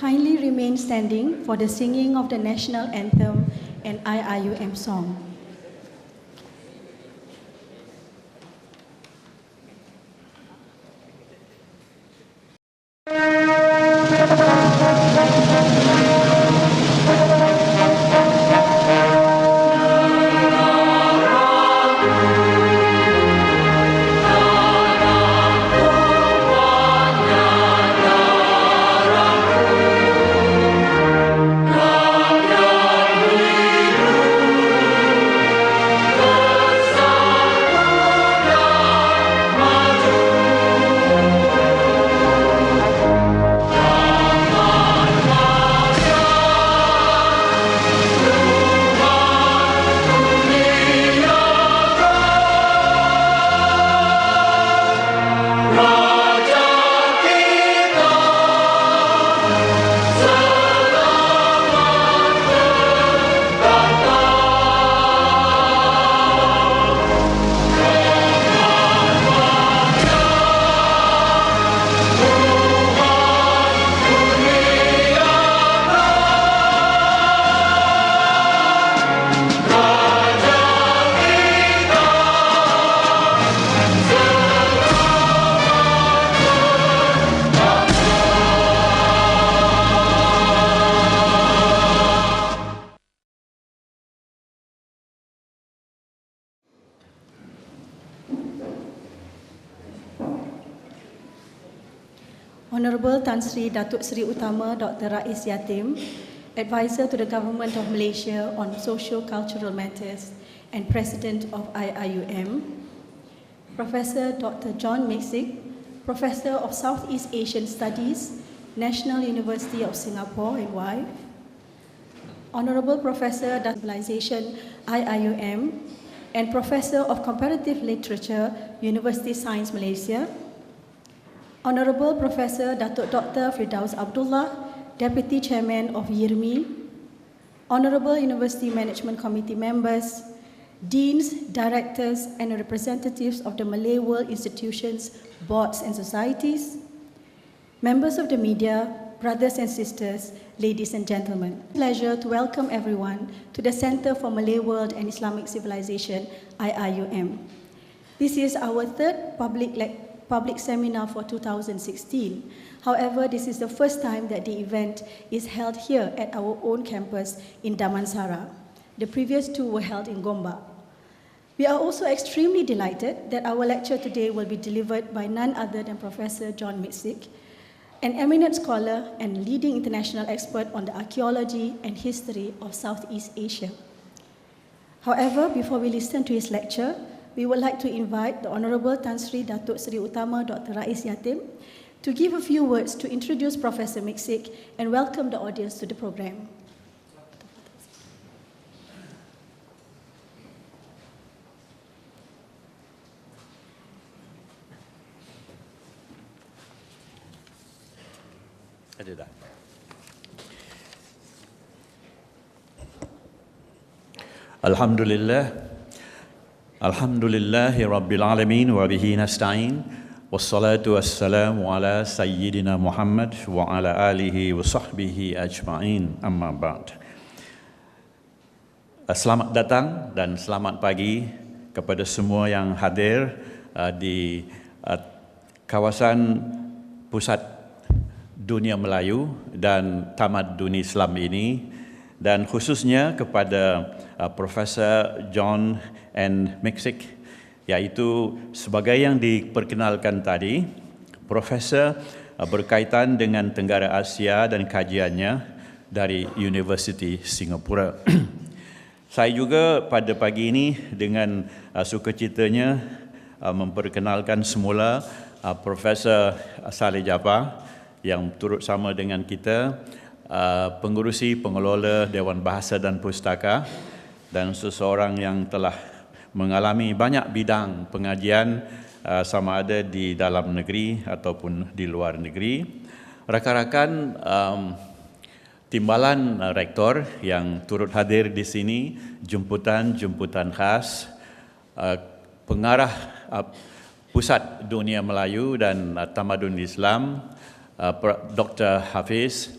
kindly remain standing for the singing of the national anthem and IIUM song. Honorable Tan Sri Datuk Seri Utama Dr. Rais Yatim, Advisor to the Government of Malaysia on Socio-Cultural Matters and President of IIUM, Professor Dr. John Miksic, Professor of Southeast Asian Studies, National University of Singapore and wife, Honorable Professor of Civilization, IIUM, and Professor of Comparative Literature, University Science Malaysia, Honorable Professor Datuk Dr. Firdaus Abdullah, Deputy Chairman of YIRMI, Honorable University Management Committee members, Deans, Directors, and representatives of the Malay World institutions, boards, and societies, members of the media, brothers and sisters, ladies and gentlemen. Pleasure to welcome everyone to the Center for Malay World and Islamic Civilization, IIUM. This is our third public seminar for 2016. However, this is the first time that the event is held here at our own campus in Damansara. The previous two were held in Gombak. We are also extremely delighted that our lecture today will be delivered by none other than Professor John Miksic, an eminent scholar and leading international expert on the archaeology and history of Southeast Asia. However, before we listen to his lecture, we would like to invite the Honorable Tan Sri Datuk Seri Utama Dr. Rais Yatim to give a few words to introduce Professor Miksic and welcome the audience to the program. Ada dah. Alhamdulillah. Alhamdulillahi Rabbil Alamin wa bihi nasta'in. Wassalatu wassalamu ala Sayyidina Muhammad wa ala alihi wa sahbihi ajma'in. Amma ba'd. Selamat datang dan selamat pagi kepada semua yang hadir di kawasan pusat dunia Melayu dan Tamadun Islam ini, dan khususnya kepada Profesor John N. Miksic, yaitu sebagai yang diperkenalkan tadi, Profesor berkaitan dengan Tenggara Asia dan kajiannya dari Universiti Singapura. Saya juga pada pagi ini dengan sukacitanya memperkenalkan semula Profesor Saleh Jafar yang turut sama dengan kita, pengurusi pengelola Dewan Bahasa dan Pustaka, dan seseorang yang telah mengalami banyak bidang pengajian sama ada di dalam negeri ataupun di luar negeri. Rakan-rakan timbalan rektor yang turut hadir di sini, jemputan khas, pengarah Pusat Dunia Melayu dan Tamadun Islam, Dr. Hafiz,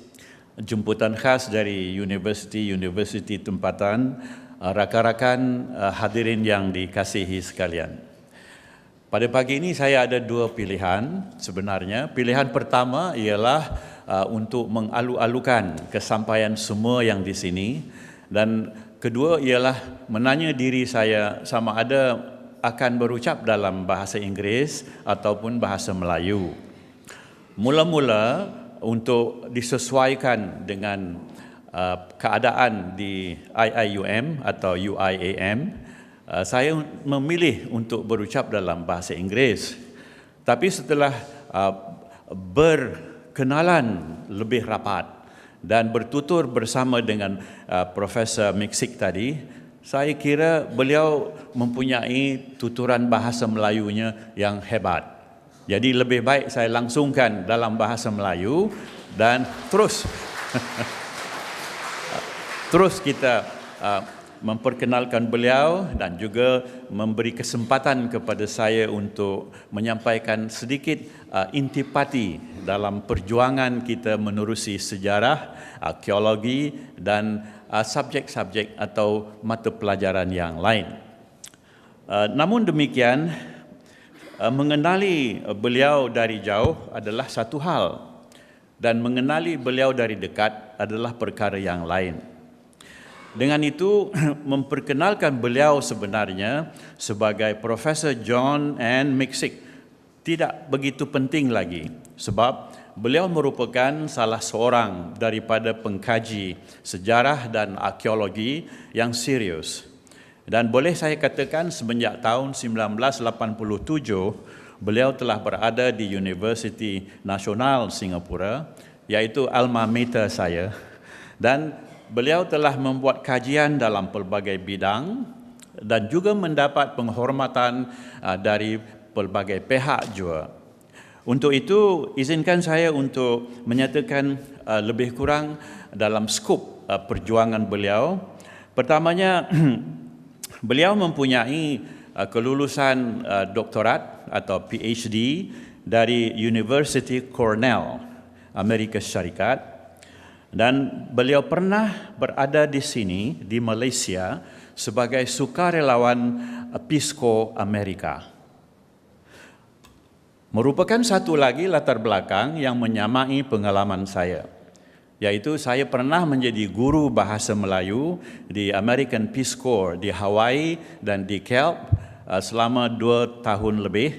jemputan khas dari universiti tempatan, rakan-rakan hadirin yang dikasihi sekalian. Pada pagi ini saya ada dua pilihan sebenarnya. Pilihan pertama ialah untuk mengalu-alukan kesampaian semua yang di sini, dan kedua ialah menanya diri saya sama ada akan berucap dalam bahasa Inggeris ataupun bahasa Melayu. Mula-mula untuk disesuaikan dengan keadaan di IIUM atau UIAM, saya memilih untuk berucap dalam bahasa Inggeris. Tapi setelah berkenalan lebih rapat dan bertutur bersama dengan Profesor Miksic tadi, saya kira beliau mempunyai tuturan bahasa Melayunya yang hebat. Jadi lebih baik saya langsungkan dalam bahasa Melayu dan terus kita memperkenalkan beliau dan juga memberi kesempatan kepada saya untuk menyampaikan sedikit intipati dalam perjuangan kita menerusi sejarah, arkeologi dan subjek-subjek atau mata pelajaran yang lain. Namun demikian, mengenali beliau dari jauh adalah satu hal dan mengenali beliau dari dekat adalah perkara yang lain. Dengan itu, memperkenalkan beliau sebenarnya sebagai Profesor John N. Miksic tidak begitu penting lagi sebab beliau merupakan salah seorang daripada pengkaji sejarah dan arkeologi yang serius. Dan boleh saya katakan semenjak tahun 1987, beliau telah berada di Universiti Nasional Singapura, iaitu alma mater saya. Dan beliau telah membuat kajian dalam pelbagai bidang dan juga mendapat penghormatan dari pelbagai pihak juga. Untuk itu, izinkan saya untuk menyatakan lebih kurang dalam skop perjuangan beliau. Pertamanya, beliau mempunyai kelulusan doktorat atau PhD dari University Cornell, Amerika Syarikat, dan beliau pernah berada di sini, di Malaysia, sebagai sukarelawan Peace Corps Amerika. Merupakan satu lagi latar belakang yang menyamai pengalaman saya, iaitu saya pernah menjadi guru bahasa Melayu di American Peace Corps di Hawaii dan di Kelp selama 2 tahun lebih.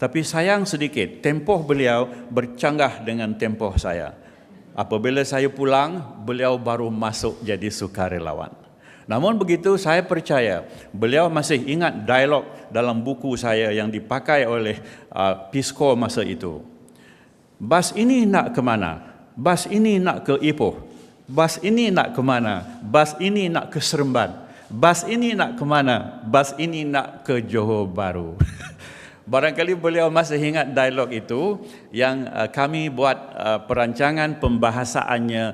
Tapi sayang sedikit, tempoh beliau bercanggah dengan tempoh saya. Apabila saya pulang, beliau baru masuk jadi sukarelawan. Namun begitu, saya percaya beliau masih ingat dialog dalam buku saya yang dipakai oleh Peace Corps masa itu. Bas ini nak ke mana? Bas ini nak ke Ipoh, bas ini nak ke mana, bas ini nak ke Seremban, bas ini nak ke mana, bas ini nak ke Johor Bahru. Barangkali beliau masih ingat dialog itu yang kami buat perancangan pembahasaannya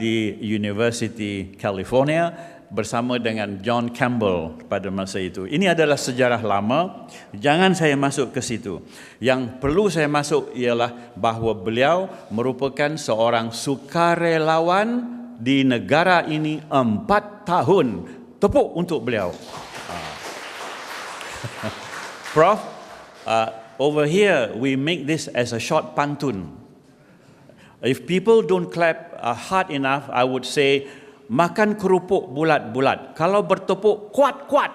di University California bersama dengan John Campbell pada masa itu. Ini adalah sejarah lama, jangan saya masuk ke situ. Yang perlu saya masuk ialah bahawa beliau merupakan seorang sukarelawan di negara ini 4 tahun. Tepuk untuk beliau. Prof, over here we make this as a short pantun. If people don't clap hard enough, I would say, makan kerupuk bulat-bulat. Kalau bertepuk, kuat-kuat.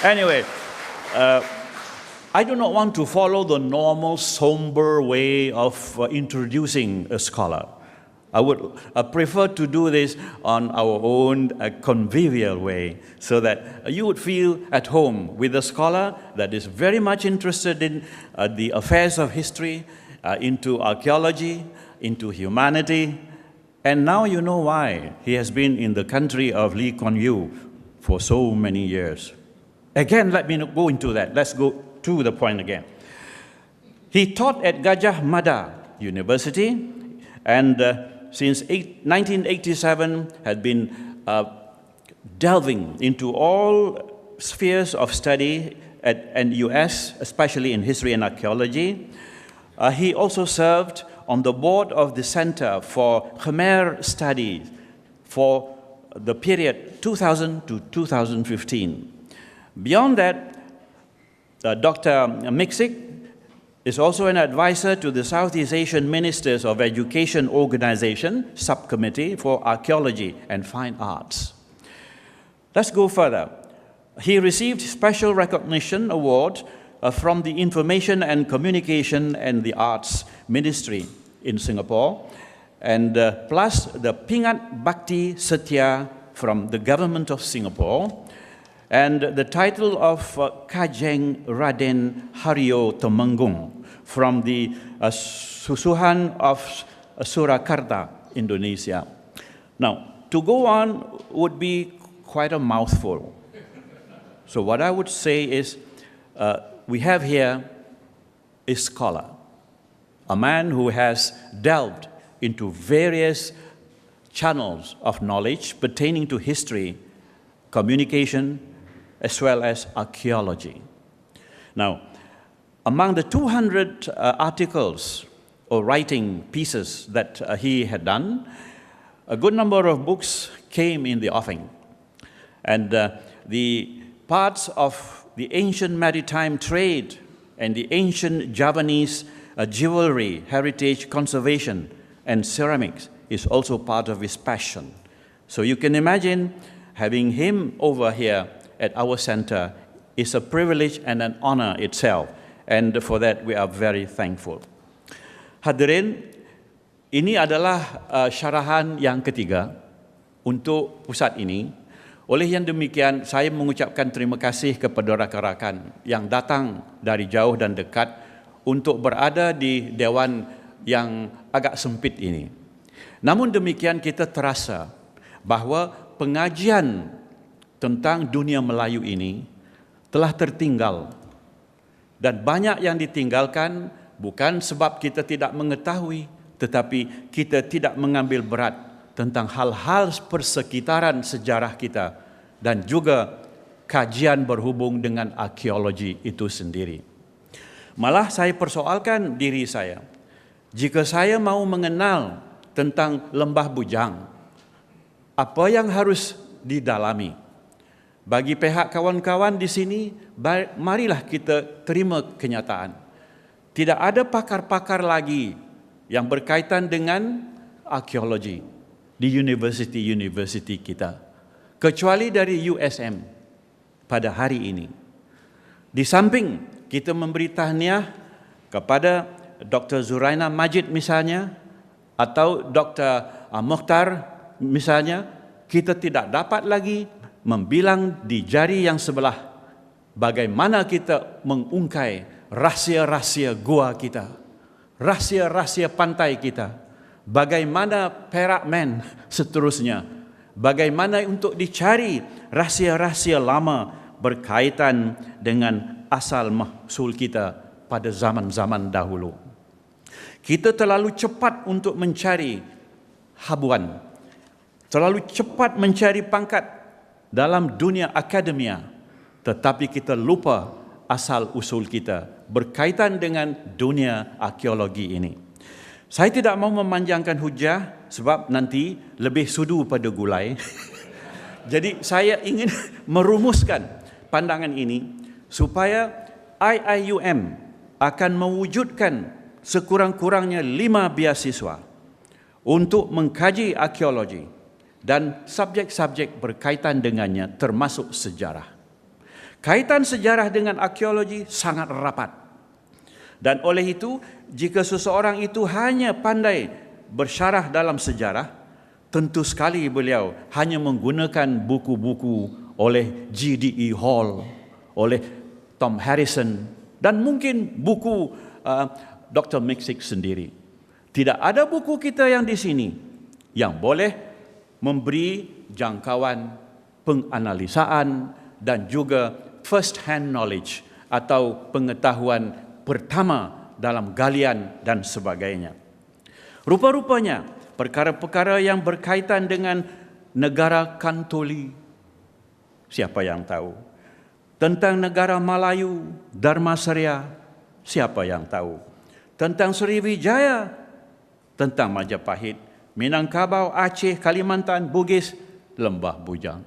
Anyway, I do not want to follow the normal somber way of introducing a scholar. I would prefer to do this on our own convivial way so that you would feel at home with a scholar that is very much interested in the affairs of history, into archaeology, into humanity, and now you know why he has been in the country of Lee Kuan Yew for so many years. Again, let me not go into that. Let's go to the point again. He taught at Gajah Mada University, and since 1987 had been delving into all spheres of study at US, especially in history and archaeology. He also served on the board of the Center for Khmer Studies for the period 2000 to 2015. Beyond that, Dr. Miksic is also an advisor to the Southeast Asian Ministers of Education Organization Subcommittee for Archaeology and Fine Arts. Let's go further. He received special recognition award from the Information and Communication and the Arts Ministry in Singapore, and plus the Pingat Bhakti Satya from the Government of Singapore, and the title of Kajeng Raden Haryo Temenggung from the Susuhan of Surakarta, Indonesia. Now, to go on would be quite a mouthful. So what I would say is, we have here a scholar, a man who has delved into various channels of knowledge pertaining to history, communication, as well as archaeology. Now, among the 200 articles or writing pieces that he had done, a good number of books came in the offing. And the parts of the ancient maritime trade and the ancient Javanese jewelry, heritage conservation, and ceramics is also part of his passion. So you can imagine having him over here at our center is a privilege and an honor itself. And for that, we are very thankful. Hadirin, ini adalah syarahan yang ketiga untuk pusat ini. Oleh yang demikian, saya mengucapkan terima kasih kepada rakan-rakan yang datang dari jauh dan dekat untuk berada di dewan yang agak sempit ini. Namun demikian, kita terasa bahawa pengajian tentang dunia Melayu ini telah tertinggal. Dan banyak yang ditinggalkan bukan sebab kita tidak mengetahui, tetapi kita tidak mengambil berat tentang hal-hal persekitaran sejarah kita dan juga kajian berhubung dengan arkeologi itu sendiri. Malah saya persoalkan diri saya, jika saya mau mengenal tentang Lembah Bujang, apa yang harus didalami? Bagi pihak kawan-kawan di sini, marilah kita terima kenyataan. Tidak ada pakar-pakar lagi yang berkaitan dengan arkeologi di universiti-universiti kita, kecuali dari USM pada hari ini. Di samping kita memberi tahniah kepada Dr. Zuraina Majid misalnya, atau Dr. Mokhtar misalnya, kita tidak dapat lagi membilang di jari yang sebelah bagaimana kita mengungkai rahsia-rahsia gua kita, rahsia-rahsia pantai kita, bagaimana Perak Man seterusnya, bagaimana untuk dicari rahsia-rahsia lama berkaitan dengan asal mahsul kita pada zaman-zaman dahulu. Kita terlalu cepat untuk mencari habuan, terlalu cepat mencari pangkat dalam dunia akademia, tetapi kita lupa asal-usul kita berkaitan dengan dunia arkeologi ini. Saya tidak mau memanjangkan hujah sebab nanti lebih sudu pada gulai. Jadi saya ingin merumuskan pandangan ini supaya IIUM akan mewujudkan sekurang-kurangnya 5 beasiswa untuk mengkaji arkeologi dan subjek-subjek berkaitan dengannya termasuk sejarah. Kaitan sejarah dengan arkeologi sangat rapat. Dan oleh itu, jika seseorang itu hanya pandai bersyarah dalam sejarah, tentu sekali beliau hanya menggunakan buku-buku oleh G.D.E. Hall, oleh Tom Harrison, dan mungkin buku Dr. Miksic sendiri. Tidak ada buku kita yang di sini yang boleh memberi jangkauan, penganalisaan, dan juga first hand knowledge atau pengetahuan pertama dalam galian dan sebagainya. Rupa-rupanya perkara-perkara yang berkaitan dengan negara Kantoli, siapa yang tahu? Tentang negara Melayu, Dharmasraya, siapa yang tahu? Tentang Sriwijaya, tentang Majapahit, Minangkabau, Aceh, Kalimantan, Bugis, Lembah Bujang.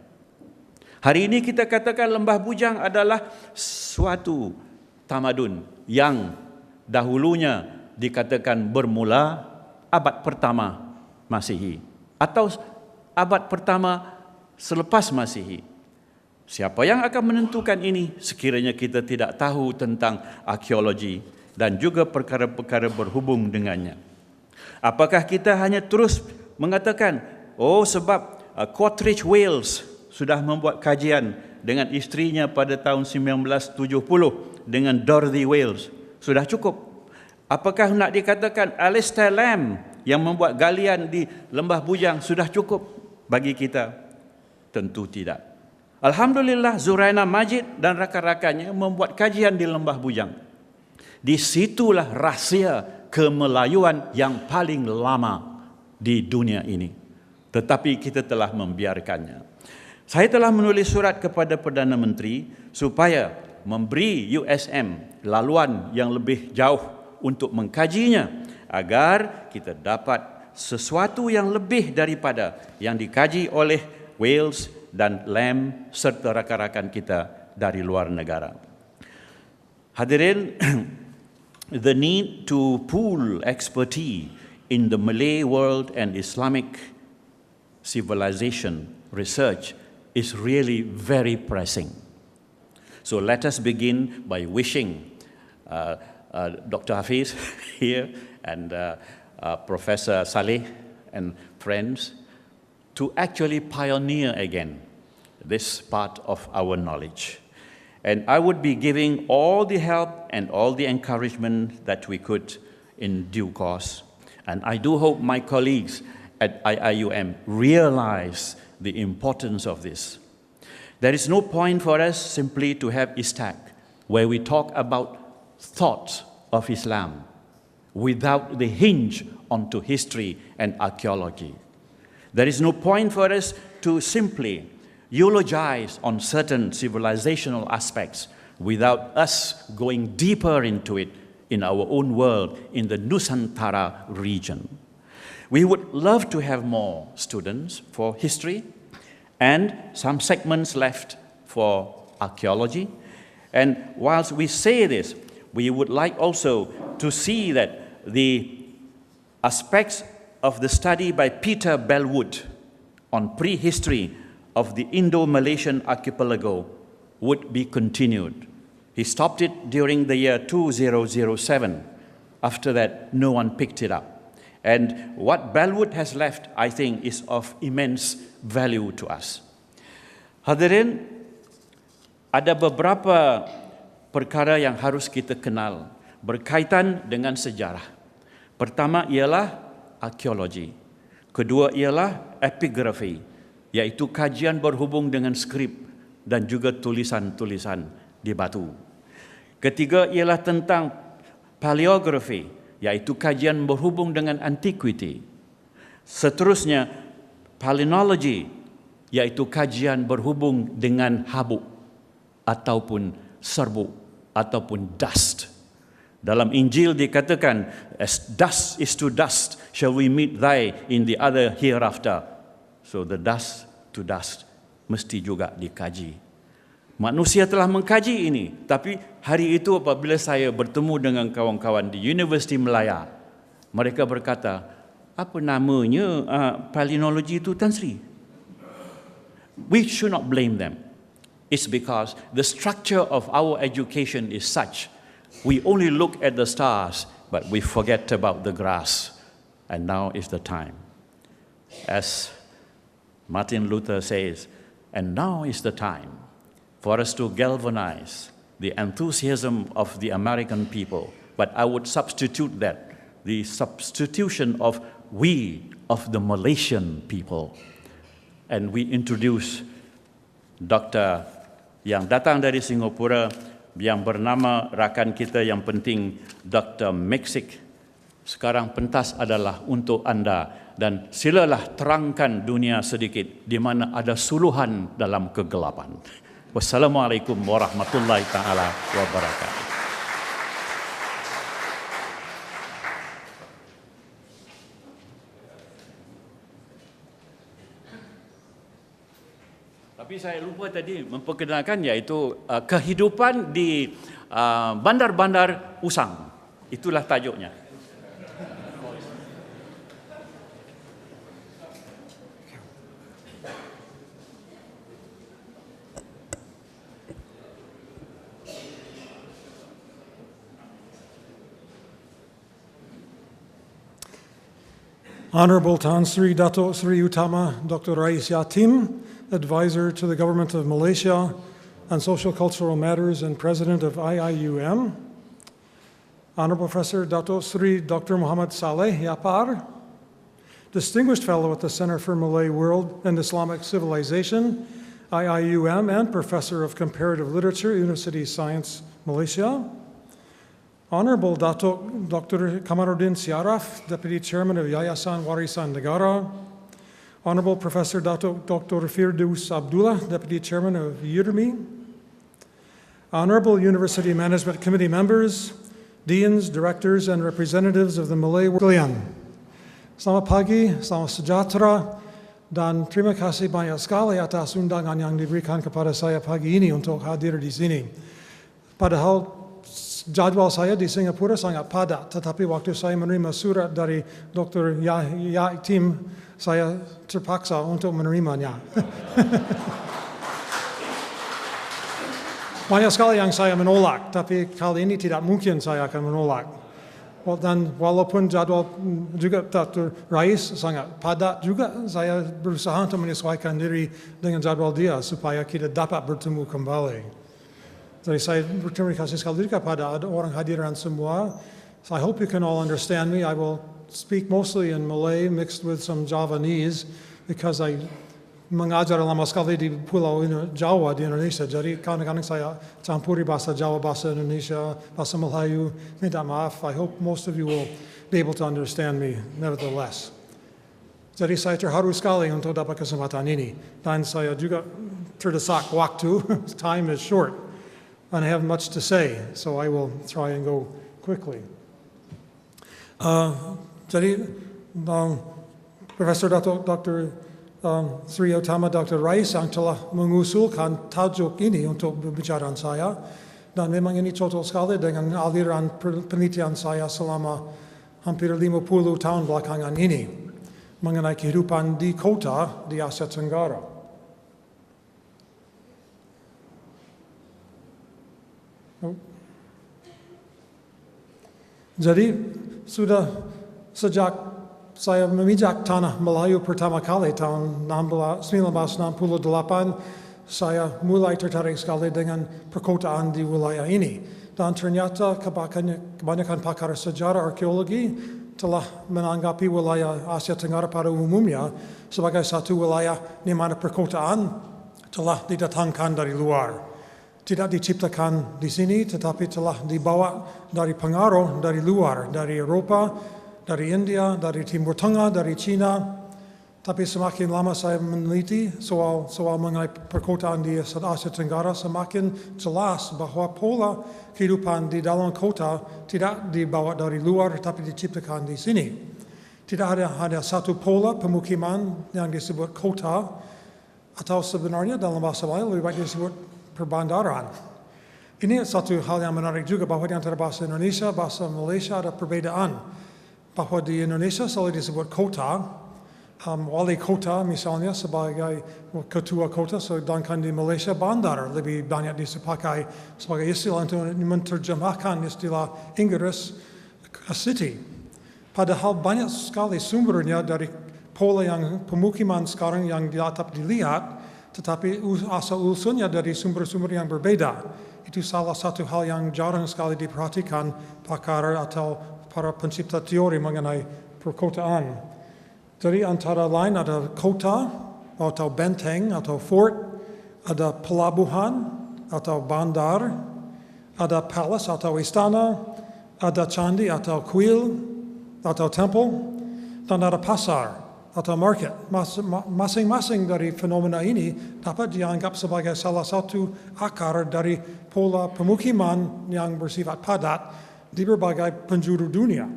Hari ini kita katakan Lembah Bujang adalah suatu tamadun yang dahulunya dikatakan bermula abad pertama Masihi atau abad pertama selepas Masihi. Siapa yang akan menentukan ini sekiranya kita tidak tahu tentang arkeologi dan juga perkara-perkara berhubung dengannya? Apakah kita hanya terus mengatakan, oh sebab Quartridge Wales sudah membuat kajian dengan isterinya pada tahun 1970 dengan Dorothy Wales, sudah cukup? Apakah nak dikatakan Alistair Lamb yang membuat galian di Lembah Bujang sudah cukup bagi kita? Tentu tidak. Alhamdulillah Zuraina Majid dan rakan-rakannya membuat kajian di Lembah Bujang. Di situlah rahsia kemelayuan yang paling lama di dunia ini. Tetapi kita telah membiarkannya. Saya telah menulis surat kepada Perdana Menteri supaya memberi USM laluan yang lebih jauh untuk mengkajinya agar kita dapat sesuatu yang lebih daripada yang dikaji oleh Wales dan Lamb serta rakan-rakan kita dari luar negara. Hadirin, the need to pool expertise in the Malay world and Islamic civilization research is really very pressing. So let us begin by wishing Dr. Hafiz here and Professor Saleh and friends to actually pioneer again this part of our knowledge. And I would be giving all the help and all the encouragement that we could in due course. And I do hope my colleagues at IIUM realize the importance of this. There is no point for us simply to have ISTAC, where we talk about thoughts of Islam without the hinge onto history and archaeology. There is no point for us to simply eulogize on certain civilizational aspects without us going deeper into it in our own world, in the Nusantara region. We would love to have more students for history and some segments left for archaeology. And whilst we say this, we would like also to see that the aspects of the study by Peter Bellwood on prehistory of the Indo-Malaysian archipelago would be continued. He stopped it during the year 2007. After that, no one picked it up. And what Bellwood has left, I think, is of immense value to us. Hadirin, ada beberapa perkara yang harus kita kenal berkaitan dengan sejarah. Pertama ialah arkeologi. Kedua ialah epigrafi, iaitu kajian berhubung dengan skrip dan juga tulisan-tulisan di batu. Ketiga ialah tentang paleografi, iaitu kajian berhubung dengan antiquity. Seterusnya, palynology, iaitu kajian berhubung dengan habuk ataupun serbuk ataupun dust. Dalam Injil dikatakan, as dust is to dust, shall we meet thy in the other hereafter. So the dust to dust mesti juga dikaji. Manusia telah mengkaji ini, tapi hari itu apabila saya bertemu dengan kawan-kawan di Universiti Melaya, mereka berkata, apa namanya palynologi itu, Tan Sri? We should not blame them. It's because the structure of our education is such, we only look at the stars, but we forget about the grass. And now is the time. As Martin Luther says, and now is the time for us to galvanize the enthusiasm of the American people. But I would substitute that, the substitution of we, of the Malaysian people. And we introduce Dr. yang datang dari Singapura, yang bernama rakan kita yang penting, Dr. Miksic. Sekarang pentas adalah untuk anda, dan silalah terangkan dunia sedikit di mana ada suluhan dalam kegelapan. Wassalamualaikum warahmatullahi taala wabarakatuh. Tapi saya lupa tadi memperkenalkan yaitu kehidupan di bandar-bandar usang. Itulah tajuknya. Honorable Tan Sri Dato Sri Utama Dr. Rais Yatim, Advisor to the Government of Malaysia on Social Cultural Matters and President of IIUM. Honorable Professor Dato Sri Dr. Muhammad Saleh Yapar, Distinguished Fellow at the Center for Malay World and Islamic Civilization, IIUM, and Professor of Comparative Literature, University of Science, Malaysia. Honorable Datuk Dr. Kamaruddin Siaraf, Deputy Chairman of Yayasan Warisan Negara. Honorable Professor Datuk Dr. Firdaus Abdullah, Deputy Chairman of URMI. Honorable University Management Committee members, deans, directors, and representatives of the Malay World. Selamat pagi, selamat sejahtera, dan terima kasih banyak sekali atas undangan yang diberikan kepada saya pagi ini untuk hadir di sini. Padahal jadwal saya di Singapura sangat padat, tetapi waktu saya menerima surat dari Dr. Yatim, saya terpaksa untuk menerimanya. Banyak sekali yang saya menolak, tapi kali ini tidak mungkin saya akan menolak. Dan walaupun jadwal juga Dr. Rais sangat padat juga, saya berusaha untuk menyesuaikan diri dengan jadwal dia supaya kita dapat bertemu kembali. Jadi saya berterima kasih sekali juga pada orang hadiran semua. So I hope you can all understand me. I will speak mostly in Malay mixed with some Javanese because I mengajar lama sekali di Pulau Jawa di Indonesia. Jadi kadang-kadang saya campuri bahasa Jawa, bahasa Indonesia, bahasa Melayu. Minta maaf. I hope most of you will be able to understand me nevertheless. Jadi saya terharu sekali untuk dapat kesempatan ini. Dan saya juga terdesak waktu. Time is short. And I have much to say, so I will try and go quickly. Jadi, Profesor Dr. Sri Utama Dr. Rais yang telah mengusulkan tajuk ini untuk pembicaraan saya, dan memang ini cocok sekali dengan aliran penelitian saya selama hampir 50 tahun belakangan ini mengenai kehidupan di kota di Asia Tenggara. Jadi sudah sejak saya memijak tanah Melayu pertama kali tahun 1968, saya mulai tertarik sekali dengan perkotaan di wilayah ini. Dan ternyata kebanyakan pakar sejarah arkeologi telah menanggapi wilayah Asia Tenggara pada umumnya sebagai satu wilayah di mana perkotaan telah didatangkan dari luar. Tidak diciptakan di sini, tetapi telah dibawa dari pengaruh dari luar, dari Eropa, dari India, dari Timur Tengah, dari Cina. Tapi semakin lama saya meneliti soal mengenai perkotaan di Asia Tenggara, semakin jelas bahwa pola kehidupan di dalam kota tidak dibawa dari luar, tapi diciptakan di sini. Tidak ada satu pola pemukiman yang disebut kota, atau sebenarnya dalam bahasa lain lebih baik disebut perbandaran. Ini satu hal yang menarik juga bahwa di antara bahasa Indonesia, bahasa Malaysia ada perbedaan. Bahwa di Indonesia selalu disebut kota, wali kota misalnya sebagai ketua kota, sedangkan di Malaysia bandar lebih banyak dipakai sebagai istilah untuk menerjemahkan istilah Inggris city. Padahal banyak sekali sumbernya dari pola yang pemukiman sekarang yang dapat dilihat, tetapi asal-usulnya dari sumber-sumber yang berbeda. Itu salah satu hal yang jarang sekali diperhatikan pakar atau para pencipta teori mengenai perkotaan. Jadi antara lain ada kota atau benteng atau fort, ada pelabuhan atau bandar, ada palace atau istana, ada candi atau kuil atau temple, dan ada pasar atau market. Masing-masing dari fenomena ini dapat dianggap sebagai salah satu akar dari pola pemukiman yang bersifat padat di berbagai penjuru dunia.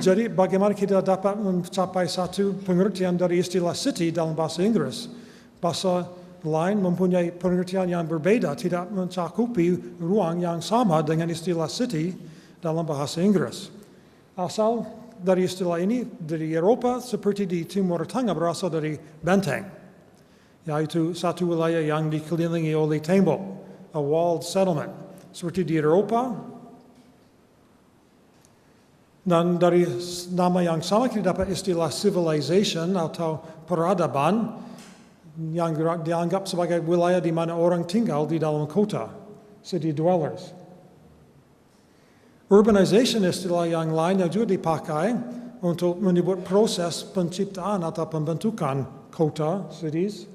Jadi bagaimana kita dapat mencapai satu pengertian dari istilah city dalam bahasa Inggris? Bahasa lain mempunyai pengertian yang berbeda, tidak mencakupi ruang yang sama dengan istilah city dalam bahasa Inggris. Asal dari istilah ini dari Eropa seperti di Timur Tengah berasal dari benteng, yaitu satu wilayah yang dikelilingi oleh tembok, a walled settlement, seperti di Eropa. Dan dari nama yang sama kita dapat istilah civilization atau peradaban yang dianggap sebagai wilayah di mana orang tinggal di dalam kota, city dwellers. Urbanization istilah yang lain yang juga dipakai untuk menyebut proses penciptaan atau pembentukan kota, cities.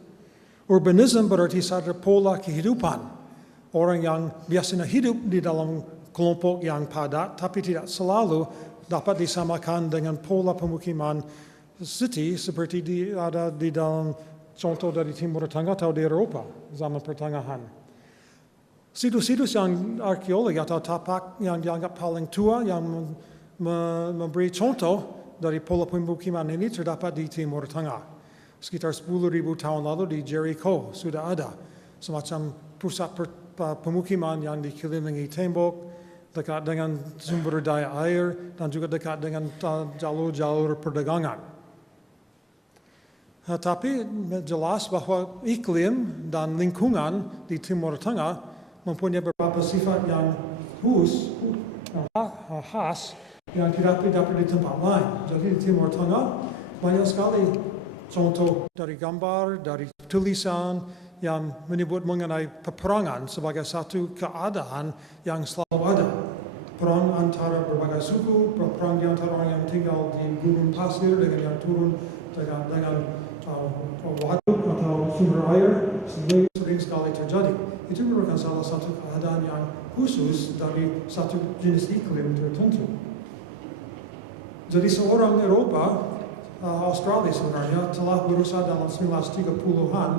Urbanism berarti satu pola kehidupan. Orang yang biasanya hidup di dalam kelompok yang padat, tapi tidak selalu dapat disamakan dengan pola pemukiman city seperti ada di dalam contoh dari Timur Tengah atau di Eropa zaman pertengahan. Situs-situs yang arkeologi atau tapak yang dianggap paling tua yang memberi contoh dari pola pemukiman ini terdapat di Timur Tengah. Sekitar 10.000 tahun lalu di Jericho sudah ada semacam pusat pemukiman yang dikelilingi tembok, dekat dengan sumber daya air, dan juga dekat dengan jalur-jalur perdagangan. Tapi jelas bahwa iklim dan lingkungan di Timur Tengah mempunyai beberapa sifat yang khas yang tidak dapat di tempat lain. Jadi di Timur Tengah banyak sekali contoh dari gambar, dari tulisan yang menyebut mengenai peperangan sebagai satu keadaan yang selalu ada. Perang antara berbagai suku, perang di antara orang yang tinggal di gurun pasir dengan yang turun dengan waduk atau sumber air, sering sekali terjadi. Itu merupakan salah satu keadaan yang khusus dari satu jenis iklim tertentu. Jadi seorang Eropa, Australia sebenarnya, telah berusaha dalam 1930-an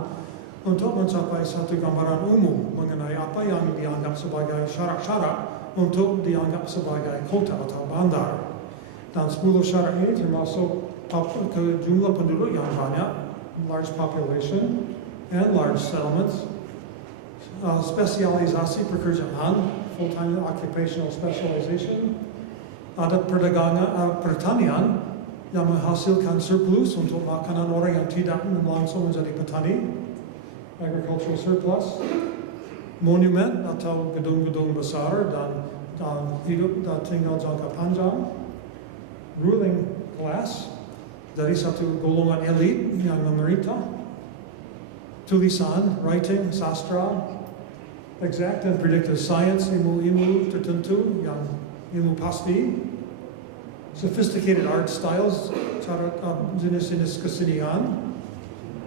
untuk mencapai satu gambaran umum mengenai apa yang dianggap sebagai syarat-syarat untuk dianggap sebagai kota atau bandar. Dan 10 syarat ini termasuk ke jumlah penduduk yang banyak, large population and large settlements, spesialisasi pekerjaan, full-time occupational specialization, ada pertanian yang menghasilkan surplus untuk makanan orang yang tidak langsung menjadi petani, agricultural surplus, monumen atau gedung-gedung besar dan hidup dan tinggal jangka panjang, ruling class, dari satu golongan elit yang memerintah, tulisan, writing, sastra, exact and predictive science, ilmu-ilmu tertentu yang ilmu pasti, sophisticated art styles, cara jenis-jenis kesenian,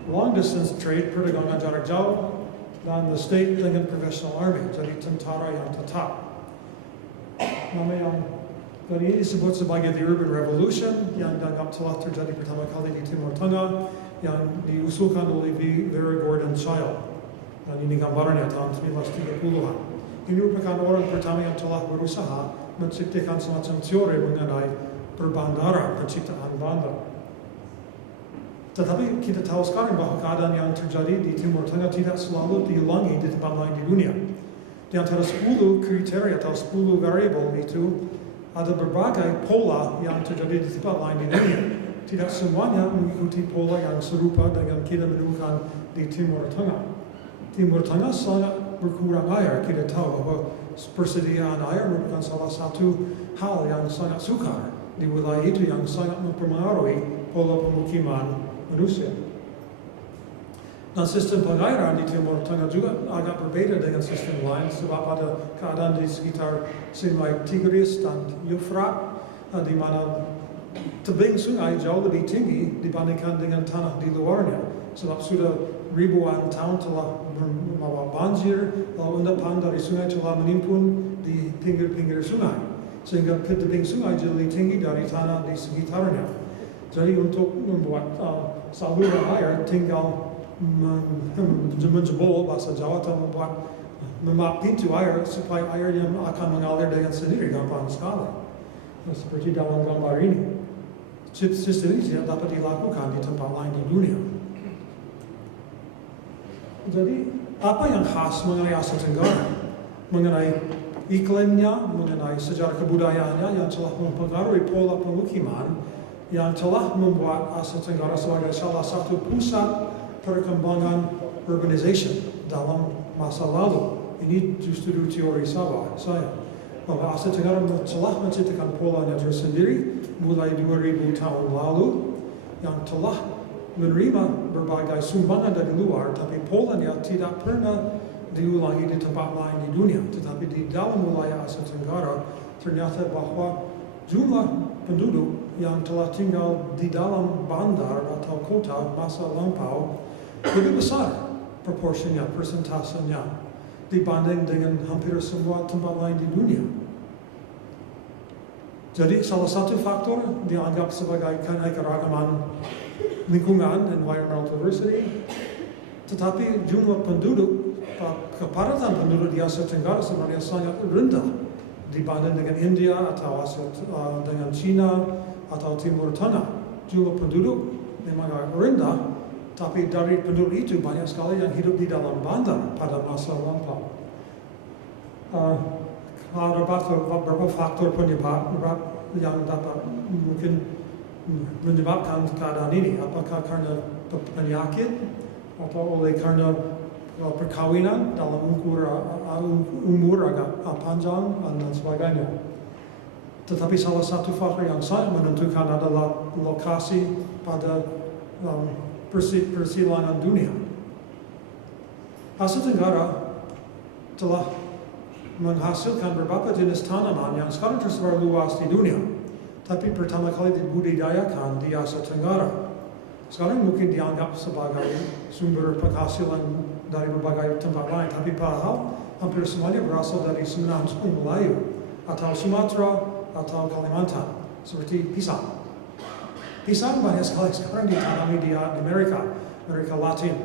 long distance trade, perdagangan jarak jauh, dan the state dengan professional army, jadi tentara yang tetap. Nama yang tadi ini disebut sebagai the Urban Revolution yang dianggap telah terjadi pertama kali di Timur Tengah yang diusulkan oleh Vera Gordon Child. Dan ini gambarnya tahun 1930-an. Ini merupakan orang pertama yang telah berusaha menciptakan semacam teori mengenai perbandaran, penciptaan bandar. Tetapi kita tahu sekarang bahwa keadaan yang terjadi di Timur Tengah tidak selalu diulangi di tempat lain di dunia. Di antara 10 kriteria atau 10 variabel itu, ada berbagai pola yang terjadi di tempat lain di dunia. Tidak semuanya mengikuti pola yang serupa dengan kita menemukan di Timur Tengah. Timur Tengah sangat berkurang air. Kita tahu bahwa persediaan air merupakan salah satu hal yang sangat sukar di wilayah itu yang sangat mempengaruhi pola pemukiman manusia. Dan sistem pengairan di Timur Tengah juga agak berbeda dengan sistem lain sebab ada keadaan di sekitar sungai Tigris dan Eufrat di mana tebing sungai jauh lebih tinggi dibandingkan dengan tanah di luarnya sebab sudah ribuan tahun telah membawa banjir, lalu endapan dari sungai telah menimbun di pinggir-pinggir sungai sehingga tebing sungai jauh lebih tinggi dari tanah di sekitarnya. Jadi untuk membuat saluran air tinggal menjebol bahasa Jawa atau membuat pintu air supaya air yang akan mengalir dengan sendiri gampang sekali. Seperti dalam gambar ini. Sistem ini tidak dapat dilakukan di tempat lain di dunia. Jadi apa yang khas mengenai Asia Tenggara? Mengenai iklimnya, mengenai sejarah kebudayaannya yang telah mempengaruhi pola pemukiman yang telah membuat Asia Tenggara sebagai salah satu pusat perkembangan urbanization dalam masa lalu. Ini justru teori saya bahwa Asia Tenggara telah menciptakan polanya tersendiri mulai 2000 tahun lalu yang telah menerima berbagai sumbangan dari luar, tapi polanya tidak pernah diulangi di tempat lain di dunia. Tetapi di dalam wilayah Asia Tenggara ternyata bahwa jumlah penduduk yang telah tinggal di dalam bandar atau kota masa lampau lebih besar proporsinya, persentasenya dibanding dengan hampir semua tempat lain di dunia. Jadi salah satu faktor dianggap sebagai keanekaragaman lingkungan, environmental diversity, tetapi jumlah penduduk, kepadatan penduduk di Asia Tenggara sebenarnya sangat rendah dibanding dengan India atau dengan China atau Timur Tengah. Jumlah penduduk memang agak rendah, tapi dari penduduk itu banyak sekali yang hidup di dalam bandar pada masa lampau. Ada beberapa faktor penyebab yang dapat mungkin menyebabkan keadaan ini. Apakah karena penyakit atau oleh karena perkawinan dalam umur agak panjang dan sebagainya. Tetapi salah satu faktor yang sangat menentukan adalah lokasi pada persilangan dunia. Asia Tenggara telah menghasilkan beberapa jenis tanaman yang sekarang tersebar luas di dunia, tapi pertama kali dibudidayakan di Asia Tenggara. Sekarang mungkin dianggap sebagai sumber penghasilan dari berbagai tempat lain, tapi padahal hampir semuanya berasal dari semenanjung Melayu atau Sumatera atau Kalimantan, seperti pisang. Pisang banyak sekali sekarang ditanami di Amerika Latin,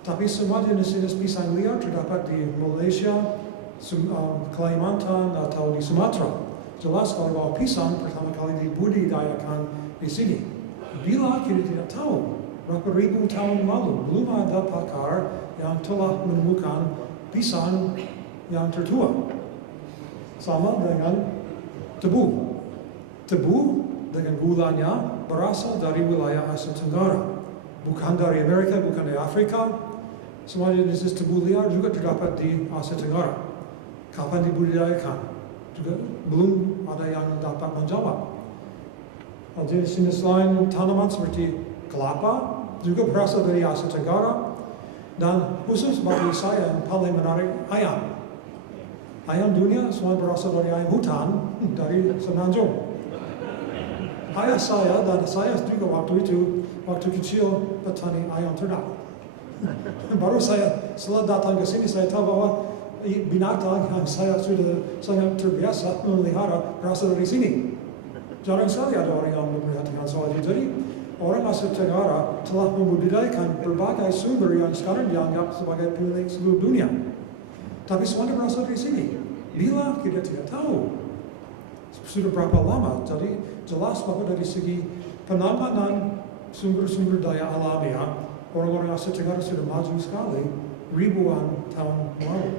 tapi semua jenis-jenis pisang liar terdapat di Malaysia, Kalimantan atau di Sumatera. Jelas kalau pisang pertama kali dibudidayakan di sini. Bila kita tidak tahu berapa ribu tahun lalu belum ada pakar yang telah menemukan pisang yang tertua. Sama dengan tebu. Tebu dengan gulanya berasal dari wilayah Asia Tenggara. Bukan dari Amerika, bukan dari Afrika. Semua jenis tebu liar juga terdapat di Asia Tenggara. Kapan dibudidayakan? Juga belum ada yang dapat menjawab. Jenis-jenis lain tanaman seperti kelapa juga berasal dari Asia Tenggara, dan khusus bagi saya yang paling menarik ayam. Ayam dunia semua berasal dari ayam hutan dari semenanjung. Ayah saya dan saya juga waktu kecil petani ayam ternak. Baru saya setelah datang ke sini saya tahu bahwa binatang yang saya sudah sangat terbiasa memelihara berasal dari sini. Jarang sekali ada orang yang memperhatikan soal itu. Jadi orang Asia Tenggara telah membudidayakan berbagai sumber yang sekarang dianggap sebagai milik seluruh dunia. Tapi semuanya berasal dari sini. Bila kita tidak tahu sudah berapa lama, jadi jelas bahwa dari segi penamanan sumber-sumber daya alamiah, orang-orang Asia Tenggara sudah maju sekali ribuan tahun lalu.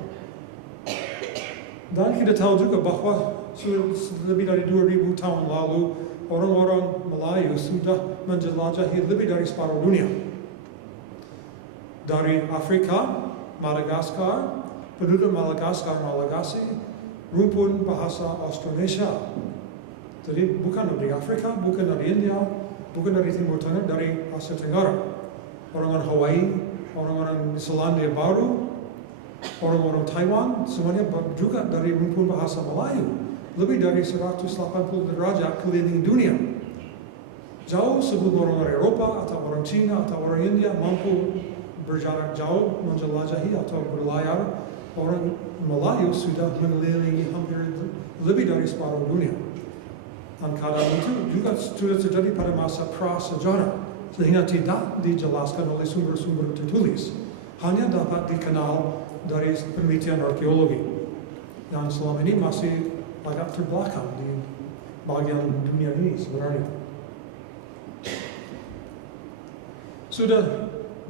Dan kita tahu juga bahwa lebih dari 2000 tahun lalu orang-orang Melayu sudah menjelajahi lebih dari separuh dunia. Dari Afrika, Madagaskar, penduduk Malagasy, rumpun bahasa Austronesia. Jadi bukan dari Afrika, bukan dari India, bukan dari Timur Tengah, dari Asia Tenggara. Orang-orang Hawaii, orang-orang Selandia Baru, orang-orang Taiwan, semuanya juga dari rumpun bahasa Melayu. Lebih dari 180 derajat keliling dunia. Jauh sebelum orang Eropa atau orang Cina atau orang India mampu berjarak jauh menjelajahi atau berlayar, orang Melayu sudah mengelilingi hampir lebih dari separuh dunia. Dan keadaan itu juga sudah terjadi pada masa prasejarah, sehingga tidak dijelaskan oleh sumber-sumber tertulis. Hanya dapat dikenal dari penelitian arkeologi. Yang selama ini masih agak terbelakang di bagian dunia ini sebenarnya. Sudah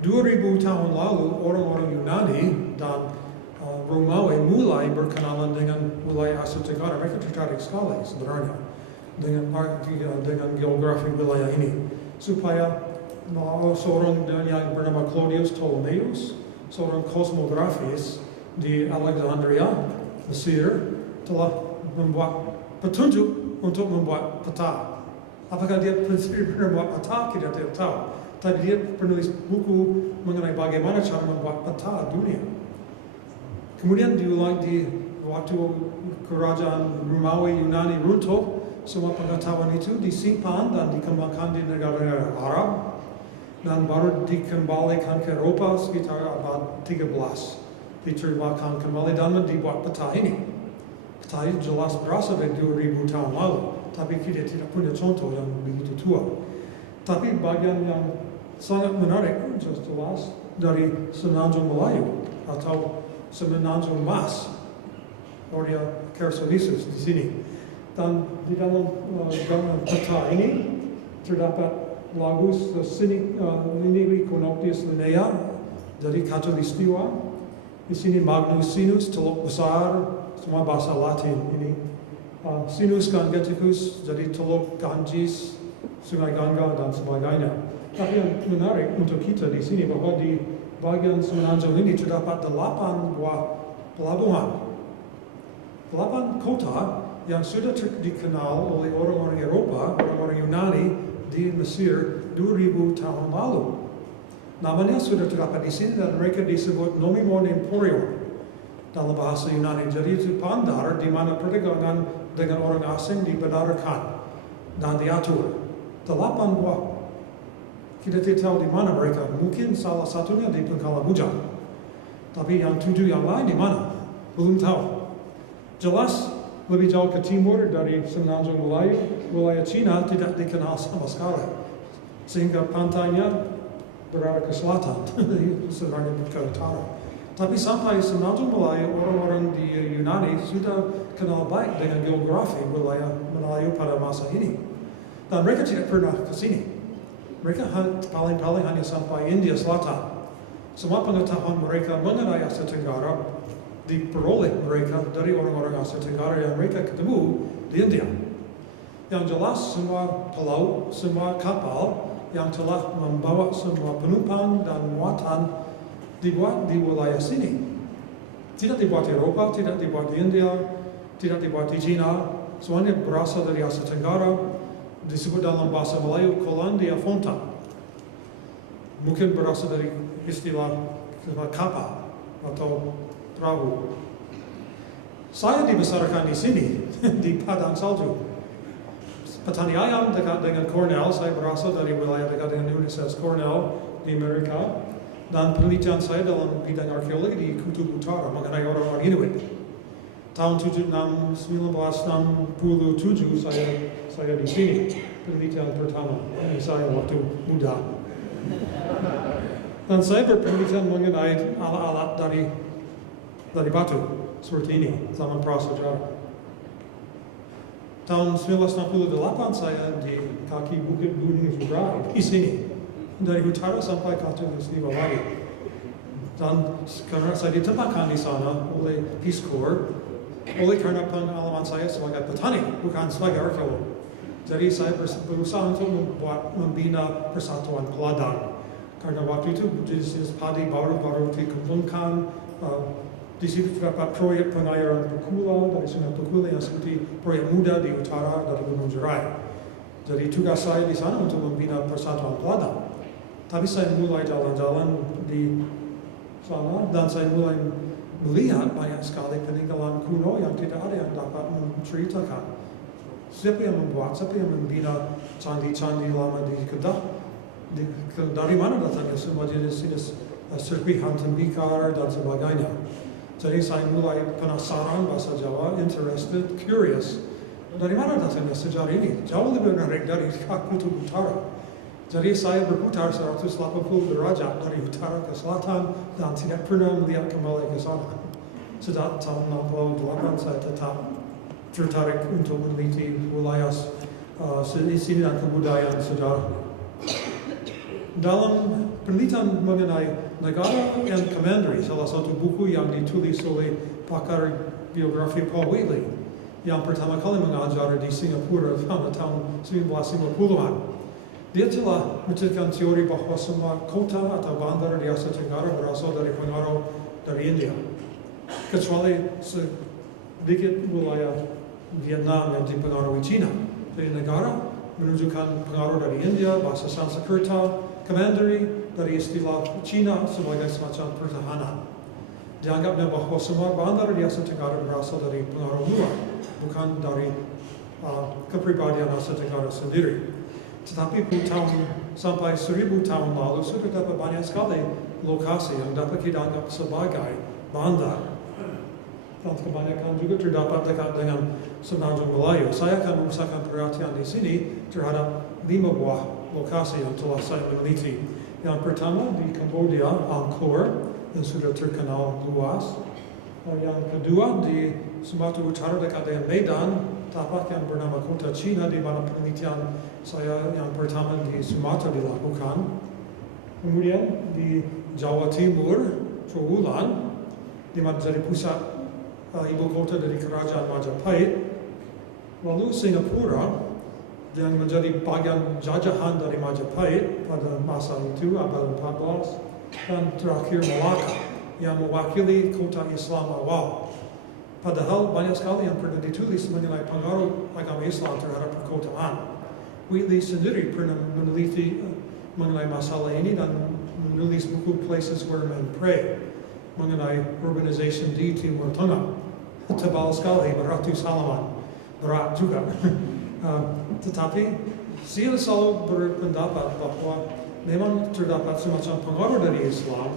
2000 tahun lalu orang-orang Yunani dan Romawi mulai berkenalan dengan wilayah Asia Tenggara. Mereka tertarik sekali sebenarnya dengan geografi wilayah ini. Supaya seorang yang bernama Claudius Ptolemeus, seorang kosmografis di Alexandria, Mesir, telah membuat petunjuk untuk membuat peta. Apakah dia pernah membuat peta? Kita tidak tahu. Tapi dia penulis buku mengenai bagaimana cara membuat peta dunia. Kemudian diulang di waktu kerajaan Romawi Yunani runtuh, semua pengetahuan itu disimpan dan dikembangkan di negara-negara Arab dan baru dikembalikan ke Eropa sekitar abad 13. Diterjemahkan kembali dan dibuat peta ini. Peta ini jelas berasal dari 2000 tahun lalu, tapi kita tidak punya contoh yang begitu tua. Tapi bagian yang sangat menarik jelas dari Semenanjung Melayu atau Semenanjung Mas, Ordia Chersonesus di sini. Dan di dalam peta ini terdapat lagu sini Linea Conoctius Linnea dari Katulistiwa. Di sini Magnus Sinus, teluk besar, semua bahasa Latin ini. Sinus Gangeticus, jadi teluk Ganges, Sungai Gangga dan sebagainya. Tapi yang menarik untuk kita di sini bahwa di bagian Semenanjung ini terdapat 8 buah pelabuhan. 8 kota yang sudah dikenal oleh orang-orang Eropa, orang-orang Yunani di Mesir 2000 tahun lalu. Namanya sudah terdapat di sini dan mereka disebut Nomimon Emporium dalam bahasa Yunani. Jadi itu bandar di mana perdagangan dengan orang asing dibenarkan dan diatur. 8 buah. Kita tidak tahu di mana mereka. Mungkin salah satunya di Pangkalan Bujang. Tapi yang 7 yang lain di mana? Belum tahu. Jelas lebih jauh ke timur dari Semenanjung Melayu, wilayah Cina tidak dikenal sama sekali. Sehingga pantainya berada ke selatan, sebenarnya ke utara. Tapi sampai Semenanjung Melayu, orang-orang di Yunani sudah kenal baik dengan geografi wilayah Melayu pada masa ini. Dan mereka tidak pernah ke sini. Mereka paling-paling hanya sampai India Selatan. Semua pengetahuan mereka mengenai Asia Tenggara diperoleh mereka dari orang-orang Asia Tenggara yang mereka ketemu di India. Yang jelas semua pelaut, semua kapal yang telah membawa semua penumpang dan muatan dibuat di wilayah sini. Tidak dibuat di Eropa, tidak dibuat di India, tidak dibuat di China. Semuanya berasal dari Asia Tenggara. Disebut dalam bahasa Melayu Kolandia Fonta. Mungkin berasal dari istilah kapal atau perahu. Saya dibesarkan di sini, di padang salju. Petani ayam dekat dengan Cornell, saya berasal dari wilayah dekat dengan Universitas Cornell di Amerika. Dan penelitian saya dalam bidang arkeologi di Kutub Utara mengenai orang-orang Inuit. Tahun 1967 saya di sini, penelitian pertama. Ini saya waktu muda. Dan saya berpenelitian mengenai alat-alat dari batu seperti ini, zaman prasejarah. Tahun 1968 saya di kaki Bukit Gunung Furai di sini, dari utara sampai Katulistiwa lagi. Dan karena saya ditempatkan di sana oleh Peace Corps, oleh karena pengalaman saya sebagai petani, bukan sebagai arkeolog. Jadi saya berusaha untuk membina persatuan peladang. Karena waktu itu jenis padi baru-baru dikembangkan, di situ terdapat proyek pengairan Pekula dari Sungai Pekula yang seperti proyek muda di utara dari Gunung Jerai. Jadi tugas saya di sana untuk membina persatuan peladang. Tapi saya mulai jalan-jalan di sana dan saya mulai melihat banyak sekali peninggalan kuno yang tidak ada yang dapat menceritakan. Siapa yang membuat, siapa yang membina candi-candi lama di Kedah, dari mana datangnya semua jenis-jenis serpihan tembikar dan sebagainya. Jadi saya mulai penasaran bahasa Jawa, interested, curious. Dari mana datangnya sejarah ini? Jauh lebih menarik dari Kutub Utara. Jadi saya berputar 180 derajat dari utara ke selatan dan tidak pernah melihat kembali ke sana. Sejak tahun 68 saya tetap tertarik untuk meneliti wilayah sini dan kebudayaan sejarah. Dalam penelitian mengenai negara and commandery, salah satu buku yang ditulis oleh pakar biografi Paul Wheatley, yang pertama kali mengajar di Singapura pada tahun 1950-an. Dia telah menceritakan teori bahwa semua kota atau bandar di Asia Tenggara berasal dari pengaruh dari India, kecuali sedikit wilayah Vietnam yang dipengaruhi Cina. Jadi negara menunjukkan pengaruh dari India, bahasa Sanskerta, commandery dari istilah Cina sebagai semacam pertahanan. Dianggapnya bahwa semua bandar di Asia Tenggara berasal dari pengaruh luar, bukan dari kepribadian Asia Tenggara sendiri. Tetapi sampai 1000 tahun lalu sudah dapat banyak sekali lokasi yang dapat kita anggap sebagai bandar. Dan kebanyakan juga terdapat dekat dengan Semenanjung Melayu. Saya akan memusatkan perhatian di sini terhadap 5 buah lokasi yang telah saya meneliti. Yang pertama di Kamboja, Angkor, yang sudah terkenal luas. Yang kedua di Sumatera Utara dekat dengan Medan, tapak yang bernama kota Cina, di mana penelitian saya yang pertama di Sumatera dilakukan. Kemudian di Jawa Timur, Trowulan, di mana jadi pusat ibu kota dari kerajaan Majapahit. Lalu Singapura yang menjadi bagian jajahan dari Majapahit pada masa itu, abad 14. Dan terakhir Malacca yang mewakili kota Islam awal. Padahal banyak sekali yang pernah ditulis mengenai pengaruh agama Islam terhadap perkotaan. Wheatley sendiri pernah meneliti mengenai masalah ini dan menulis buku Places Where Men Pray mengenai urbanization di Timur Tengah. Tebal sekali, beratus halaman, berat juga. Tetapi dia selalu berpendapat bahwa memang terdapat semacam pengaruh dari Islam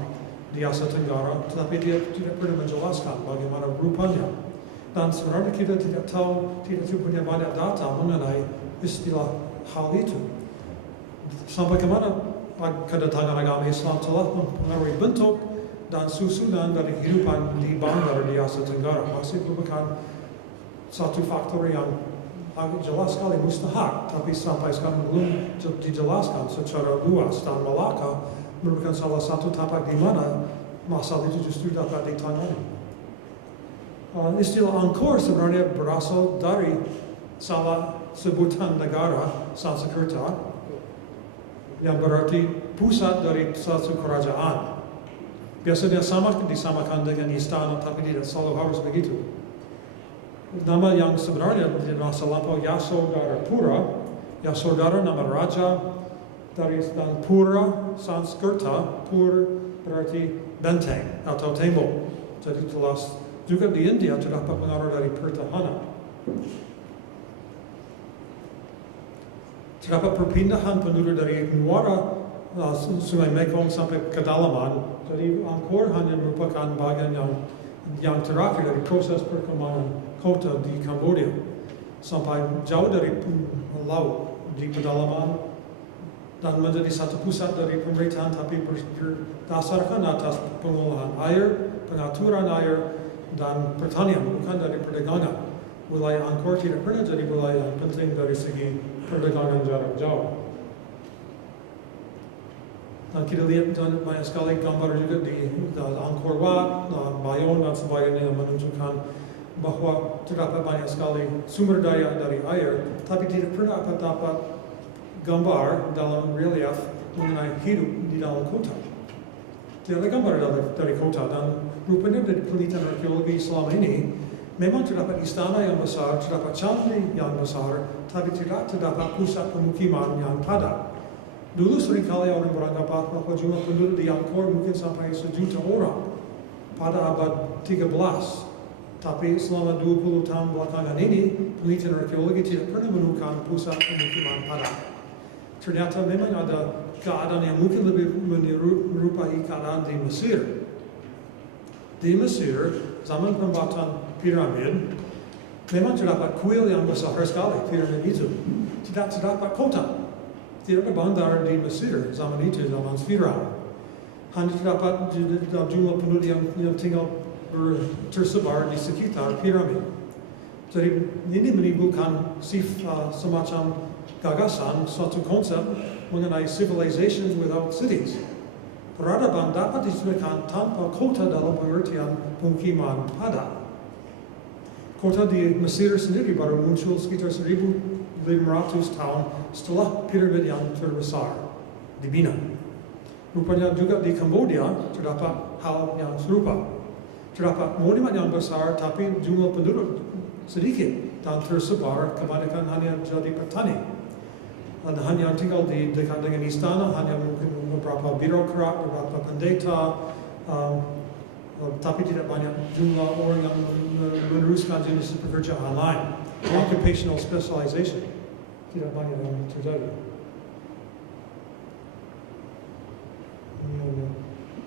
di Asia Tenggara, tetapi dia tidak pernah menjelaskan bagaimana rupanya. Dan sebenarnya kita tidak tahu, tidak punya banyak data mengenai istilah hal itu. Sampai kemana kedatangan agama Islam telah mempengaruhi bentuk dan susunan dari kehidupan di bandar di Asia Tenggara. Masih merupakan satu faktor yang agak jelas sekali mustahak, tapi sampai sekarang belum dijelaskan secara luas. Dan Malacca merupakan salah satu tapak di mana masalah itu justru dapat ditangani. Istilah Angkor sebenarnya berasal dari salah sebutan negara Sanskerta yang berarti pusat dari satu kerajaan. Biasanya disamakan dengan istana, tapi tidak selalu harus begitu. Nama yang sebenarnya di masa lampau Yasodhara Pura. Yasodhara nama raja dari dan Pura Sanskerta, Pur berarti benteng atau tembok. Jadi jelas juga di India terdapat pengaruh dari pertahanan. Terdapat perpindahan penduduk dari muara Sungai Mekong sampai kedalaman. Jadi Angkor hanya merupakan bagian yang terakhir dari proses perkembangan kota di Kamboja sampai jauh dari laut di pedalaman dan menjadi satu pusat dari pemerintahan, tapi berdasarkan atas pengolahan air, pengaturan air, dan pertanian, bukan dari perdagangan. Wilayah Angkor tidak pernah jadi wilayah yang penting dari segi perdagangan jarak jauh. Dan kita lihat banyak sekali gambar juga di Angkor Wat, Bayon dan sebagainya yang menunjukkan bahwa terdapat banyak sekali sumber daya dari air, tapi tidak pernah dapat gambar dalam relief mengenai hidup di dalam kota. Tidak ada gambar dari kota, dan rupanya dari penelitian arkeologi selama ini, memang terdapat istana yang besar, terdapat candi yang besar, tapi tidak terdapat pusat pemukiman yang padat. Dulu seringkali orang beranggapan bahwa jumlah penduduk di Angkor mungkin sampai 1 juta orang pada abad 13. Tapi selama 20 tahun belakangan ini, penelitian arkeologi tidak pernah menemukan pusat pemukiman padat. Ternyata memang ada keadaan yang mungkin lebih menyerupai keadaan di Mesir. Di Mesir, zaman pembuatan piramid, memang terdapat kuil yang besar sekali, piramid itu. Tidak terdapat kota. Tidak ada bandar di Mesir zaman itu, zaman Firaun. Hanya terdapat jumlah penduduk yang tinggal tersebar di sekitar piramid. Jadi ini menimbulkan semacam gagasan, suatu konsep mengenai civilization without cities. Peradaban dapat disesuaikan tanpa kota dalam pengertian pemukiman padat. Kota di Mesir sendiri baru muncul sekitar 1.500 tahun setelah piramid yang terbesar dibina. Rupanya juga di Kamboja terdapat hal yang serupa. Terdapat monumen yang besar tapi jumlah penduduk sedikit dan tersebar, kebanyakan hanya jadi petani. Dan hanya tinggal di dekat dengan istana, hanya mungkin beberapa birokrat, beberapa pendeta, tapi tidak banyak jumlah orang yang meneruskan jenis pekerjaan lain. Occupational specialization tidak banyak yang terjadi.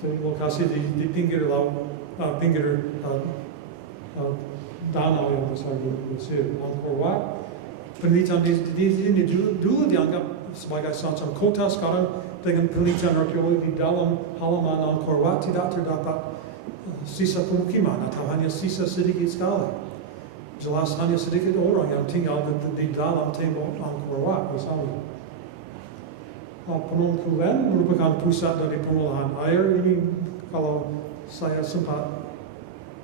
Jadi lokasi di pinggir laut, pinggir danau yang besar di Mesir, Angkor Wat. Penelitian di sini dulu dianggap sebagai semacam kota, sekarang dengan penelitian arkeologi di dalam halaman Angkor Wat tidak terdapat sisa pemukiman atau hanya sisa sedikit sekali. Jelas hanya sedikit orang yang tinggal di dalam tembok Angkor Wat misalnya. Phnom Penh merupakan pusat dari pengolahan air. Ini kalau saya sempat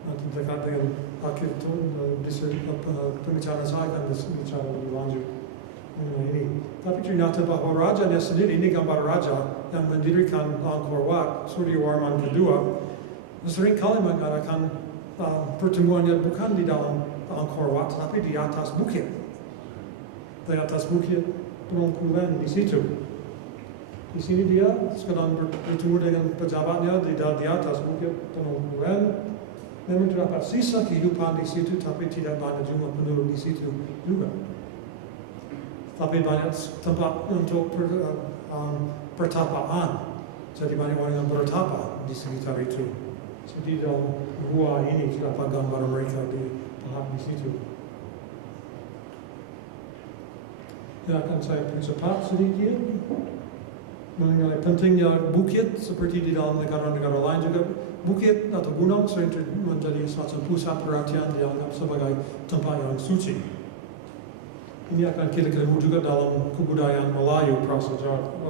nanti dekat dengan akhir pembicaraan saya akan bicara lebih lanjut mengenai ini. Tapi ternyata bahwa rajanya sendiri, ini gambar raja yang mendirikan Angkor Wat, Suryawarman kedua, seringkali mengadakan pertemuannya bukan di dalam Angkor Wat, tapi di atas bukit. Di atas bukit Phnom Penh di situ. Di sini dia sedang bertemu dengan pejabatnya di atas bukit Phnom Penh. Memang terdapat sisa kehidupan di situ, tapi tidak banyak jumlah penduduk di situ juga. Tapi banyak tempat untuk pertapaan. Jadi banyak orang yang bertapa di sekitar itu. Jadi dalam gua ini terdapat gambar mereka di situ. Ya, akan saya percepat sedikit mengenai pentingnya bukit seperti di dalam negara-negara lain juga. Bukit atau gunung sering menjadi semacam pusat perhatian, dianggap sebagai tempat yang suci. Ini akan kita ketemu juga dalam kebudayaan Melayu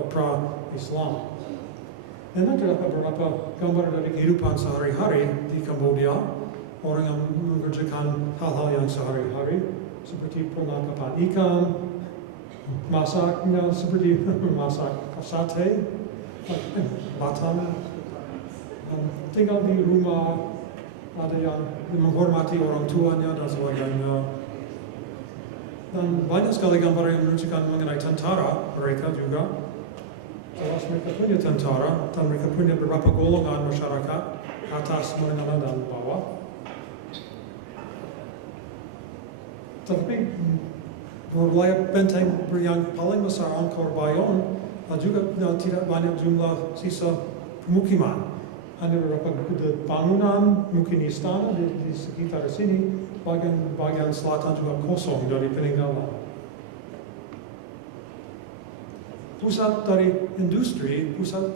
pra-Islam. Memang terdapat beberapa gambar dari kehidupan sehari-hari di Kamboja, orang yang mengerjakan hal-hal yang sehari-hari, seperti penangkapan ikan, masaknya seperti masak sate, batam, tinggal di rumah, ada yang menghormati orang tuanya dan sebagainya. Dan banyak sekali gambar yang menunjukkan mengenai tentara mereka juga. Jelas mereka punya tentara dan mereka punya beberapa golongan masyarakat, atas, menengah, dan bawah. Tapi wilayah benteng yang paling besar Angkor Bayon juga tidak banyak jumlah sisa pemukiman. Hanya beberapa bangunan, mungkin istana di sekitar sini, bagian selatan juga kosong dari peninggalan. Pusat dari industri, pusat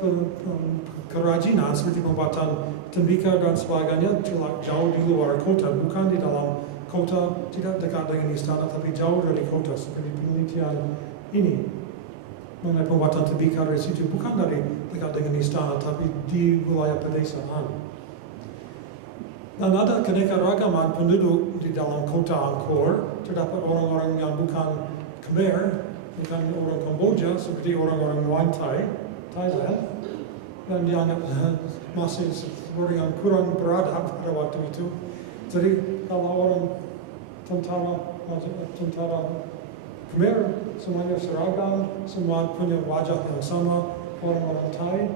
kerajinan seperti pembuatan tembikar dan sebagainya jauh di luar kota, bukan di dalam kota, tidak dekat dengan istana, tapi jauh dari kota, seperti penelitian ini. Mengenai pembuatan tembikar di situ bukan dari dekat dengan istana, tapi di wilayah pedesaan. Dan ada keanekaragaman penduduk di dalam kota Angkor. Terdapat orang-orang yang bukan Khmer, bukan orang Kamboja, seperti orang-orang Wantai, Thailand, dan dianggap masih seperti yang kurang beradab pada waktu itu. Jadi kalau orang tentara Khmer semuanya seragam, semua punya wajah yang sama. Orang-orang Thai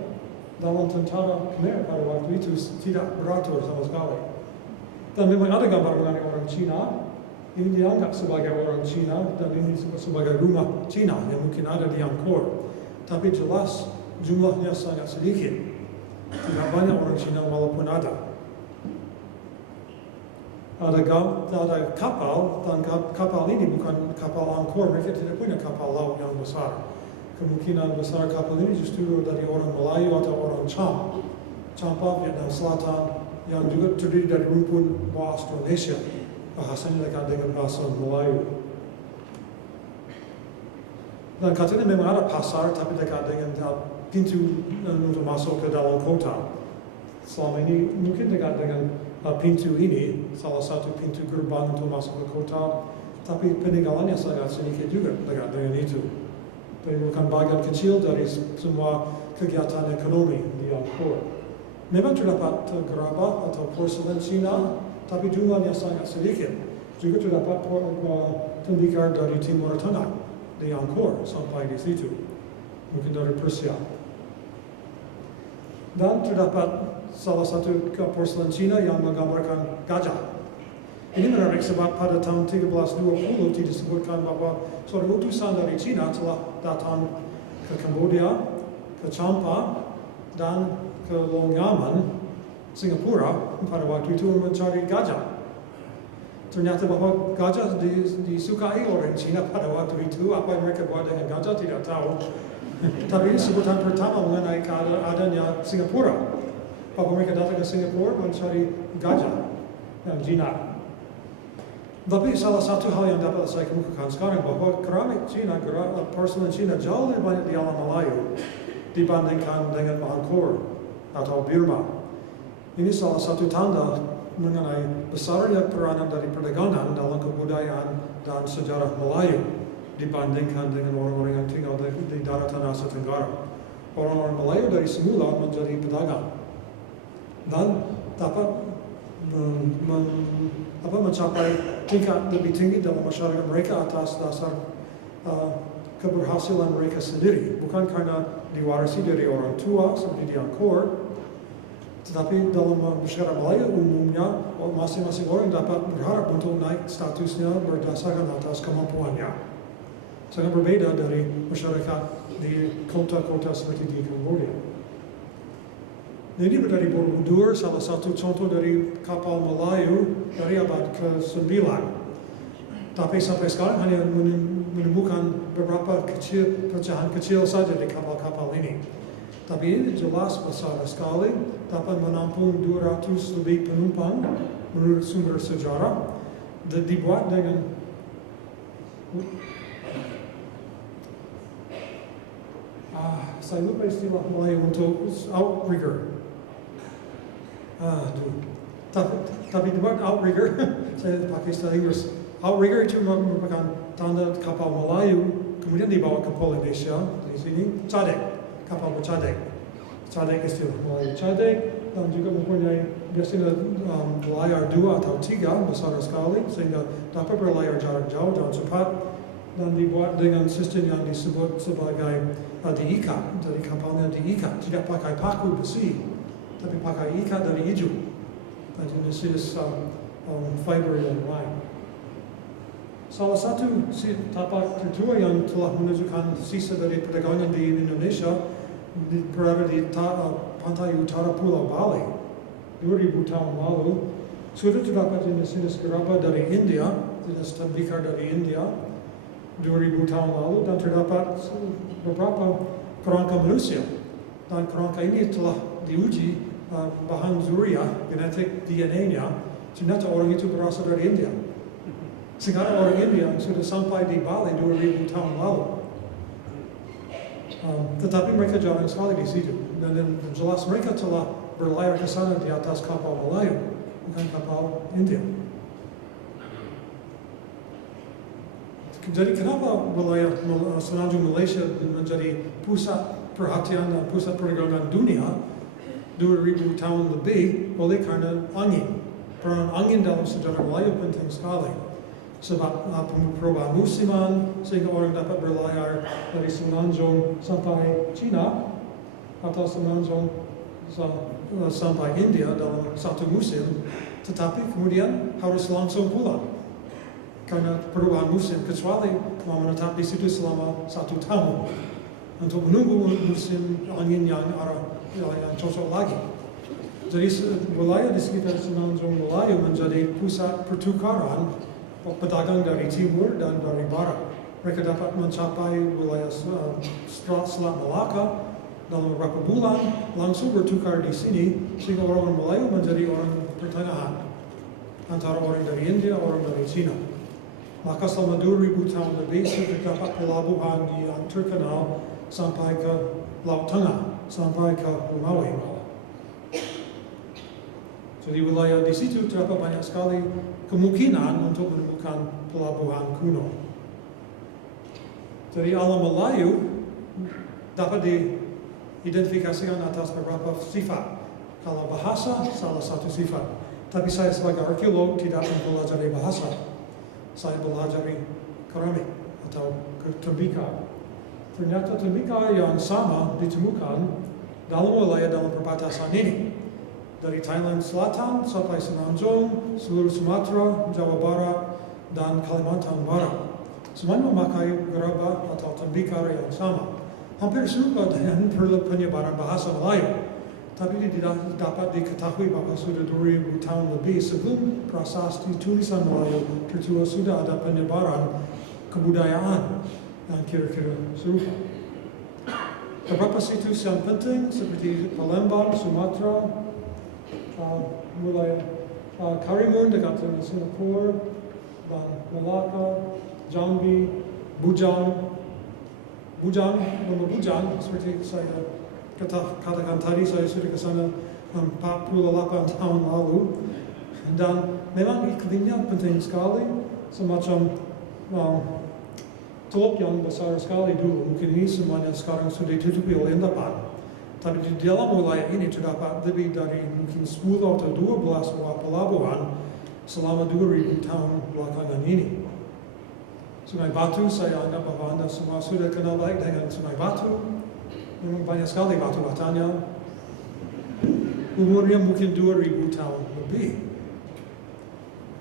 dalam tentara Khmer pada waktu itu tidak beratur sama sekali. Dan memang ada gambar mengenai orang Cina. Ini dianggap sebagai orang Cina dan ini sebagai rumah Cina yang mungkin ada di Angkor. Tapi jelas jumlahnya sangat sedikit. Tidak banyak orang Cina walaupun ada. Ada kapal, dan kapal ini bukan kapal Angkor, mereka tidak punya kapal laut yang besar. Kemungkinan besar kapal ini justru dari orang Melayu atau orang Champa, Vietnam Selatan, yang juga terdiri dari rumpun bahasa Indonesia, bahasanya dekat dengan bahasa Melayu. Dan katanya memang ada pasar, tapi dekat dengan pintu untuk masuk ke dalam kota. Selama ini mungkin dekat dengan pintu ini, salah satu pintu gerbang untuk masuk ke kota, tapi peninggalannya sangat sedikit juga dekat dengan itu. Tapi bukan bagian kecil dari semua kegiatan ekonomi di Angkor. Memang terdapat gerabah atau porselen Cina, tapi jumlahnya sangat sedikit. Juga terdapat tembikar dari Timur Tengah di Angkor sampai di situ, mungkin dari Persia. Dan terdapat salah satu porselen Cina yang menggambarkan gajah. Ini menarik sebab pada tahun 1320 disebutkan bahwa seorang utusan dari Cina telah datang ke Kambodia, ke Champa, dan ke Longyaman, Singapura pada waktu itu mencari gajah. Ternyata bahwa gajah disukai orang Cina pada waktu itu. Apa yang mereka buat dengan gajah tidak tahu. Tapi ini sebutan pertama mengenai adanya Singapura. Bahwa mereka datang ke Singapura mencari gajah yang jinak. Tapi salah satu hal yang dapat saya kemukakan sekarang bahwa keramik Cina, porselen Cina jauh lebih banyak di alam Melayu dibandingkan dengan Angkor atau Burma. Ini salah satu tanda mengenai besarnya peranan dari perdagangan dalam kebudayaan dan sejarah Melayu dibandingkan dengan orang-orang yang tinggal di daratan Asia Tenggara. Orang-orang Melayu dari semula menjadi pedagang dan dapat mencapai tingkat lebih tinggi dalam masyarakat mereka atas dasar keberhasilan mereka sendiri, bukan karena diwarisi dari orang tua seperti di Angkor, tetapi dalam masyarakat Melayu umumnya masing-masing orang dapat berharap untuk naik statusnya berdasarkan atas kemampuannya. Sangat berbeda dari masyarakat di kota-kota seperti di Kambodia. Ini dari Borobudur, salah satu contoh dari kapal Melayu dari abad ke-9. Tapi sampai sekarang hanya menemukan beberapa pecahan kecil saja di kapal-kapal ini. Tapi ini jelas besar sekali, dapat menampung 200 lebih penumpang menurut sumber sejarah. Dan dibuat dengan saya lupa istilah Melayu untuk outrigger. Tapi dibuat outrigger, saya pakai istilah Inggris. Outrigger itu merupakan tanda kapal Melayu, kemudian dibawa ke Polynesia, di sini, cadek, kapal bercadek. Cadek istilah Melayu cadek, dan juga mempunyai biasanya layar 2 atau 3 besar sekali, sehingga dapat berlayar jarak jauh dan cepat, dan dibuat dengan sistem yang disebut sebagai diikat, jadi kapalnya diikat, tidak pakai paku besi, tapi pakai ikat dari hijau, dan jenis fiber yang lain. Salah satu tapak tertua yang telah menunjukkan sisa dari perdagangan di Indonesia berada di pantai utara Pulau Bali. 2000 tahun lalu sudah terdapat jenis-jenis gerabah dari India, jenis tembikar dari India 2000 tahun lalu, dan terdapat beberapa kerangka manusia, dan kerangka ini telah diuji bahan zuriat, genetik DNA-nya, ternyata orang itu berasal dari India. Sekarang orang India sudah sampai di Bali 2000 tahun lalu. Tetapi mereka jarang sekali di situ. Dan jelas mereka telah berlayar ke sana di atas kapal Melayu, bukan kapal India. Jadi kenapa wilayah selanjung Malaysia menjadi pusat perhatian dan pusat perdagangan dunia 2000 tahun lebih? Oleh karena angin. Peran angin dalam sejarah Melayu penting sekali. Sebab perubahan musiman, sehingga orang dapat berlayar dari Semenanjung sampai China, atau Semenanjung sampai India dalam satu musim, tetapi kemudian harus langsung pulang. Karena perubahan musim, kecuali mau menetap di situ selama 1 tahun untuk menunggu musim angin yang cocok lagi. Jadi wilayah di sekitar Semenanjung Melayu menjadi pusat pertukaran pedagang dari timur dan dari barat. Mereka dapat mencapai wilayah Selat Malaka dalam beberapa bulan, langsung bertukar di sini, sehingga orang Melayu menjadi orang pertengahan antara orang dari India, orang dari Cina. Maka selama 2000 tahun lebih sudah terdapat pelabuhan yang terkenal sampai ke Laut Tengah, sampai ke Romawi malah. Jadi wilayah di situ terdapat banyak sekali kemungkinan untuk menemukan pelabuhan kuno. Jadi alam Melayu dapat diidentifikasikan atas beberapa sifat. Kalau bahasa, salah satu sifat. Tapi saya sebagai arkeolog tidak mempelajari bahasa. Saya belajar keramik atau tembikar. Ternyata tembikar yang sama ditemukan dalam wilayah dalam perbatasan ini. Dari Thailand Selatan sampai Semenanjung, seluruh Sumatera, Jawa Barat, dan Kalimantan Barat. Semuanya memakai gerabah atau tembikar yang sama. Hampir serupa dengan penyebaran bahasa Melayu. Tapi tidak dapat diketahui bahwa sudah 2000 tahun lebih sebelum prasasti tulisan Melayu tertua sudah ada penyebaran kebudayaan yang kira-kira serupa. Beberapa situs yang penting seperti Palembang, Sumatera, wilayah Karimun dekat dengan Singapura, dan Melaka, Jambi, Bujang, seperti saya katakan tadi, saya sudah ke sana 48 tahun lalu, dan memang iklimnya penting sekali, semacam teluk yang besar sekali dulu. Mungkin ini semuanya sekarang sudah ditutupi oleh endapan. Tapi di dalam wilayah ini terdapat lebih dari mungkin 10 atau 12 buah pelabuhan selama 2000 tahun belakangan ini. Sungai Batu, saya anggap bahwa Anda semua sudah kenal baik dengan Sungai Batu. Memang banyak sekali batu-batanya. Umurnya mungkin 2000 tahun lebih.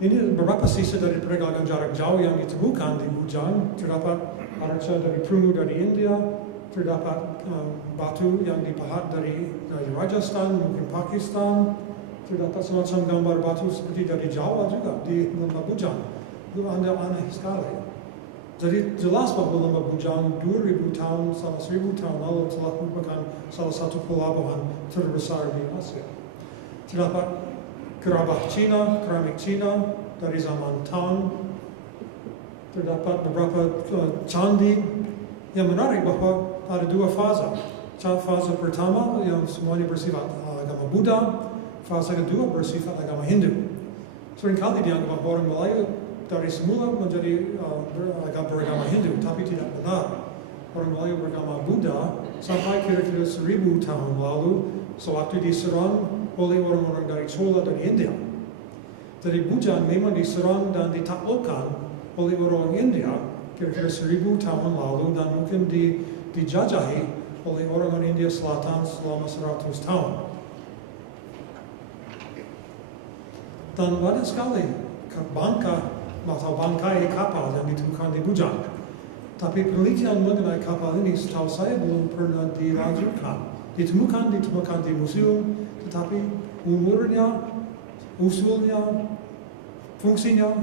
Ini beberapa sisa dari perdagangan jarak jauh yang ditemukan di Bujang. Terdapat arca dari perunggu dari India. Terdapat batu yang dipahat dari Rajasthan, mungkin Pakistan. Terdapat semacam gambar batu seperti dari Jawa juga di Lembah Bujang. Itu aneh sekali. Jadi jelas bahwa Lembah Bujang 2000 tahun, sama 1000 tahun lalu telah merupakan salah satu pelabuhan terbesar di Asia. Terdapat gerabah Cina, keramik Cina dari zaman Tang. Terdapat beberapa candi. Yang menarik bahwa ada dua fasa. Fasa pertama yang semuanya bersifat agama Buddha, fasa kedua bersifat agama Hindu. Seringkali dianggap bahwa orang Melayu dari semula menjadi beragama Hindu, tapi tidak benar. Orang Melayu beragama Buddha sampai kira-kira 1000 tahun lalu, sewaktu diserang oleh orang-orang dari Chola dari India. Jadi Bujang memang diserang dan ditaklukkan oleh orang India kira-kira 1000 tahun lalu, dan mungkin dijajahi oleh orang India Selatan selama 100 tahun. Dan banyak sekali atau bangkai kapal yang ditemukan di Bujang. Tapi penelitian mengenai kapal ini setahu saya belum pernah dilanjutkan. Ditemukan di museum, tetapi umurnya, usulnya, fungsinya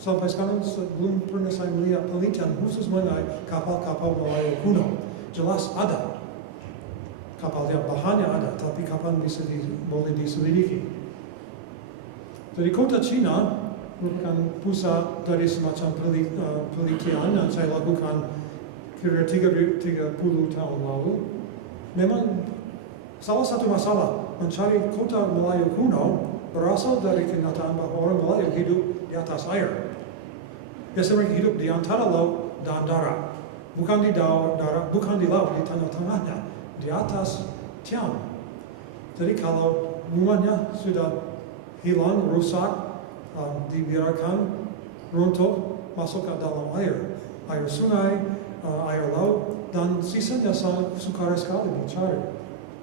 sampai sekarang belum pernah saya melihat penelitian khusus mengenai kapal-kapal Melayu kuno. Jelas ada kapalnya, bahannya ada, tapi kapan bisa boleh diselidiki. Jadi kota Cina merupakan pusat dari semacam penelitian yang saya lakukan kira-kira 30 tahun lalu. Memang salah satu masalah mencari kota Melayu kuno berasal dari kenyataan bahwa orang Melayu hidup di atas air. Biasanya mereka hidup di antara laut dan darat. Bukan di darat, bukan di laut, di tengah-tengahnya, di atas tiang. Jadi kalau rumahnya sudah hilang, rusak, dibiarkan runtuh, masuk ke dalam air sungai, air laut, dan sisanya sangat sukar sekali dicari.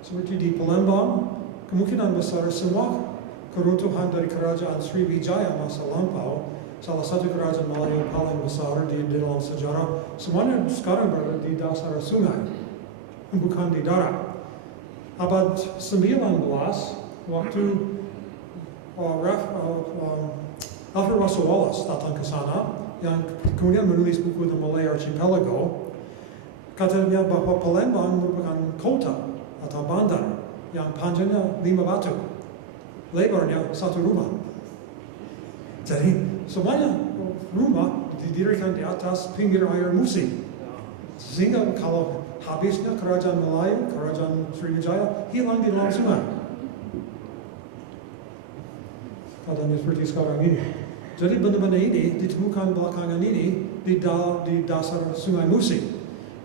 Seperti di Palembang, kemungkinan besar semua keruntuhan dari kerajaan Sriwijaya masa lampau, salah satu kerajaan Melayu paling besar di dalam sejarah, semuanya sekarang berada di dasar sungai, bukan di darat. Abad 19, waktu Alfred Russel Wallace datang ke sana, yang kemudian menulis buku The Malay Archipelago, katanya bahwa Palembang merupakan kota atau bandar yang panjangnya 5 batu, lebarnya 1 rumah. Jadi semuanya rumah didirikan di atas pinggir air Musi. Sehingga kalau habisnya kerajaan Melayu, kerajaan Sriwijaya, hilang di dalam sungai. Keadaannya seperti sekarang ini. Jadi benda-benda ini ditemukan belakangan ini di dasar sungai Musi.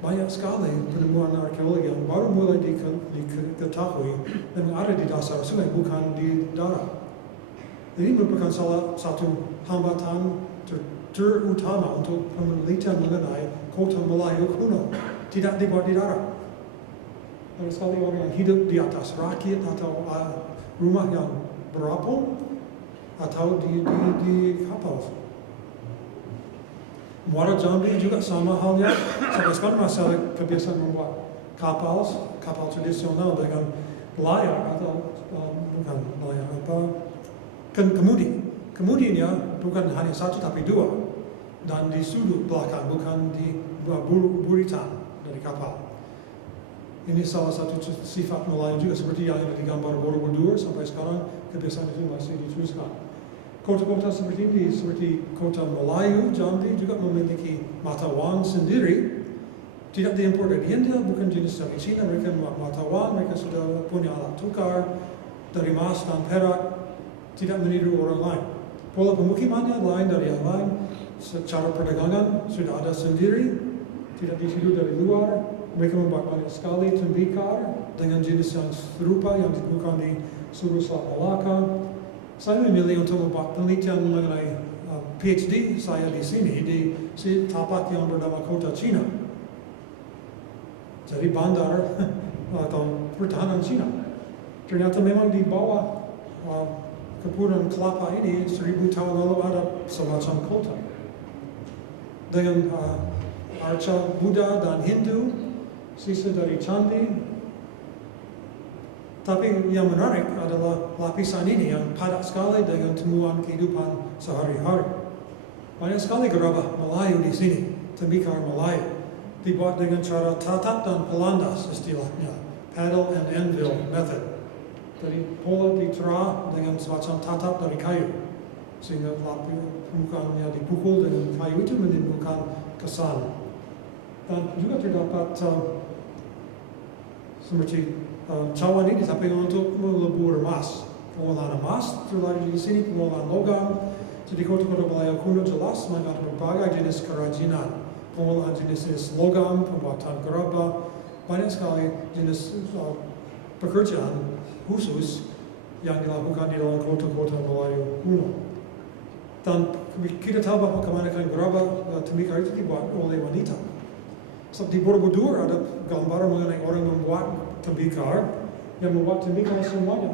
Banyak sekali penemuan arkeologi yang baru mulai diketahui memang ada di dasar sungai, bukan di darat. Ini merupakan salah satu hambatan terutama untuk penelitian mengenai kota Melayu kuno. Tidak dibuat di darat. Ada sekali orang yang hidup di atas rakit atau rumah yang berapung atau di kapal. Muara Jambi juga sama halnya. Sampai sekarang masalah kebiasaan membuat kapal tradisional dengan layar atau bukan layar kemudi. Kemudinya bukan hanya satu tapi dua, dan di sudut belakang, bukan di buritan dari kapal. Ini salah satu sifat Melayu juga, seperti yang ada di gambar Borobudur. Sampai sekarang kebiasaan itu masih diteruskan. Kota-kota seperti ini, seperti kota Melayu, Jambi juga memiliki mata wang sendiri. Tidak diimpor dari India, bukan jenis dari Cina. Mereka membuat mata wang, mereka sudah punya alat tukar dari emas dan perak, tidak meniru orang lain. Pola pemukimannya lain dari yang lain. Secara perdagangan sudah ada sendiri, tidak ditiru dari luar. Mereka membuat banyak sekali tembikar dengan jenis yang serupa yang ditemukan di seluruh Selat Malaka. Saya memilih untuk membuat penelitian mengenai PhD saya di sini, di tapak yang bernama Kota Cina. Jadi bandar atau pertahanan Cina. Ternyata memang di bawah kepunan kelapa ini 1000 tahun lalu ada semacam kota. Dengan arca Buddha dan Hindu, sisa dari candi. Tapi yang menarik adalah lapisan ini yang padat sekali dengan temuan kehidupan sehari-hari. Banyak sekali gerabah Melayu di sini, tembikar Melayu, dibuat dengan cara tatap dan pelandas istilahnya, paddle and anvil method. Jadi pola diterah dengan semacam tatap dari kayu, sehingga permukaannya dipukul dengan kayu itu menimbulkan kesan. Dan juga terdapat seperti cawan ini tapi untuk melebur emas. Pengolahan emas terlari di sini, pengolahan logam. Jadi kota-kota Melayu kuno jelas menggunakan berbagai jenis kerajinan, pengolahan jenis logam, pembuatan gerabah, banyak sekali jenis pekerjaan khusus yang dilakukan di dalam kota-kota Melayu kuno. Dan kita tahu bahwa kebanyakan gerabah tembikar itu dibuat oleh wanita. So, di Borobudur ada gambar mengenai orang membuat tembikar, yang membuat tembikar semuanya.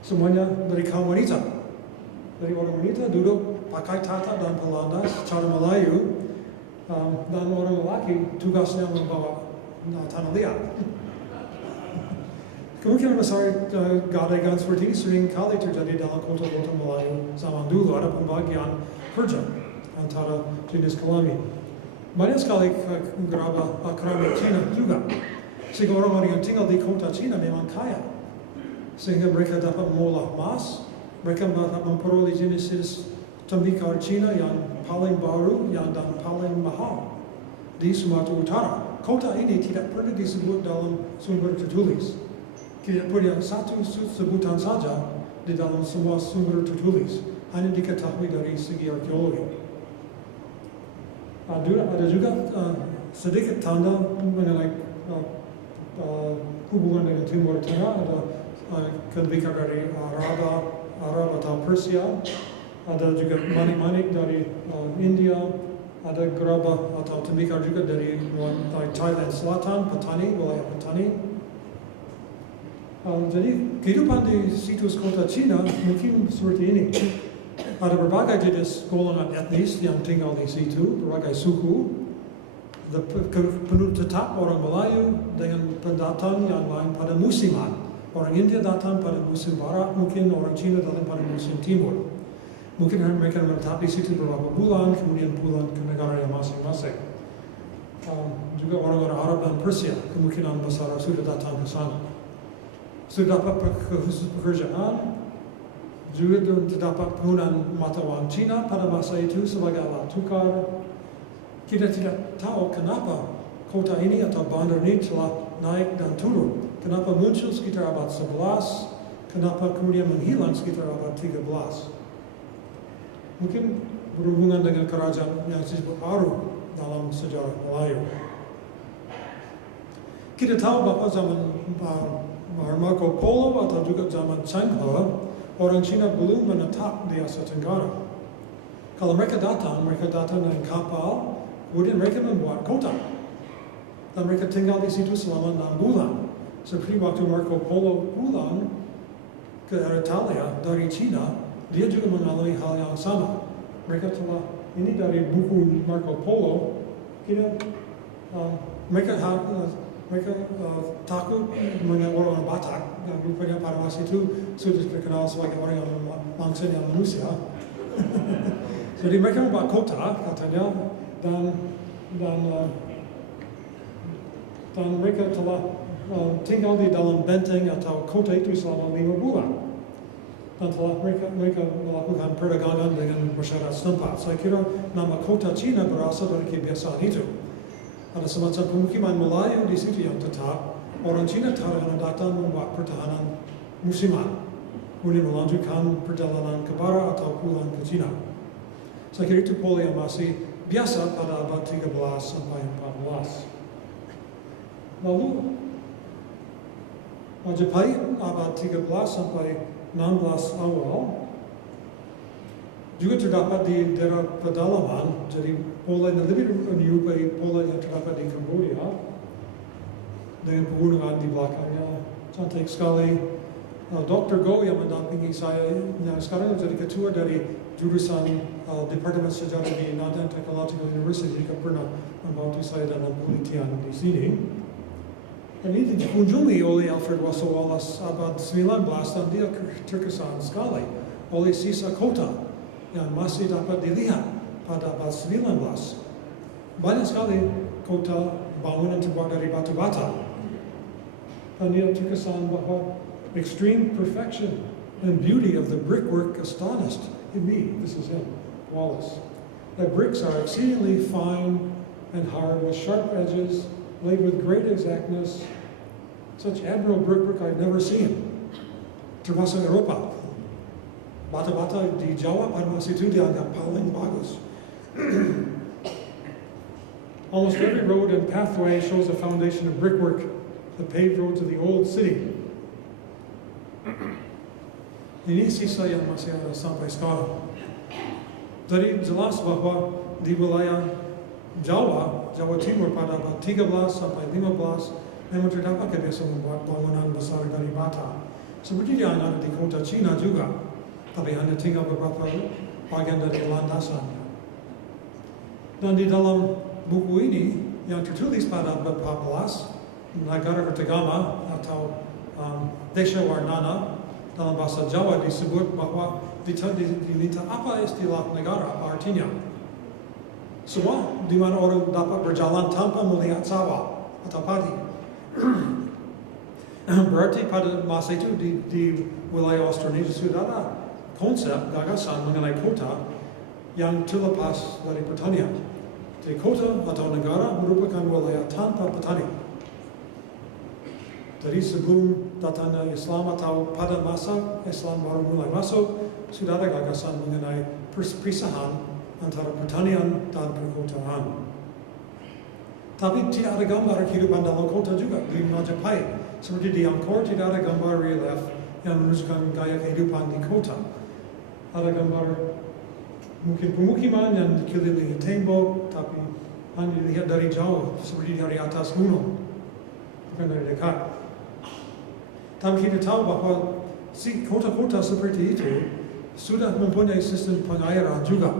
Semuanya dari kaum wanita. Dari orang wanita duduk pakai tatap dan pelandas cara Melayu, dan orang lelaki tugasnya membawa tanah liat. Kemungkinan besar gadegan seperti ini sering kali terjadi dalam kota-kota Melayu zaman dulu. Ada pembagian kerja antara jenis kelamin. Banyak sekali gerabah keramik Cina juga. Sehingga orang-orang yang tinggal di kota Cina memang kaya. Sehingga mereka dapat mengolah emas, mereka dapat memperoleh jenis tembikar Cina yang paling baru dan paling mahal di Sumatera Utara. Kota ini tidak pernah disebut dalam sumber tertulis. Tidak punya satu sebutan saja di dalam semua sumber tertulis. Hanya diketahui dari segi arkeologi. Ada juga sedikit tanda mengenai hubungan dengan Timur Tengah. Ada tembikar dari Arab atau Persia. Ada juga manik-manik dari India. Ada gerabah atau tembikar juga dari Thailand Selatan, petani, wilayah petani. Jadi kehidupan di situs kota Cina mungkin seperti ini. Ada berbagai jenis golongan etnis yang tinggal di situ, berbagai suku. Penduduk tetap orang Melayu dengan pendatang yang lain pada musiman. Orang India datang pada musim barat, mungkin orang Cina datang pada musim timur. Mungkin mereka menetap di situ beberapa bulan, kemudian pulang ke negara yang masing-masing. Juga orang-orang Arab dan Persia, kemungkinan besar sudah datang ke sana. Sudah dapat pekerjaan, Juga terdapat penggunaan mata wang Cina pada masa itu sebagai alat tukar. Kita tidak tahu kenapa kota ini atau bandar ini telah naik dan turun. Kenapa muncul sekitar abad 11, kenapa kemudian menghilang sekitar abad 13. Mungkin berhubungan dengan kerajaan yang disebut baru dalam sejarah Melayu. Kita tahu bahwa zaman Marco Polo atau juga zaman Cheng He, orang Cina belum menetap di Asia Tenggara. Kalau mereka datang dengan kapal, kemudian mereka membuat kota. Dan mereka tinggal di situ selama 6 bulan. Seperti waktu Marco Polo pulang ke Italia dari Cina, dia juga mengalami hal yang sama. Mereka telah, ini dari buku Marco Polo, mereka takut mengenai orang Batak, dan rupanya pada masa itu sudah terkenal sebagai orang yang mangsanya manusia. Jadi mereka membuat kota, katanya, dan mereka telah tinggal di dalam benteng atau kota itu selama 5 bulan. Dan telah mereka melakukan perdagangan dengan masyarakat setempat. Saya kira nama kota Cina berasal dari kebiasaan itu. Ada semacam pemukiman Melayu di situ yang tetap. Orang Cina kadang-kadang datang membuat pertahanan musiman, kemudian melanjutkan perjalanan ke barat atau pulang ke Cina. Saya kira itu pola yang masih biasa pada abad 13 sampai 14. Lalu Majapahit abad 13 sampai 16 awal juga terdapat di daerah pedalaman, jadi pola yang lebih menyerupai pola yang terdapat di Kamboja dengan pegunungan di belakangnya. Cantik sekali. Dr. Go yang mendampingi saya, yang sekarang jadi ketua dari jurusan Departemen Sejarah di Nanyang Technological University, juga pernah membantu saya dalam penelitian di sini. Dan ini dikunjungi oleh Alfred Russel Wallace abad 19 dan dia terkesan sekali oleh sisa kota yang masih dapat dilihat pada abad 19. Banyak sekali kota bangunan terbuat dari batu bata. Dan dia terkesan bahwa extreme perfection and beauty of the brickwork astonished me. This is him, Wallace. The bricks are exceedingly fine and hard with sharp edges, laid with great exactness. Such admirable brickwork I've never seen. Termasuk Eropa. Bata-bata di Jawa pada masa itu dianggap paling bagus. Almost every road and pathway shows a foundation of brickwork, the paved roads of the old city. Ini sisa yang masih ada sampai sekarang. Jadi jelas bahwa di wilayah Jawa Timur pada abad 13 sampai 15 memang terdapat kebiasaan membuat bangunan besar dari bata. Seperti yang ada di kota Cina juga, tapi hanya tinggal beberapa bagian dari landasannya. Dan di dalam buku ini yang tertulis pada abad 14, Negara Kertagama atau Desha Warnana, dalam bahasa Jawa disebut bahwa diminta apa istilah negara, apa artinya. Semua di mana orang dapat berjalan tanpa melihat sawah atau padi. Berarti pada masa itu di wilayah Australia sudah ada konsep gagasan mengenai kota yang terlepas dari pertanian. Jadi kota atau negara merupakan wilayah tanpa petani. Jadi sebelum datangnya Islam atau pada masa Islam baru mulai masuk, sudah ada gagasan mengenai perpisahan antara pertanian dan perkotaan. Tapi tidak ada gambar kehidupan dalam kota juga di Majapahit. Seperti di Angkor tidak ada gambar relief yang menunjukkan gaya kehidupan di kota. Ada gambar mungkin pemukiman yang dikelilingi tembok, tapi hanya dilihat dari jauh, seperti dari atas gunung, bukan dari dekat. Tapi kita tahu bahwa kota-kota seperti itu sudah mempunyai sistem pengairan juga.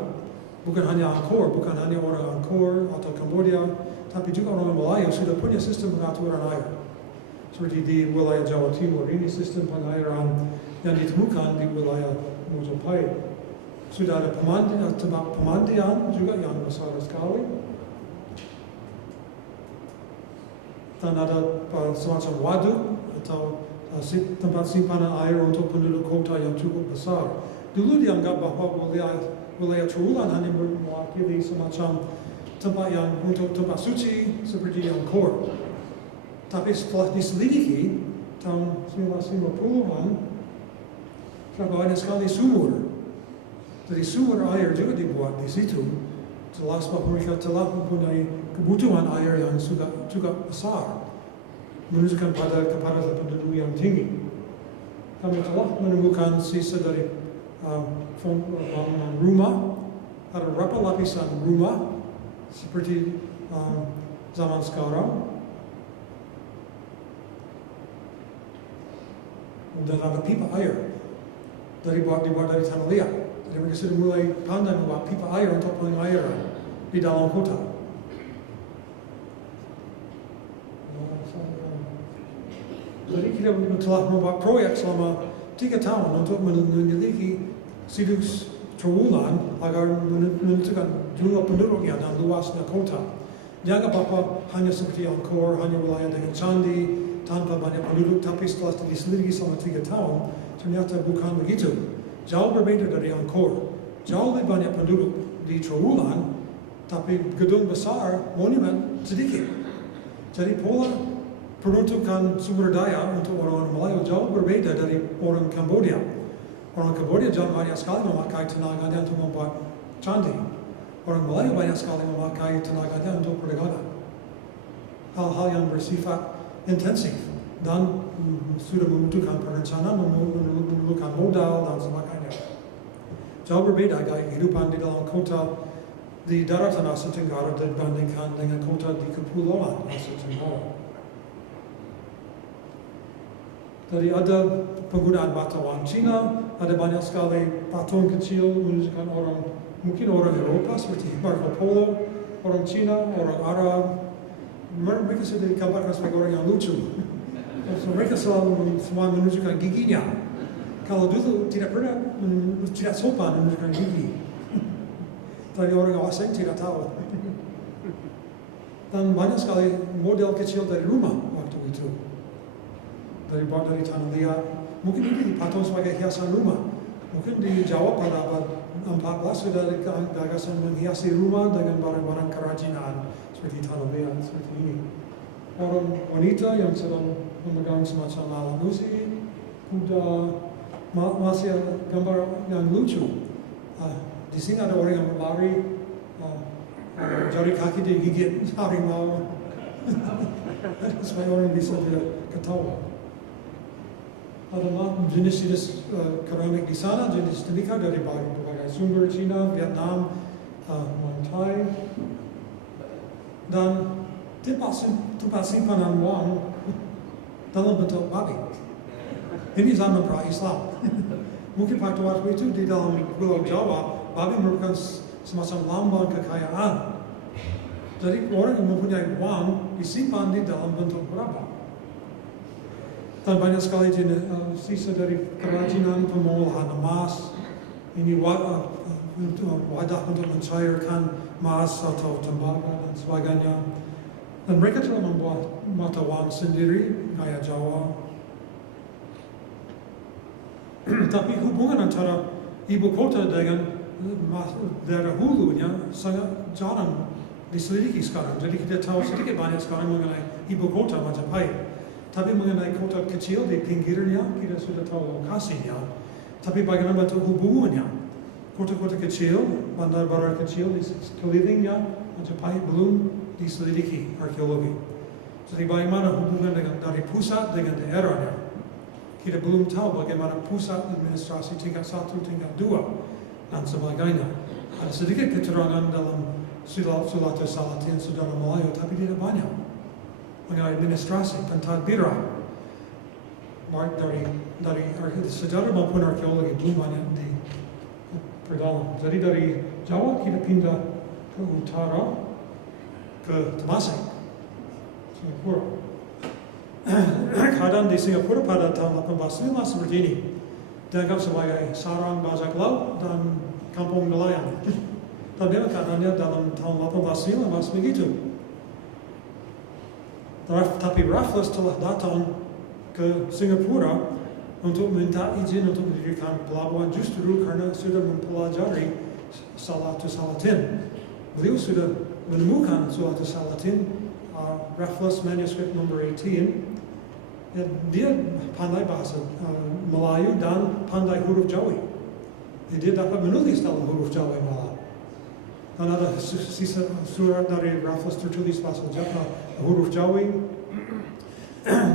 Bukan hanya Angkor, bukan hanya orang Angkor atau Kamboja, tapi juga orang Melayu sudah punya sistem pengaturan air. Seperti di wilayah Jawa Timur, ini sistem pengairan yang ditemukan di wilayah Majapahit. Sudah ada tempat pemandian juga yang besar sekali. Dan ada semacam waduk atau tempat simpanan air untuk penduduk kota yang cukup besar. Dulu dianggap bahwa wilayah Trowulan hanya mewakili semacam tempat yang untuk tempat suci seperti Angkor. Tapi setelah diselidiki tahun 1950-an, banyak sekali sumur. Jadi sumur air juga dibuat di situ. Jelas bahwa mereka telah mempunyai kebutuhan air yang juga besar, menunjukkan kepada penduduk yang tinggi. Kami telah menemukan sisa dari bangunan rumah, ada beberapa lapisan rumah seperti zaman sekarang, dan ada pipa air dibuat dari tanah liat. Jadi mereka sudah mulai pandai membuat pipa air untuk pengairan di dalam kota. Jadi kita telah membuat proyek selama 3 tahun untuk meneliti situs Trowulan agar menentukan jumlah penduduknya dan luasnya kota. Jangan bahwa hanya seperti Angkor, hanya wilayah dengan candi, tanpa banyak penduduk, tapi setelah diselidiki selama 3 tahun, ternyata bukan begitu. Jauh berbeda dari Angkor. Jauh lebih banyak penduduk di Trowulan, tapi gedung besar, monumen sedikit. Jadi pola peruntukan sumber daya untuk orang-orang Melayu jauh berbeda dari orang Kamboja. Orang Kamboja jangan banyak sekali memakai tenaganya untuk membuat candi. Orang Melayu banyak sekali memakai tenaganya untuk perdagangan. Hal-hal yang bersifat intensif dan sudah membutuhkan perencanaan, memerlukan modal dan sebagainya. Jauh berbeda gaya kehidupan di dalam kota di daratan Asia Tenggara dibandingkan dengan kota di kepulauan Asia Tenggara. Jadi ada penggunaan batuan Cina, ada banyak sekali patung kecil menunjukkan mungkin orang Eropa seperti Marco Polo, orang Cina, orang Arab. Mereka sudah dikabarkan sebagai orang yang lucu. So, mereka selalu semua menunjukkan giginya. Kalau dulu tidak sopan menunjukkan gigi. Tapi orang asing tidak tahu. Dan banyak sekali model kecil dari rumah waktu itu. Dari tanah liat. Mungkin ini dipatung sebagai hiasan rumah. Mungkin di Jawa pada abad 14 sudah ada gagasan menghiasi rumah dengan barang-barang kerajinan seperti tanah liat, seperti ini. Orang wanita yang sedang memegang semacam alat musik, kuda, masih ada gambar yang lucu. Di sini ada orang yang berlari, jari kaki digigit harimau. Supaya orang bisa ketawa. Ada jenis-jenis keramik di sana, jenis temika dari berbagai sumber Cina, Vietnam, Thai, dan tempat simpanan uang dalam bentuk babi. Ini zaman pra-Islam. Mungkin pada waktu itu di dalam Pulau Jawa, babi merupakan semacam lambang kekayaan. Jadi orang yang mempunyai uang disimpan di dalam bentuk berapa. Dan banyak sekali sisa dari kerajinan pengolahan emas. Ini wadah untuk mencairkan emas atau tembaga dan sebagainya. Dan mereka telah membuat mata uang sendiri, gaya Jawa. Tapi hubungan antara ibu kota dengan daerah hulunya sangat jarang diselidiki sekarang. Jadi kita tahu sedikit banyak sekarang mengenai ibu kota Majapahit. Tapi mengenai kota kecil di pinggirnya, kita sudah tahu lokasinya. Tapi bagaimana bentuk hubungannya? Kota-kota kecil, bandar-bandar kecil di sekelilingnya, Majapahit belum diselidiki arkeologi. Jadi bagaimana hubungan dari pusat dengan daerahnya? Kita belum tahu bagaimana pusat administrasi tingkat 1, tingkat 2, dan sebagainya. Ada sedikit keterangan dalam Sulata Salatin Saudara Melayu, tapi tidak banyak. Mengenai administrasi, pentadbiran, dari sejarah maupun arkeologi belum banyak diperdalam. Jadi dari Jawa kita pindah ke utara, ke Temasek, Singapura. Keadaan di Singapura pada tahun 1805 seperti ini. Dianggap sebagai sarang bajak laut dan kampung nelayan. Dan memang keadaannya dalam tahun 1805 masih begitu. Tapi Raffles telah datang ke Singapura untuk minta izin untuk mendirikan pelabuhan justru karena sudah mempelajari Salatin Salatin. Beliau sudah menemukan suatu Salatin, Raffles manuscript number 18. Ya, dia pandai bahasa Melayu dan pandai huruf Jawi. Dia dapat menulis dalam huruf Jawi malah. Dan ada sisa surat dari Raffles tertulis bahasa huruf Jawi.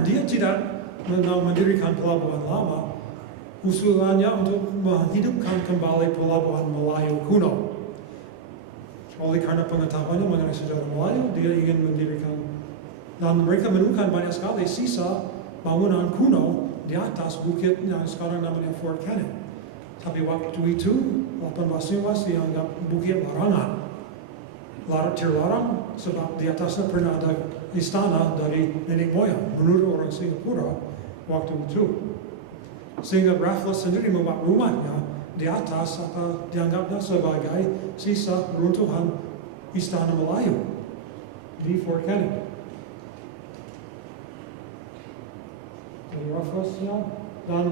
Dia tidak mendirikan pelabuhan lama. Usulannya untuk menghidupkan kembali pelabuhan Melayu kuno. Oleh karena pengetahuannya mengenai sejarah Melayu, dia ingin mendirikan, dan mereka menemukan banyak sekali sisa bangunan kuno di atas bukit yang sekarang namanya Fort Canning. Tapi waktu itu, 1815 dianggap bukit larangan. Terlarang sebab di atasnya pernah ada istana dari nenek moyang menurut orang Singapura waktu itu. Sehingga Raffles sendiri membuat rumahnya di atas apa dianggapnya sebagai sisa runtuhan istana Melayu di Fort Canning. Jadi Rafflesnya, dan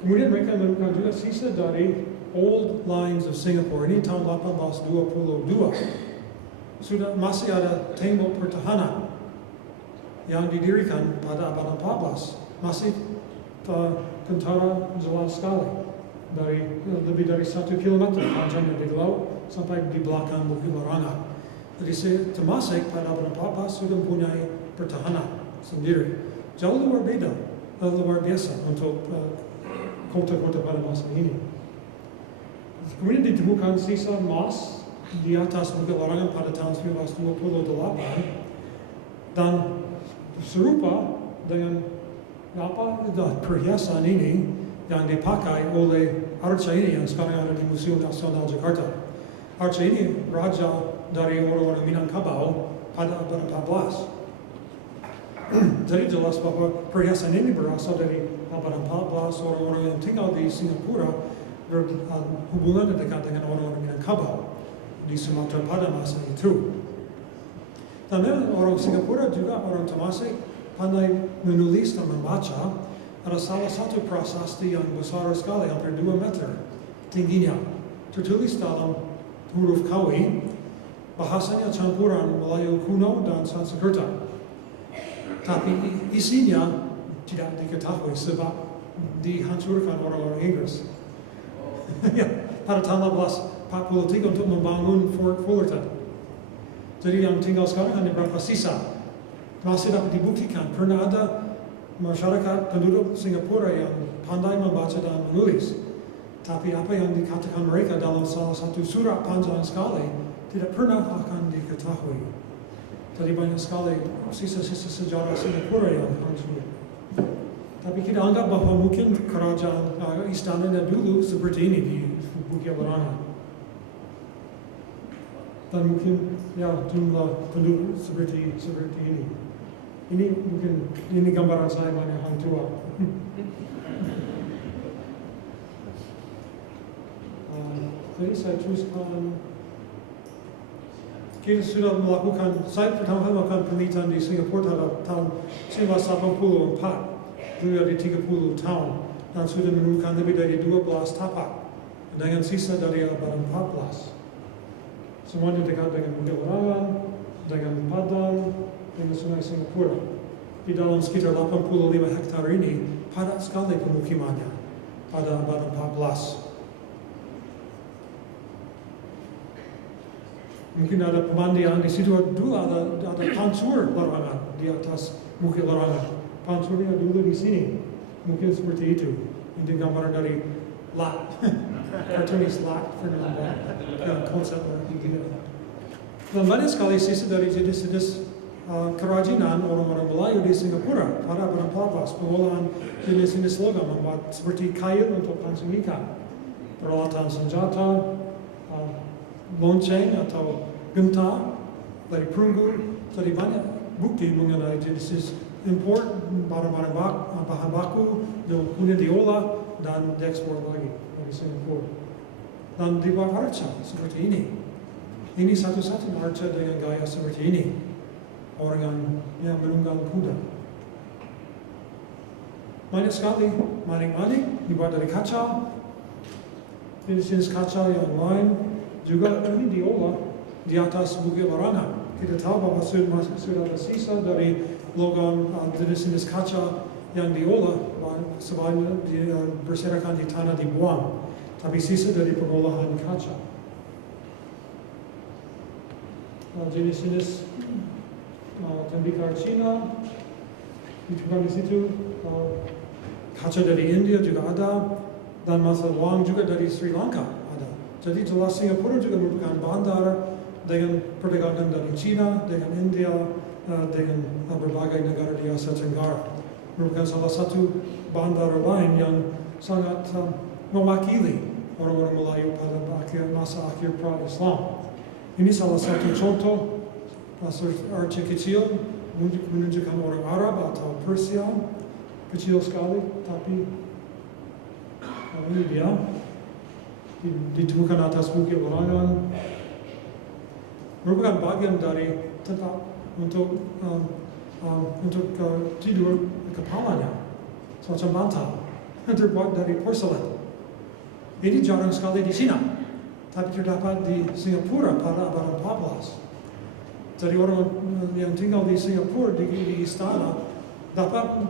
kemudian mereka menemukan juga sisa dari old lines of Singapore. Ini tahun 1822. Sudah masih ada tembok pertahanan yang didirikan pada abad 14. Masih tentara jelas sekali. Lebih dari 1 kilometer panjangnya di laut sampai di belakang Bukit Larangan. Jadi Temasek pada abad 14 sudah mempunyai pertahanan sendiri. Jauh luar biasa untuk kota-kota pada masa ini. Kemudian ditemukan sisa emas di atas Bukit Larangan pada tahun 1928 dan serupa dengan perhiasan ini yang dipakai oleh arca ini yang sekarang ada di Museum Nasional Jakarta. Arca ini raja dari orang-orang Minangkabau pada abad 14. Jadi jelas bahwa perhiasan ini berasal dari abad 14. Orang-orang yang tinggal di Singapura berhubungan dekat dengan orang-orang Minangkabau di Sumatera pada masa itu. Dan orang Singapura juga orang Temasek pandai menulis dan membaca. Ada salah satu prasasti yang besar sekali, hampir 2 meter tingginya, tertulis dalam huruf Kawi. Bahasanya campuran Melayu kuno dan Sanskerta. Tapi isinya tidak diketahui sebab dihancurkan orang-orang Inggris. Ya, pada tahun 1843 untuk membangun Fort Fullerton. Jadi yang tinggal sekarang hanya beberapa sisa. Masih dapat dibuktikan. Pernah ada masyarakat penduduk Singapura yang pandai membaca dan menulis. Tapi apa yang dikatakan mereka dalam salah satu surat panjang sekali tidak pernah akan diketahui. Jadi banyak sekali sisa-sisa sejarah Singapura yang hancur. Tapi kita anggap bahwa mungkin kerajaan istananya dulu seperti ini di Bukit Larangan. Dan mungkin ya jumlah penduduk seperti ini. Ini mungkin gambaran saya banyak hang tua. Jadi saya teruskan. Kita sudah saya pertama kali melakukan penelitian di Singapura pada tahun 1984, dulu ada 30 tahun, dan sudah menemukan lebih dari 12 tapak dengan sisa dari abad 14. Semuanya dekat dengan Bukit Larangan, dengan Padang, dengan Sungai Singapura. Di dalam sekitar 85 hektar ini, padat sekali pemukimannya pada abad 14. Mungkin ada pemandian di situ, dulu ada pansur larangan di atas Bukit Larangan. Pansurnya dulu di sini, mungkin seperti itu. Ini gambaran dari Lat, kartunis Lat, konsep gitu. Dan banyak sekali sisa dari jenis-jenis kerajinan orang-orang Melayu di Singapura pada abad 14. Pengolahan jenis-jenis logam membuat seperti kayu untuk pancing ikan, peralatan senjata, lonceng atau genta dari perunggu. Jadi banyak bukti mengenai jenis import barang-barang bahan baku yang kemudian diolah dan diekspor lagi dari Singapura. Dan dibuat arca seperti ini. Ini satu-satunya arca dengan gaya seperti ini. Orang yang menunggang kuda. banyak sekali manik-manik dibuat dari kaca. Jenis kaca yang lain juga ini diolah di atas bukit larangan. Kita tahu bahwa sudah ada sisa dari logam jenis kaca yang diolah sebanyak berserakan di tanah dibuang. Tapi sisa dari pengolahan kaca. Jenis-jenis tembikar Cina ditukar di situ. Kaca dari India juga ada, dan masa wang juga dari Sri Lanka ada. Jadi jelas Singapura juga merupakan bandar dengan perdagangan dari China, dengan India, dengan berbagai negara di Asia Tenggara. Merupakan salah satu bandar lain yang sangat mewakili orang-orang Melayu pada masa akhir pra-Islam. Ini salah satu contoh arca kecil menunjukkan orang Arab atau Persia, kecil sekali, tapi ini dia ditemukan atas bukit larangan. Merupakan bagian dari tempat untuk tidur kepalanya, semacam bantal, terbuat dari porselen. Ini jarang sekali di Cina, tapi terdapat di Singapura pada abad 14. Jadi orang yang tinggal di Singapura di istana dapat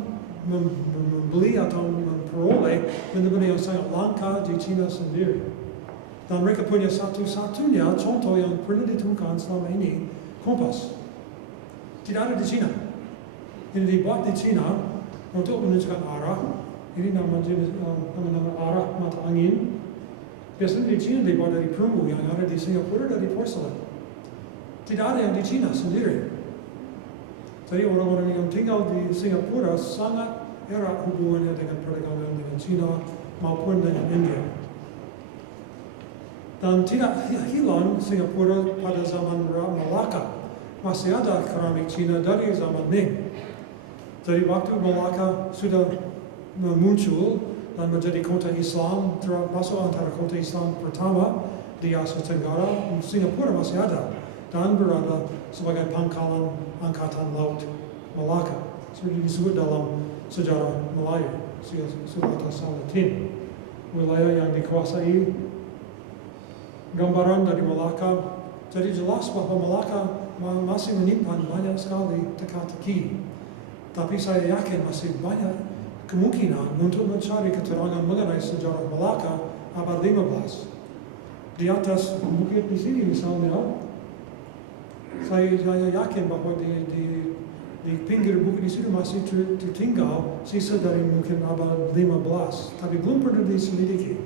membeli atau memperoleh benda-benda yang sangat langka di Cina sendiri. Dan mereka punya satu-satunya contoh yang pernah ditemukan selama ini, kompas. Tidak ada di Cina. Ini dibuat di Cina untuk menunjukkan arah. Ini nama arah mata angin. Biasanya di Cina dibuat dari perunggu, yang ada di Singapura dari porselen. Tidak ada yang di Cina sendiri. Jadi orang-orang yang tinggal di Singapura sangat erat hubungannya dengan perdagangan dengan Cina maupun dengan India. Dan tidak hilang Singapura pada zaman Malaka. Masih ada keramik Cina dari zaman Ming. Jadi waktu Malaka sudah muncul dan menjadi kota Islam, termasuk antara kota Islam pertama di Asia Tenggara, Singapura masih ada dan berada sebagai pangkalan Angkatan Laut Malaka. Sudah disebut dalam sejarah Melayu, surat Salatin. Wilayah yang dikuasai, gambaran dari Malaka. Jadi jelas bahwa Malaka masih menyimpan banyak sekali teka-teki. Tapi saya yakin masih banyak kemungkinan untuk mencari keterangan mengenai sejarah Malaka abad 15. Di atas bukit di sini misalnya, saya yakin bahwa di pinggir bukit di sini masih tertinggal sisa dari mungkin abad 15, tapi belum pernah diselidiki.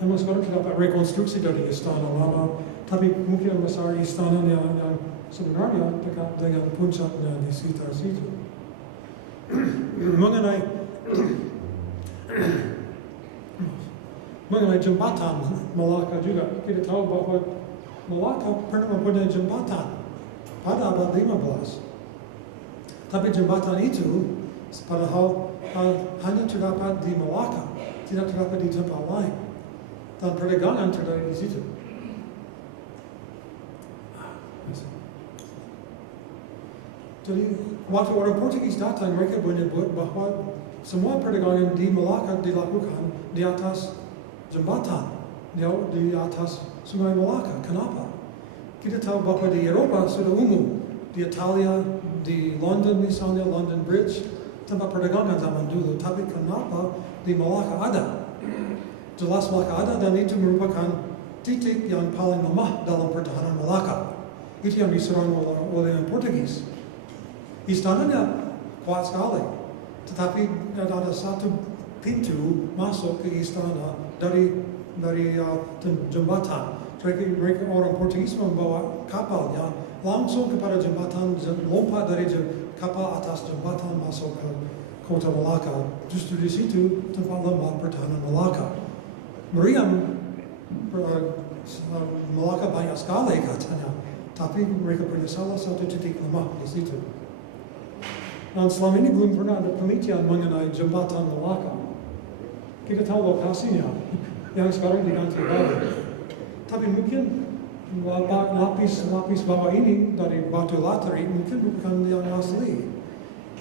Namun sekarang terdapat rekonstruksi dari istana lama, tapi mungkin besar istana yang sebenarnya dekat dengan puncaknya di sekitar situ. mengenai jembatan Malaka juga, kita tahu bahwa Malaka pernah mempunyai jembatan pada abad 15. Tapi jembatan itu padahal hanya terdapat di Malaka, tidak terdapat di tempat lain. Dan perdagangan terjadi di situ. Jadi waktu orang Portugis datang, mereka menyebut bahwa semua perdagangan di Malaka dilakukan di atas jembatan, di atas Sungai Malaka. Kenapa? Kita tahu bahwa di Eropa sudah umum, di Italia, di London misalnya, London Bridge, tempat perdagangan zaman dulu. Tapi kenapa di Malaka ada? Jelas Malaka ada, dan itu merupakan titik yang paling lemah dalam pertahanan Malaka. Itu yang diserang oleh orang Portugis. Istananya kuat sekali, tetapi ada satu pintu masuk ke istana dari jembatan. Mereka orang Portugis membawa kapalnya langsung kepada jembatan, lompat dari kapal atas jembatan masuk ke kota Malaka. Justru di situ tempat lemah pertahanan Malaka. Meriam Malaka banyak sekali katanya, tapi mereka punya salah satu titik lemah di situ. Dan selama ini belum pernah ada penelitian mengenai jembatan Malaka. Kita tahu lokasinya, yang sekarang diganti balik. Tapi mungkin lapis bawah ini dari batu laterit mungkin bukan yang asli.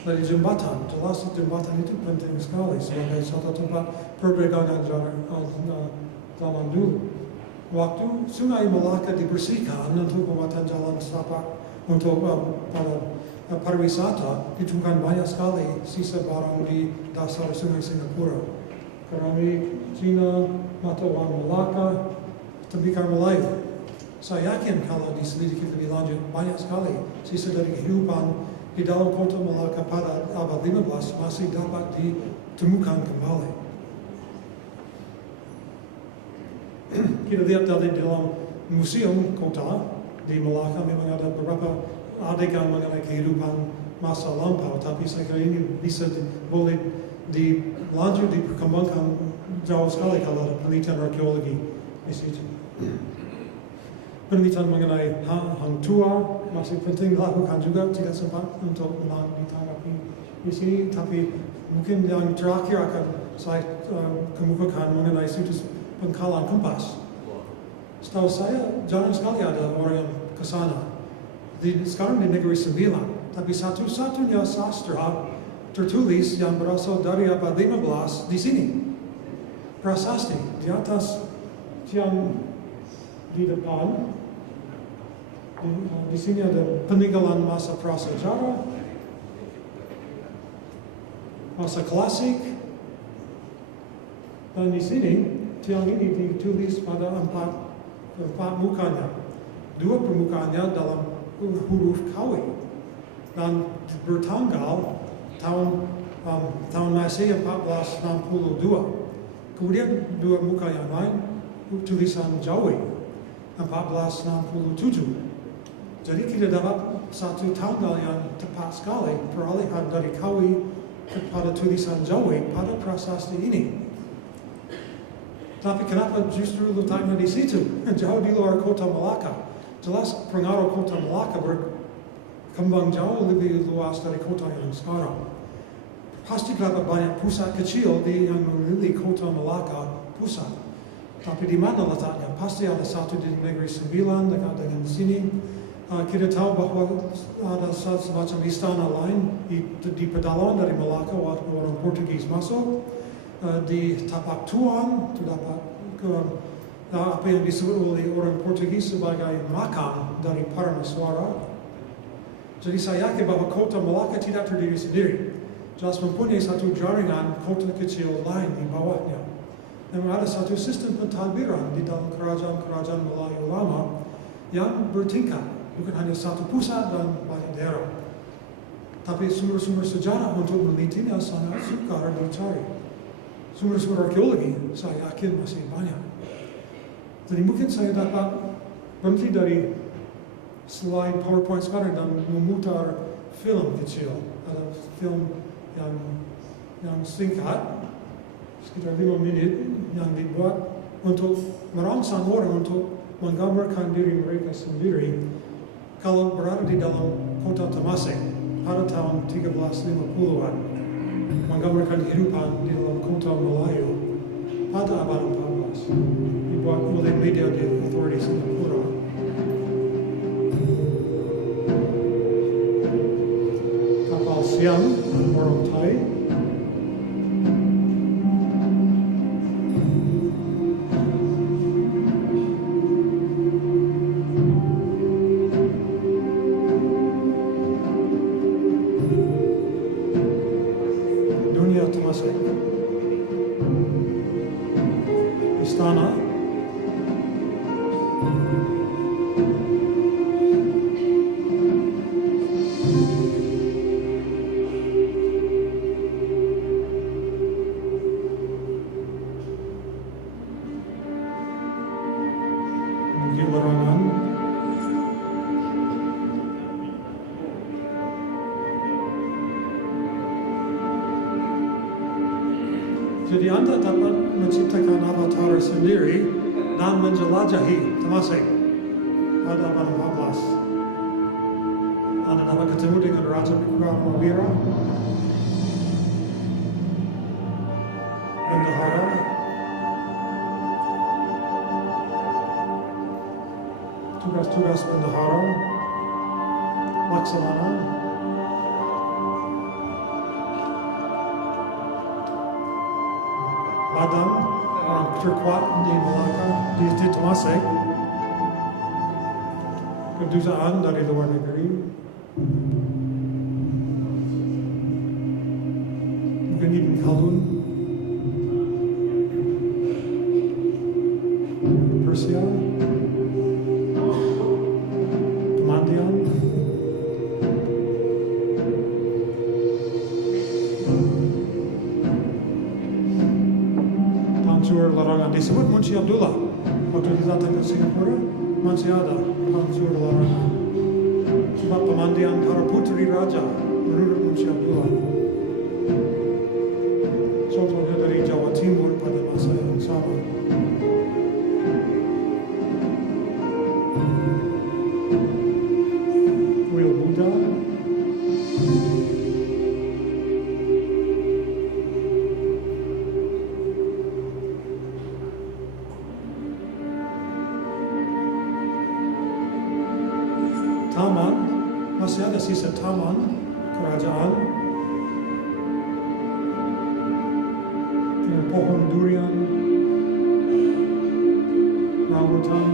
dari jembatan. Jelas jembatan itu penting sekali sebagai satu tempat perdagangan zaman dulu. Waktu Sungai Malaka dibersihkan untuk pembuatan jalan setapak untuk pariwisata, ditemukan banyak sekali sisa barang di dasar Sungai Singapura. Keramik, Cina, mata uang Malaka, tembikar Melayu. Saya yakin kalau diselidiki lebih lanjut, banyak sekali sisa dari kehidupan di dalam kota Malaka pada abad 15 masih dapat ditemukan kembali. Kita lihat dari dalam museum kota di Malaka memang ada beberapa adegan mengenai kehidupan masa lampau, tapi saya kira ini boleh dilanjut diperkembangkan jauh sekali kalau ada penelitian arkeologi di situ. Penelitian mengenai hang tua masih penting dilakukan juga, tidak sempat untuk ditanggapi di sini, tapi mungkin yang terakhir akan saya kemukakan mengenai situs pengkalan kompas. Setahu saya jarang sekali ada orang yang ke sana. Sekarang di Negeri Sembilan, tapi satu-satunya sastra tertulis yang berasal dari abad 15 di sini. Prasasti di atas tiang di depan. Di sini ada peninggalan masa prasejarah, masa klasik, dan di sini tiang ini ditulis pada empat mukanya. Dua permukaannya dalam huruf Kawi dan bertanggal tahun Masehi 1462. Kemudian dua muka yang lain tulisan Jawi 1467. Jadi kita dapat satu tanggal yang tepat sekali peralihan dari Kawi kepada tulisan Jawi pada prasasti ini. Tapi kenapa justru letaknya di situ, jauh di luar kota Malaka? Jelas pengaruh kota Malaka berkembang jauh lebih luas dari kota yang sekarang. Pasti dapat banyak pusat kecil yang mengelilingi kota Malaka pusat. Tapi di mana letaknya? Pasti ada satu di Negeri Sembilan dekat dengan sini. Kita tahu bahwa ada semacam istana lain di pedalaman dari Malaka waktu orang Portugis masuk. Di Tapak Tuan terdapat apa yang disebut oleh orang Portugis sebagai makam dari Parameswara. Jadi saya yakin bahwa kota Malaka tidak terdiri sendiri. Jelas mempunyai satu jaringan kota kecil lain di bawahnya. Memang ada satu sistem pentadbiran di dalam kerajaan-kerajaan Melayu lama yang bertingkat, bukan hanya satu pusat dan banyak daerah. Tapi sumber-sumber sejarah untuk menelitinya sangat sukar dicari. Sumber-sumber arkeologi saya yakin masih banyak. Jadi mungkin saya dapat berhenti dari slide PowerPoint sekarang dan memutar film kecil. Ada film yang singkat, sekitar 5 menit, yang dibuat untuk merangsang orang untuk menggambarkan diri mereka sendiri kalau berada di dalam kota Temasek pada tahun 1350-an, menggambarkan kehidupan di dalam kota Melayu pada abad 14, dibuat oleh media di Authority Singapura. Kapal siang orang Thai. Istana. Bukit Larangan. Jadi Anda dapat menciptakan avatar sendiri dan menjelajahi Temasek pada abad 14. Anda dapat ketemu dengan Raja Prawira, bendahara, tugas-tugas bendahara, laksamana, Padang, orang terkuat di Melaka, di Temasek. Kedutaan dari luar negeri. Mungkin Ibn Khaldun. Persia. Kemandian. Pansur larangan disebut Munshi Abdullah waktu dia datang ke Singapura masih ada pansur larangan sebab pemandian para putri raja menurut Munshi Abdullah. Contohnya dari Jawa Timur pada masa yang sama. Kuil Buddha. Taman, masih ada sisa taman kerajaan dengan pohon durian, rambutan,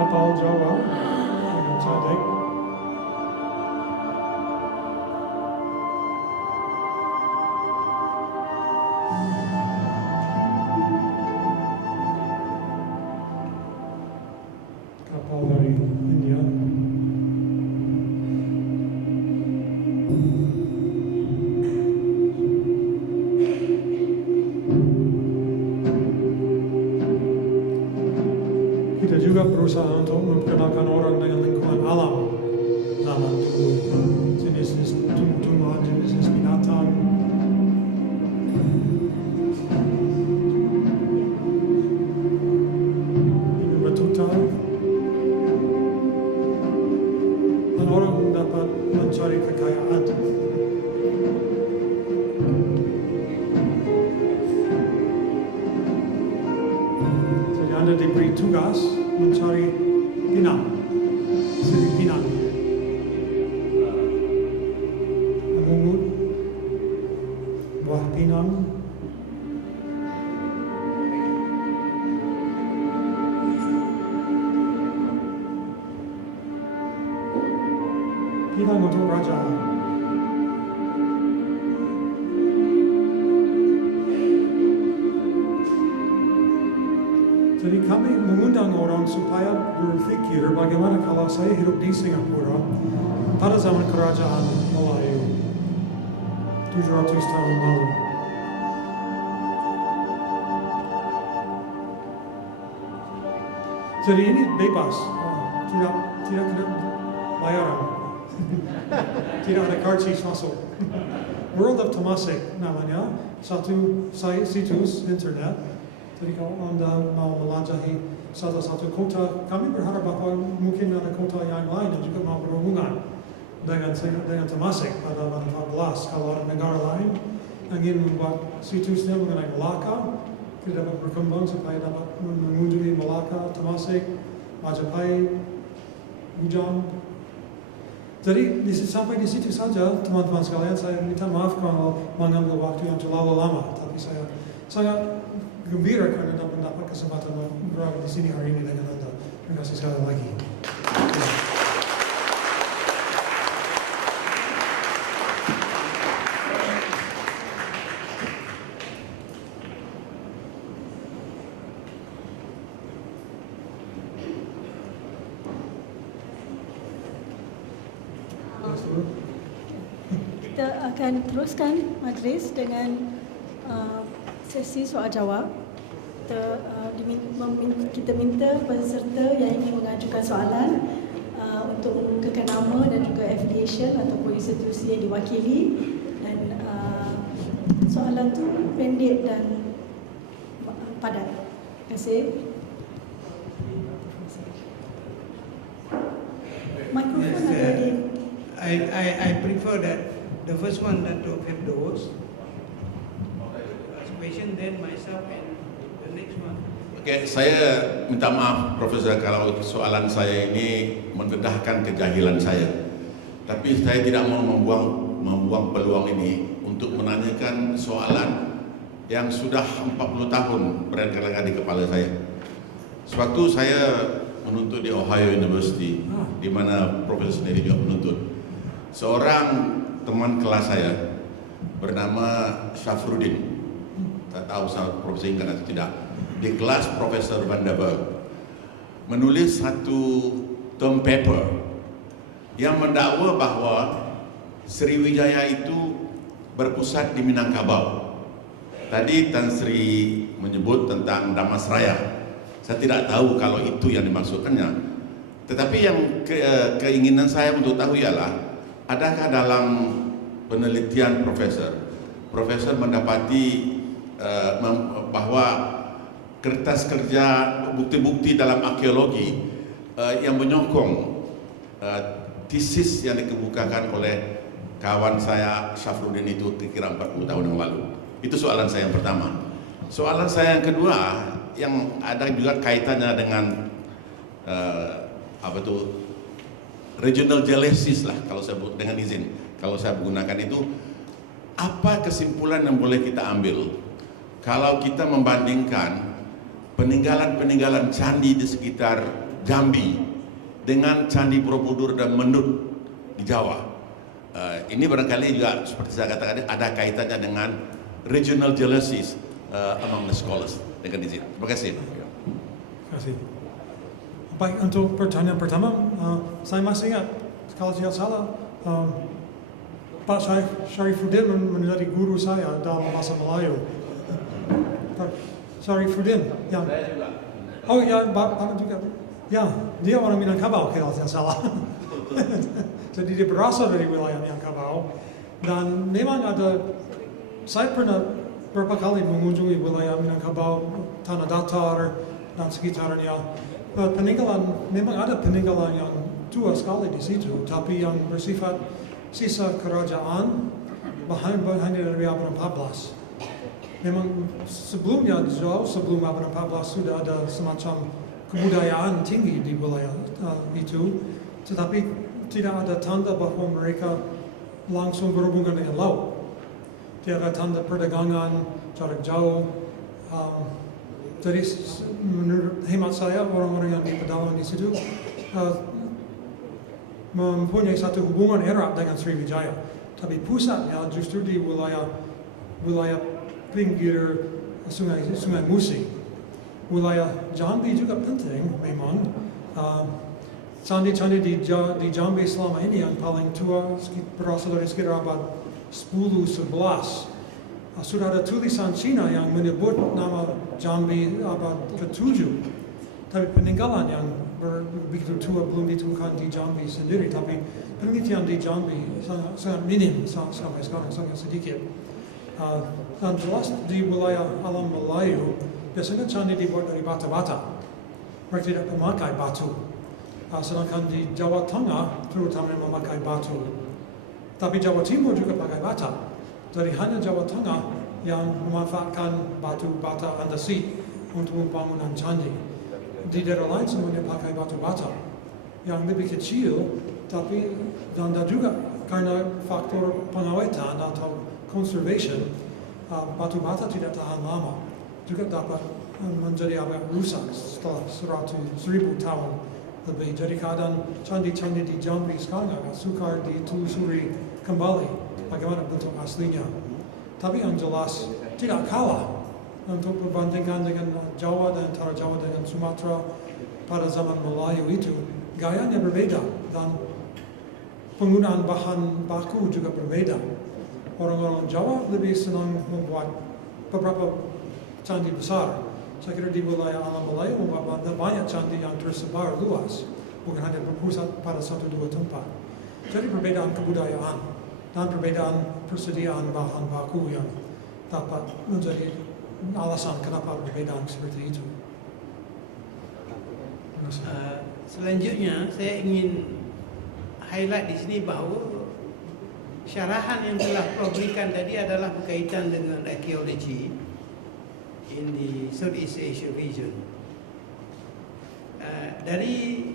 kapal Jawa dengan cadek. Kapal dari India. Kita juga berusaha untuk memperkenalkan orang dengan lingkungan alam zaman dulu, jenis tumbuhan, jenis binatang. Ini batuta. Dan orang dapat mencari kekayaan. Jadi Anda diberi tugas mencari pinang, sirip pinang, memungut buah pinang, pinang untuk raja. Jadi kami mengundang orang supaya berpikir bagaimana kalau saya hidup di Singapura pada zaman kerajaan Melayu 700 tahun lalu. Jadi ini bebas, tidak kena bayaran, tidak ada karcis masuk. World of Temasek namanya, satu situs internet. Jadi kalau Anda mau melajahi satu kota, kami berharap bahwa mungkin ada kota yang lain yang juga mau berhubungan dengan Temasek pada abad 14. Kalau ada negara lain yang ingin membuat situsnya mengenai Melaka, kita dapat berkembang supaya dapat mengunjungi Melaka, Temasek, Majapahit, Ujang. Jadi sampai di situ saja, teman-teman sekalian. Saya minta maaf kalau mengambil waktu yang terlalu lama, tapi saya sangat gembira karena dapat mendapat kesempatan berada di sini hari ini dengan Anda. Terima kasih sekali lagi. Kita akan teruskan majlis dengan sesi soal jawab. Kita minta peserta yang ingin mengajukan soalan untuk mengumumkan nama dan juga affiliation ataupun institusi yang diwakili, dan soalan tu pendek dan padat. Terima kasih. Mikrofon ada di. I prefer that The first one, Dato' Firdaus. Ask question, then myself and the next one. Oke, saya minta maaf Profesor kalau soalan saya ini mendedahkan kejahilan saya. Tapi saya tidak mau membuang peluang ini untuk menanyakan soalan yang sudah 40 tahun berengkar-engkar di kepala saya. Sewaktu saya menuntut di Ohio University, di mana Profesor sendiri juga menuntut, seorang teman kelas saya bernama Syafruddin, tak tahu Profesor ingat atau tidak, di kelas Profesor Van der Berg menulis satu term paper yang mendakwa bahwa Sriwijaya itu berpusat di Minangkabau. Tadi Tan Sri menyebut tentang Damasraya. Saya tidak tahu kalau itu yang dimaksudkannya. Tetapi yang keinginan saya untuk tahu ialah, adakah dalam penelitian Profesor mendapati bahwa kertas kerja bukti-bukti dalam arkeologi yang menyokong tesis yang dikemukakan oleh kawan saya Syafruddin itu kira-kira 40 tahun yang lalu. Itu soalan saya yang pertama. Soalan saya yang kedua yang ada juga kaitannya dengan regional jealousies lah, kalau saya dengan izin, kalau saya menggunakan itu, apa kesimpulan yang boleh kita ambil kalau kita membandingkan peninggalan-peninggalan candi di sekitar Jambi dengan Candi Borobudur dan Mendut di Jawa? Ini barangkali juga seperti saya katakan ada kaitannya dengan regional jealousies among the scholars. Dengan izin. Terima kasih. Terima kasih. Baik, untuk pertanyaan pertama, saya masih ingat, kalau tidak salah, Pak Syarifuddin menjadi guru saya dalam bahasa Melayu. Pak Syarifuddin, yang oh ya, Pak juga, ya, dia orang Minangkabau kalau tidak salah. Jadi dia berasal dari wilayah Minangkabau, dan memang ada, saya pernah berapa kali mengunjungi wilayah Minangkabau, Tanah Datar dan sekitarnya. Memang ada peninggalan yang tua sekali di situ, tapi yang bersifat sisa kerajaan hanya dari abad 14. Memang sebelumnya, jauh sebelum abad 14 sudah ada semacam kebudayaan tinggi di wilayah itu, tetapi tidak ada tanda bahwa mereka langsung berhubungan dengan laut. Tidak ada tanda perdagangan jarak jauh. Jadi menurut hemat saya, orang-orang yang di pedalaman di situ mempunyai satu hubungan erat dengan Sriwijaya. Tapi pusatnya justru di wilayah pinggir sungai Musi. Wilayah Jambi juga penting memang. Candi-candi di Jambi selama ini yang paling tua berasal dari sekitar abad 10-11. Sudah ada tulisan Cina yang menyebut nama Jambi abad ke-7. Tapi peninggalan yang begitu tua belum ditemukan di Jambi sendiri. Tapi penelitian di Jambi sangat minim sampai sekarang, sangat sedikit. Dan jelas di wilayah alam Melayu, biasanya candi dibuat dari bata-bata. Mereka tidak memakai batu. Sedangkan di Jawa Tengah terutama memakai batu. Tapi Jawa Timur juga pakai bata. Jadi hanya Jawa Tengah yang memanfaatkan batu bata andesit untuk pembangunan candi. Di daerah lain semuanya pakai batu bata yang lebih kecil, tapi dan juga karena faktor pengawetan atau conservation, batu bata tidak tahan lama, juga dapat menjadi agak rusak setelah 1000 tahun lebih. Jadi keadaan candi-candi di Jambi sekarang agak sukar ditelusuri kembali bagaimana bentuk aslinya. Tapi yang jelas tidak kalah untuk berbandingkan dengan Jawa dan antara Jawa dengan Sumatera pada zaman Melayu itu, gayanya berbeda dan penggunaan bahan baku juga berbeda. Orang-orang Jawa lebih senang membuat beberapa candi besar. Saya kira di wilayah alam Melayu membuat banyak candi yang tersebar luas, bukan hanya berpusat pada 1-2 tempat. Jadi perbedaan kebudayaan dan perbedaan persediaan bahan baku yang dapat menjadi alasan kenapa perbedaan seperti itu. Selanjutnya saya ingin highlight di sini bahawa syarahan yang telah Prof berikan tadi adalah berkaitan dengan archaeology in the Southeast Asia region. Dari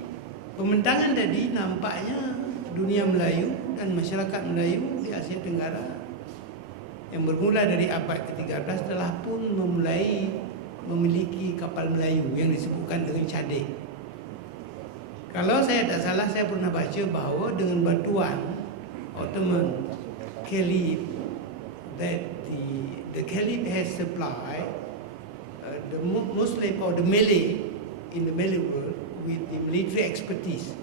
pembentangan tadi nampaknya dunia Melayu dan masyarakat Melayu di Asia Tenggara yang bermula dari abad ke-13 telah pun memulai memiliki kapal Melayu yang disebutkan dengan cadek. Kalau saya tak salah, saya pernah baca bahawa dengan bantuan Ottoman Caliph, that the Caliph has supplied the Muslim or the Malay in the Malay world with the military expertise,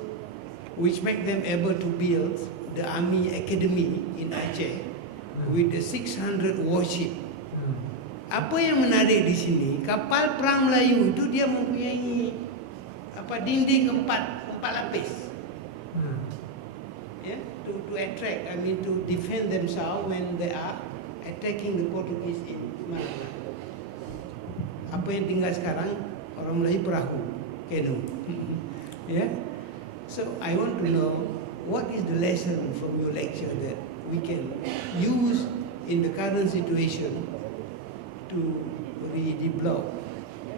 which make them able to build the army academy in Aceh with the 600 warship. Apa yang menarik di sini, kapal perang Melayu itu dia mempunyai dinding empat lapis. Yeah, to attract, I mean to defend themselves when they are attacking the Portuguese in Malaya. Apa yang tinggal sekarang orang Melayu perahu, canoe. Yeah. So I want to know what is the lesson from your lecture that we can use in the current situation to redevelop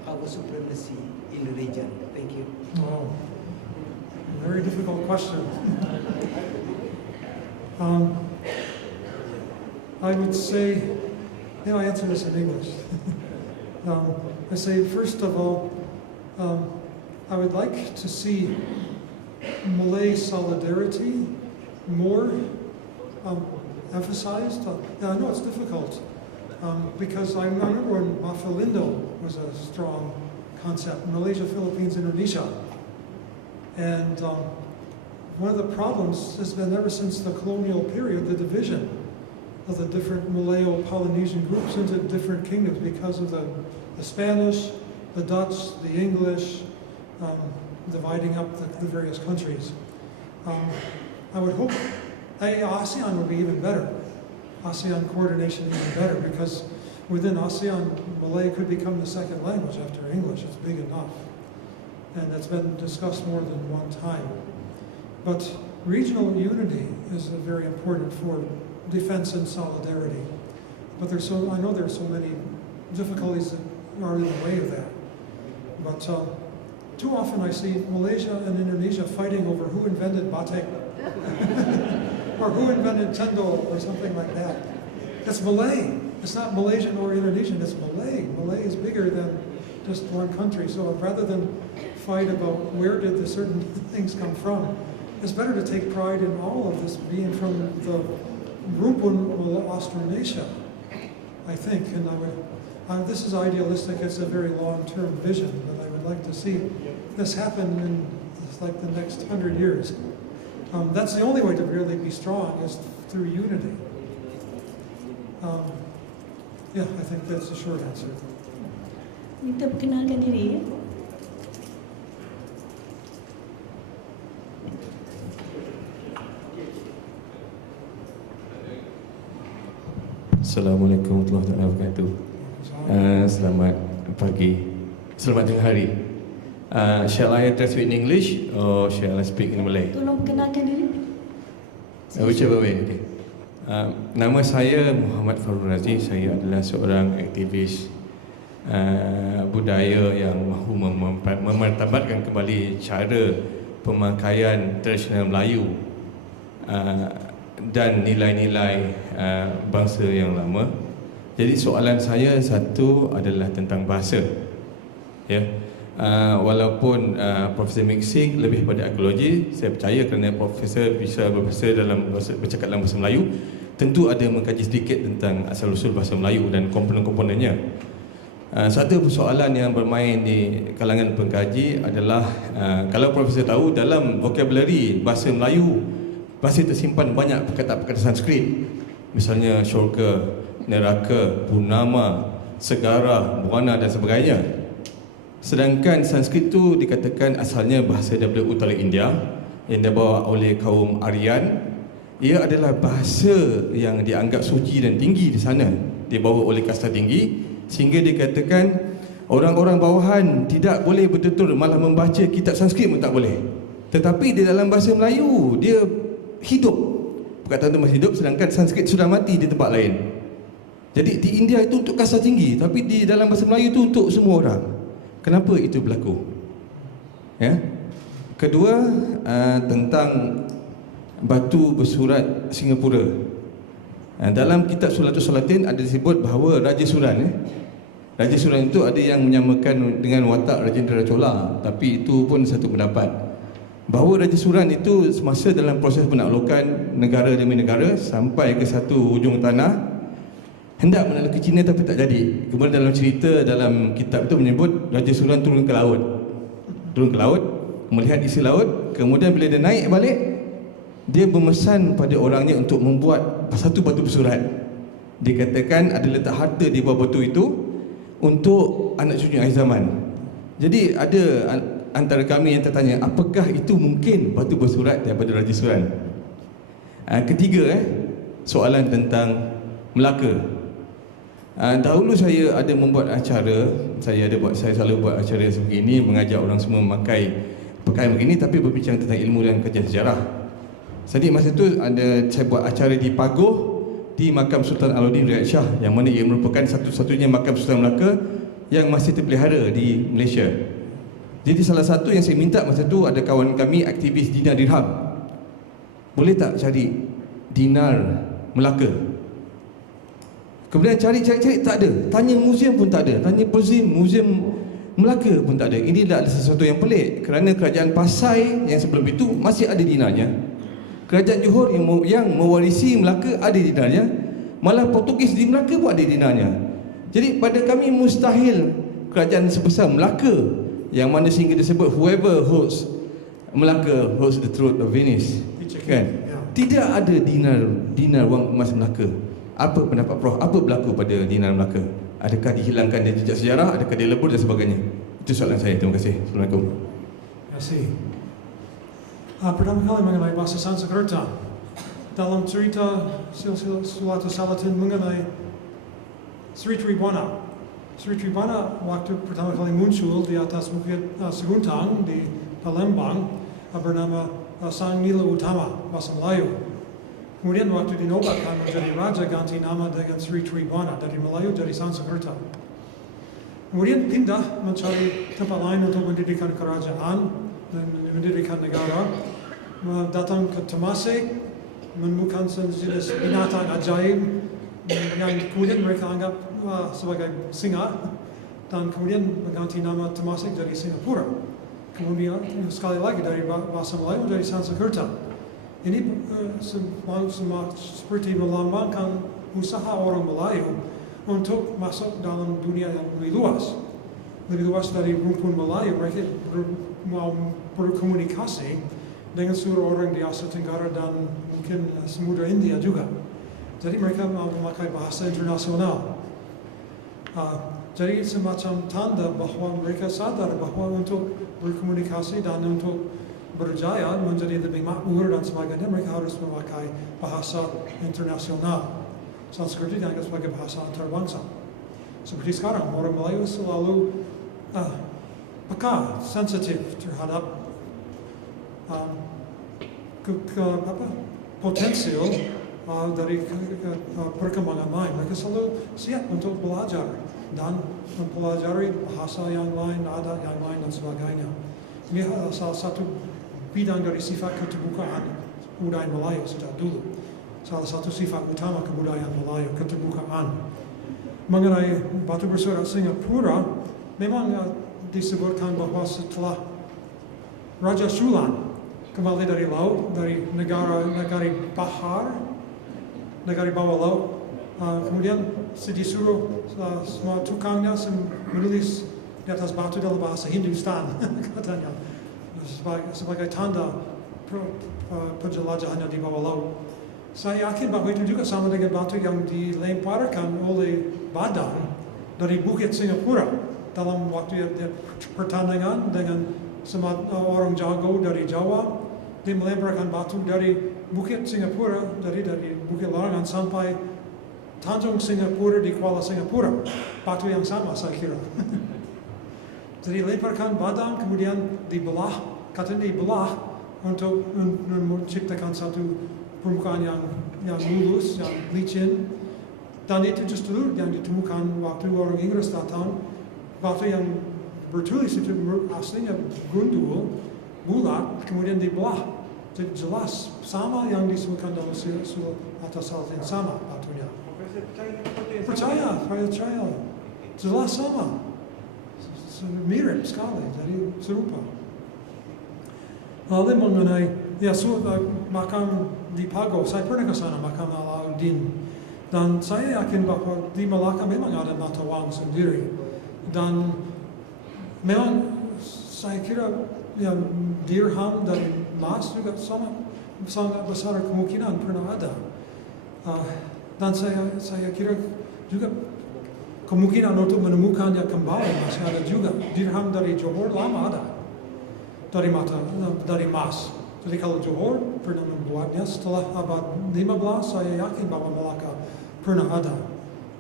our supremacy in the region. Thank you. Oh, very difficult question. I would say, I answer this in English. I say, first of all, I would like to see Malay solidarity more emphasized. I know it's difficult because I remember when Mafalindo was a strong concept, Malaysia, Philippines, Indonesia. And one of the problems has been ever since the colonial period, the division of the different Malayo-Polynesian groups into different kingdoms because of the Spanish, the Dutch, the English, dividing up the various countries. I would hope ASEAN would be even better. ASEAN coordination even better because within ASEAN, Malay could become the second language after English. It's big enough. And that's been discussed more than one time. But regional unity is very important for defense and solidarity. But I know there are so many difficulties that are in the way of that. But too often I see Malaysia and Indonesia fighting over who invented batik or who invented cendol or something like that. That's Malay. It's not Malaysian or Indonesian, it's Malay. Malay is bigger than just one country. So rather than fight about where did the certain things come from, it's better to take pride in all of this being from the Rupun Austronesia, I think. And this is idealistic, it's a very long-term vision, but I would like to see this happen in like the next 100 years. That's the only way to really be strong, is through unity. I think that's the short answer. Minta perkenalkan diri. Assalamualaikum warahmatullahi wabarakatuh. Selamat pagi. Selamat tengah hari. Shall I address you in English or shall I speak in Malay? Tolong perkenalkan diri. Whichever way. Okay. Nama saya Muhammad Farul Razi. Saya adalah seorang aktivis budaya yang mahu memartabatkan kembali cara pemakaian tradisional Melayu dan nilai-nilai bangsa yang lama. Jadi soalan saya satu adalah tentang bahasa. Walaupun Profesor Miksic lebih pada arkeologi, saya percaya kerana Profesor bisa bercakap dalam bahasa Melayu, tentu ada mengkaji sedikit tentang asal-usul bahasa Melayu dan komponen-komponennya. Satu persoalan yang bermain di kalangan pengkaji adalah kalau Profesor tahu, dalam vocabulary bahasa Melayu masih tersimpan banyak perkataan-perkataan Sanskrit, misalnya syurga, neraka, purnama, segara, buana dan sebagainya. Sedangkan Sanskrit itu dikatakan asalnya bahasa daripada utara India yang dibawa oleh kaum Aryan. Ia adalah bahasa yang dianggap suci dan tinggi di sana, dibawa oleh kasta tinggi, sehingga dikatakan orang-orang bawahan tidak boleh betul-betul malah membaca kitab Sanskrit pun tak boleh. Tetapi di dalam bahasa Melayu dia hidup. perkataan itu masih hidup, sedangkan Sanskrit sudah mati di tempat lain. Jadi di India itu untuk kasta tinggi, tapi di dalam bahasa Melayu itu untuk semua orang. Kenapa itu berlaku? Ya. Kedua, tentang batu bersurat Singapura. Dalam kitab Sulatus Salatin ada disebut bahawa Raja Suran, Raja Suran itu ada yang menyamakan dengan watak Rajendra Chola, tapi itu pun satu pendapat bahawa Raja Suran itu semasa dalam proses penaklukan negara demi negara sampai ke satu hujung tanah, hendak menakluk ke China tapi tak jadi. Kemudian dalam cerita dalam kitab itu menyebut Raja Suran turun ke laut, melihat isi laut. Kemudian bila dia naik balik, dia memesan pada orangnya untuk membuat satu batu bersurat. Dikatakan ada letak harta di bawah batu itu untuk anak cucu akhir zaman. Jadi ada antara kami yang tertanya, apakah itu mungkin batu bersurat daripada Raja Suran? Ketiga, soalan tentang Melaka. Dahulu saya ada membuat acara, saya selalu buat acara sebegini, mengajak orang semua memakai pakaian begini tapi berbincang tentang ilmu dan kajian sejarah. Jadi masa itu saya buat acara di Pagoh di makam Sultan Alauddin Riyad Shah, yang mana ia merupakan satu-satunya makam Sultan Melaka yang masih terpelihara di Malaysia. Jadi salah satu yang saya minta masa itu, ada kawan kami aktivis dinar dirham, boleh tak cari dinar Melaka? Kemudian cari tak ada. Tanya muzium pun tak ada. Tanya muzium Melaka pun tak ada. Ini adalah sesuatu yang pelik, kerana kerajaan Pasai yang sebelum itu masih ada dinarnya. Kerajaan Johor yang mewarisi Melaka ada dinarnya. Malah Portugis di Melaka pun ada dinarnya. Jadi pada kami mustahil kerajaan sebesar Melaka, yang mana sehingga disebut whoever holds Melaka holds the throne of Venice, kan? Tidak ada dinar wang emas Melaka. Apa pendapat Prof? Apa berlaku pada dinar Melaka? Adakah dihilangkan dari jejak sejarah? Adakah dia lebur dan sebagainya? Itu soalan saya. Terima kasih. Assalamualaikum. Terima kasih. Pertama kali mengenai bahasa Sanskerta, dalam cerita Sulatus Salatin mengenai Sri Tribwana. Sri Tribwana waktu pertama kali muncul di atas bukit Seguntang di Palembang, bernama Sang Nila Utama, bahasa Melayu. Kemudian waktu dinobatkan menjadi raja, ganti nama dengan Sri Tribwana, dari Melayu jadi Sanskerta. Kemudian pindah mencari tempat lain untuk mendirikan kerajaan dan mendirikan negara. Datang ke Temasek, menemukan sejenis binatang ajaib yang kemudian mereka anggap sebagai singa, dan kemudian mengganti nama Temasek jadi Singapura. Kemudian sekali lagi dari bahasa Melayu menjadi Sanskerta. Ini seperti melambangkan usaha orang Melayu untuk masuk dalam dunia yang lebih luas dari rumpun Melayu. Mereka mau berkomunikasi dengan seluruh orang di Asia Tenggara dan mungkin Samudra India juga. Jadi mereka mau memakai bahasa internasional. Jadi semacam tanda bahawa mereka sadar bahawa untuk berkomunikasi dan untuk berjaya menjadi lebih makmur dan sebagainya, mereka harus memakai bahasa internasional. Sanskerta dianggap sebagai bahasa antarabangsa. Seperti sekarang, orang Melayu selalu peka, sensitif terhadap potensial dari perkembangan lain. Mereka selalu siap untuk belajar dan mempelajari bahasa yang lain, adat yang lain dan sebagainya. Ini salah satu bidang dari sifat keterbukaan budaya Melayu sejak dulu. Salah satu sifat utama kebudayaan Melayu, keterbukaan. Mengenai batu bersurat Singapura, memang disebutkan bahawa setelah Raja Sulan kembali dari laut, dari negara bahar, negara bawah laut, kemudian disuruh semua tukangnya menulis di atas batu dalam bahasa Hindustan, katanya, sebagai tanda penjelajahannya di bawah laut. Saya yakin bahawa itu juga sama dengan batu yang dilemparkan oleh Badang dari Bukit Singapura dalam waktu pertandingan dengan orang jago dari Jawa. Dia melemparkan batu dari Bukit Singapura, dari Bukit Larangan sampai Tanjung Singapura di Kuala Singapura. Batu yang sama saya kira. Jadi lemparkan Badang, kemudian dibelah, katanya dibelah untuk menciptakan satu permukaan yang mulus, yang licin, dan itu justru yang ditemukan waktu orang Inggris datang, batu yang bertulis itu aslinya gundul, bulat, kemudian dibelah. Jadi jelas sama yang disebutkan dalam surat atas saltin sama batunya. Percaya. Jelas sama. Mirip sekali, jadi serupa. Lalu mengenai makam di Pago, saya pernah ke sana, makam Alauddin. Dan saya yakin bahwa di Melaka memang ada mata uang sendiri. Dan memang saya kira dirham dari emas juga sangat besar kemungkinan pernah ada. Dan saya kira juga kemungkinan untuk menemukannya kembali masih ada juga. Dirham dari Johor lama ada dari emas. Jadi kalau Johor pernah membuatnya setelah abad 15, saya yakin bahwa Melaka pernah ada.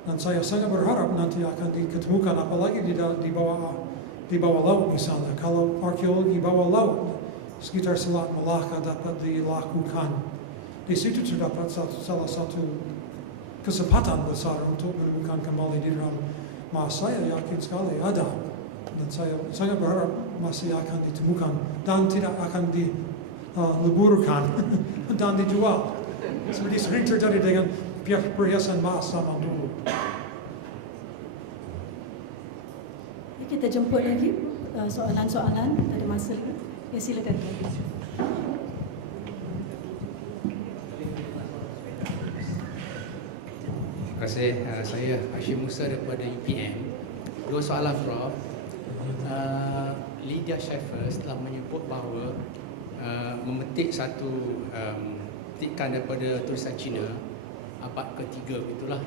Dan saya sangat berharap nanti akan diketemukan, apalagi di bawah laut misalnya. Kalau arkeologi bawah laut sekitar Selat Melaka dapat dilakukan, di situ terdapat salah satu kesempatan besar untuk menemukan kembali dirham emas. Saya yakin sekali ada, dan saya sangat berharap masih akan ditemukan dan tidak akan dileburkan dan dijual seperti sering terjadi dengan perhiasan emas zaman dulu. Kita jemput lagi soalan-soalan, ada masa lagi. Ya, silakan. Terima kasih. Saya Hashim Musa daripada UPM. Dua soalan, Prof. Lydia Schaeffer telah menyebut bahawa memetik satu petikan daripada tulisan Cina abad ketiga itulah,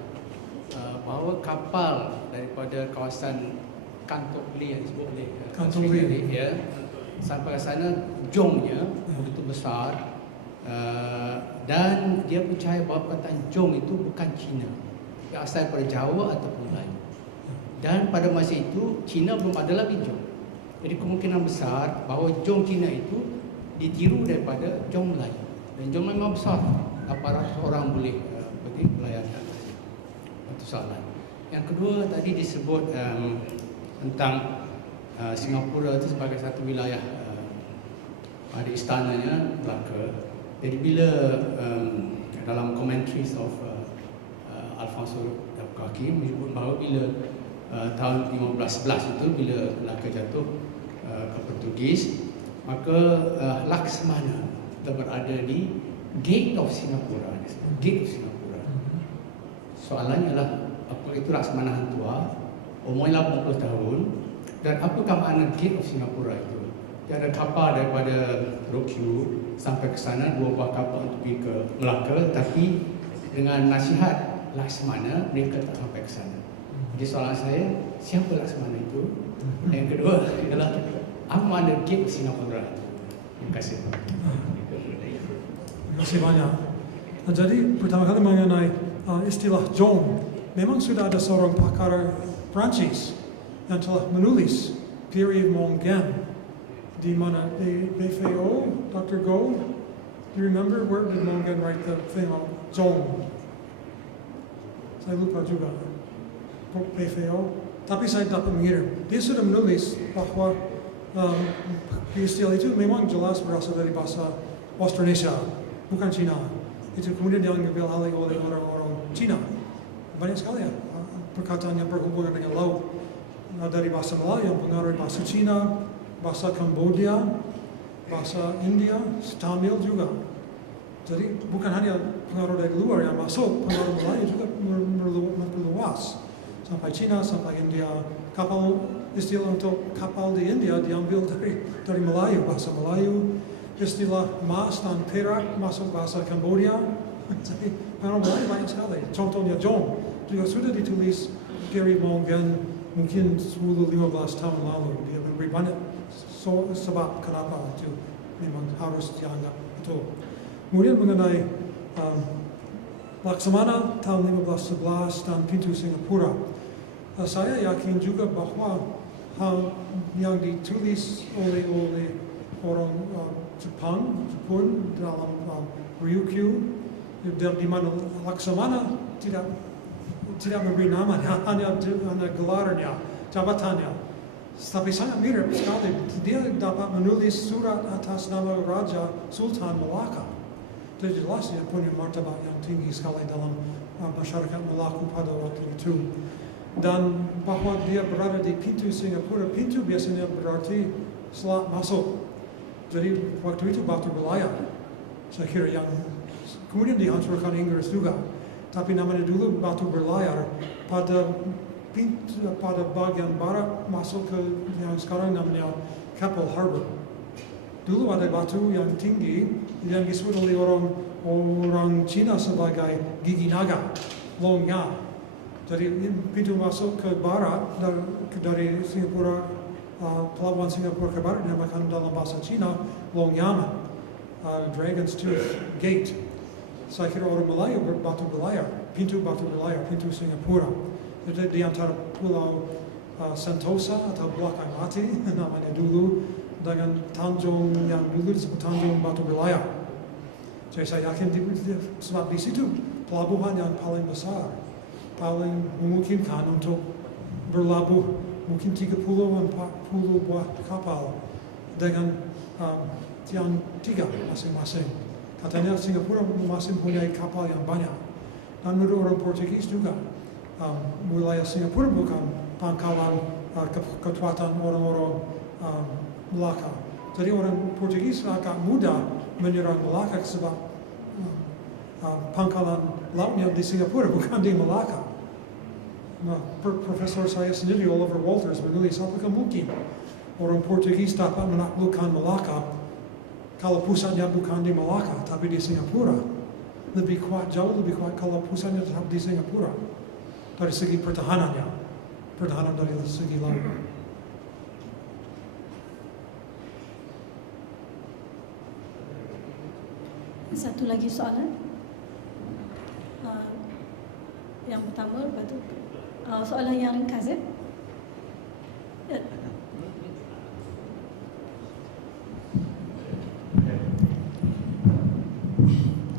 bahawa kapal daripada kawasan Kantong Li yang disebut oleh Kantong Li, ya, sampai ke sana jongnya begitu besar, dan dia percaya bahawa perkataan jong itu bukan Cina, dia asal daripada Jawa ataupun Melayu, dan pada masa itu Cina belum ada lagi jong. Jadi kemungkinan besar bahawa jong Cina itu ditiru daripada jong Melayu, dan jong memang besar, 800 orang boleh melayani. Itu soalan. Yang kedua, tadi disebut tentang Singapura itu sebagai satu wilayah, ada istananya Melaka. Jadi bila dalam commentaries of Alfonso Hakim menyebut bahawa bila tahun 1511 itu bila Melaka jatuh ke Portugis, maka Laksamana berada di Gate of Singapura. Gate of Singapura. Soalannya adalah, apakah itu Laksamana Hang Tuah, umurnya 80 tahun, dan apakah makna Gate of Singapura itu? Dia ada kapal daripada Rokiu sampai ke sana, 2 buah kapal untuk pergi ke Melaka, tapi dengan nasihat Laksamana mereka tak sampai ke sana. Jadi soalan saya, siapa Laksamana itu? Yang kedua adalah, apa makna Gate of Singapura itu? Terima kasih. Terima kasih banyak. Jadi pertama kali mengenai istilah jong, memang sudah ada seorang pakar Prancis yang telah menulis period Mongan, di mana di BFO, Dr. Go, do you remember where did Mongan write the thing on Zong? Saya lupa juga, BFO, tapi saya dapat mengirim. Dia sudah menulis bahwa istilah itu memang jelas berasal dari bahasa Austronesia, bukan Cina. Itu kemudian diambil alih oleh orang-orang Cina. Banyak sekali ya perkataan yang berhubungan dengan laut, dari bahasa Melayu yang pengaruh bahasa Cina, bahasa Kambodia, bahasa India, Tamil juga. Jadi bukan hanya pengaruh dari luar yang masuk, pengaruh Melayu juga meluas sampai Cina, sampai India. Istilah untuk kapal di India diambil dari Melayu, bahasa Melayu. Istilah emas dan perak masuk bahasa Kambodia. Jadi pengaruh Melayu banyak sekali. Contohnya jong juga sudah ditulis Gary Mongan mungkin 10-15 tahun lalu. Dia memberi banyak sebab kenapa itu memang harus dianggap betul. Kemudian mengenai Laksamana tahun 1511 dan pintu Singapura, saya yakin juga bahwa hal yang ditulis oleh orang Jepun dalam Ryukyu di mana Laksamana tidak memberi namanya, hanya gelarnya, jabatannya. Tapi sangat mirip sekali. Dia dapat menulis surat atas nama Raja Sultan Malaka. Itu jelas dia punya martabat yang tinggi sekali dalam masyarakat Melaku pada waktu itu. Dan bahwa dia berada di pintu Singapura, pintu biasanya berarti selat masuk. Jadi waktu itu batu belayar, saya kira yang kemudian dihancurkan Inggris juga. Tapi namanya dulu batu berlayar pada bagian barat masuk ke yang sekarang namanya Keppel Harbor. Dulu ada batu yang tinggi yang disebut oleh orang Cina sebagai gigi naga, longnya. Jadi pintu masuk ke barat dari Singapura, pelabuhan Singapura ke barat dinamakan dalam bahasa Cina Longyaman, Dragon's Tooth Gate. Saya kira orang Melayu berbatu belayar, pintu batu belayar, pintu Singapura. Itu di antara pulau Sentosa atau belakang mati namanya dulu, dengan tanjung yang dulu disebut tanjung batu belayar. Jadi saya yakin sebab di situ pelabuhan yang paling besar, paling memungkinkan untuk berlabuh mungkin 30-40 buah kapal dengan yang 3 masing-masing. Katanya Singapura masih mempunyai kapal yang banyak. Dan menurut orang Portugis juga, wilayah Singapura bukan pangkalan kekuatan orang-orang Melaka. Jadi orang Portugis agak mudah menyerang Melaka sebab pangkalan lautnya di Singapura bukan di Melaka. Nah, Profesor saya sendiri, Oliver Walters, menulis apakah mungkin orang Portugis dapat menaklukkan Melaka kalau pusatnya bukan di Melaka, tapi di Singapura. Lebih kuat, jauh lebih kuat kalau pusatnya tetap di Singapura. Dari segi pertahanannya, pertahanan dari segi laut. Satu lagi soalan. Yang pertama, lepas tu soalan yang ringkas ya.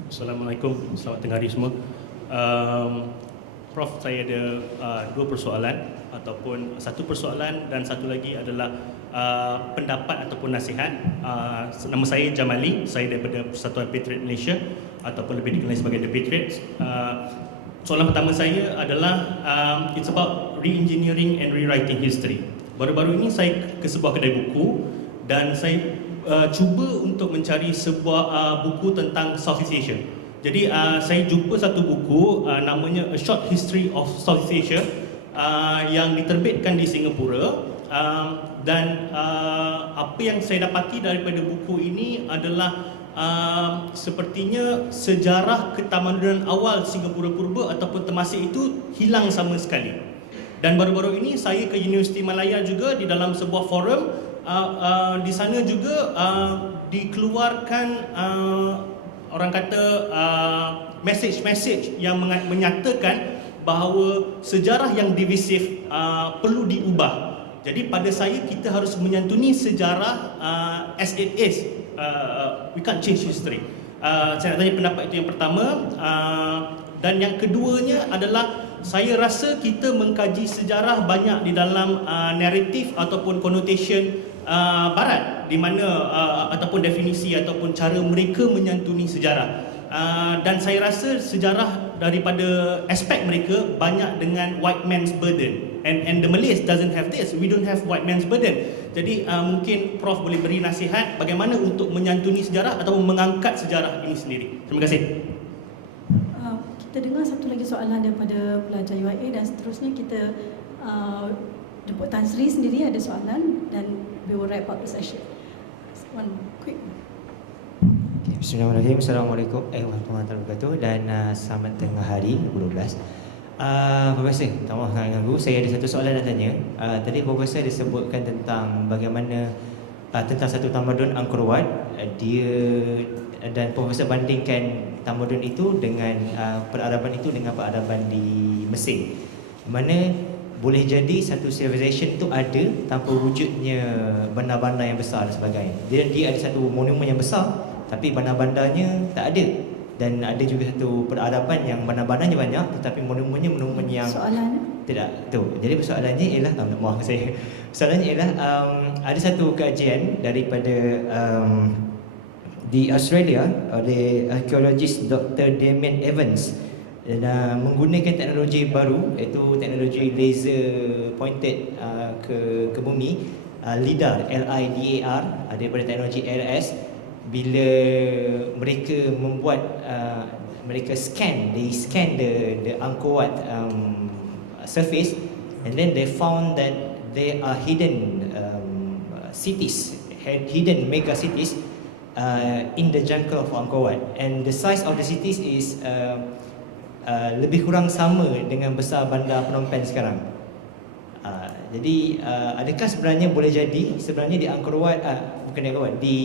Assalamualaikum, selamat tengah hari semua. Prof, saya ada dua persoalan ataupun satu persoalan dan satu lagi adalah pendapat ataupun nasihat. Nama saya Jamali, saya daripada Persatuan Patriot Malaysia ataupun lebih dikenali sebagai The Patriots. Soalan pertama saya adalah it's about re-engineering and rewriting history. Baru-baru ini saya ke sebuah kedai buku dan saya cuba untuk mencari sebuah buku tentang Southeast Asia. Jadi saya jumpa satu buku namanya A Short History of Southeast Asia yang diterbitkan di Singapura, dan apa yang saya dapati daripada buku ini adalah sepertinya sejarah ketamadunan awal Singapura Purba ataupun Temasek itu hilang sama sekali. Dan baru-baru ini saya ke Universiti Malaya juga di dalam sebuah forum. Di sana juga dikeluarkan orang kata message yang menyatakan bahawa sejarah yang divisif perlu diubah. Jadi pada saya kita harus menyantuni sejarah as it is. We can't change history. Saya nak tanya pendapat itu yang pertama. Dan yang keduanya adalah saya rasa kita mengkaji sejarah banyak di dalam naratif ataupun connotation Barat, di mana ataupun definisi ataupun cara mereka menyantuni sejarah, dan saya rasa sejarah daripada aspek mereka banyak dengan white man's burden, and the Malays doesn't have this. We don't have white man's burden. Jadi mungkin Prof boleh beri nasihat bagaimana untuk menyantuni sejarah ataupun mengangkat sejarah ini sendiri. Terima kasih. Kita dengar satu lagi soalan daripada pelajar UIA dan seterusnya kita Datuk Tan Sri sendiri ada soalan dan we will wrap up the session. One quick. Okay, Bismillahirrahmanirrahim. Assalamualaikum warahmatullahi wabarakatuh dan selamat tengah hari 2012. Profesor, minta maaf nak ganggu. Saya ada satu soalan nak tanya. Tadi Profesor disebutkan tentang bagaimana tentang satu tamadun Angkor Wat, dia dan Profesor bandingkan tamadun itu dengan peradaban itu dengan peradaban di Mesir. Mana boleh jadi satu civilization itu ada tanpa wujudnya bandar-bandar yang besar dan sebagainya. Dia ada satu monumen yang besar tapi bandar-bandarnya tak ada. Dan ada juga satu peradaban yang bandar-bandarnya banyak tetapi monumennya monumen yang Soalan? tidak tu. Jadi persoalannya ialah maaf saya. Soalannya ialah ada satu kajian daripada di Australia oleh arkeologis Dr. Damien Evans dan menggunakan teknologi baru iaitu teknologi laser pointed ke bumi, LIDAR, LIDAR daripada teknologi RS. Bila mereka membuat mereka scan the Angkor Wat surface, and then they found that there are hidden cities, hidden mega cities in the jungle of Angkor Wat, and the size of the cities is lebih kurang sama dengan besar bandar Phnom Penh sekarang. Jadi adakah sebenarnya boleh jadi sebenarnya di Angkor Wat, bukan di Angkor Wat, di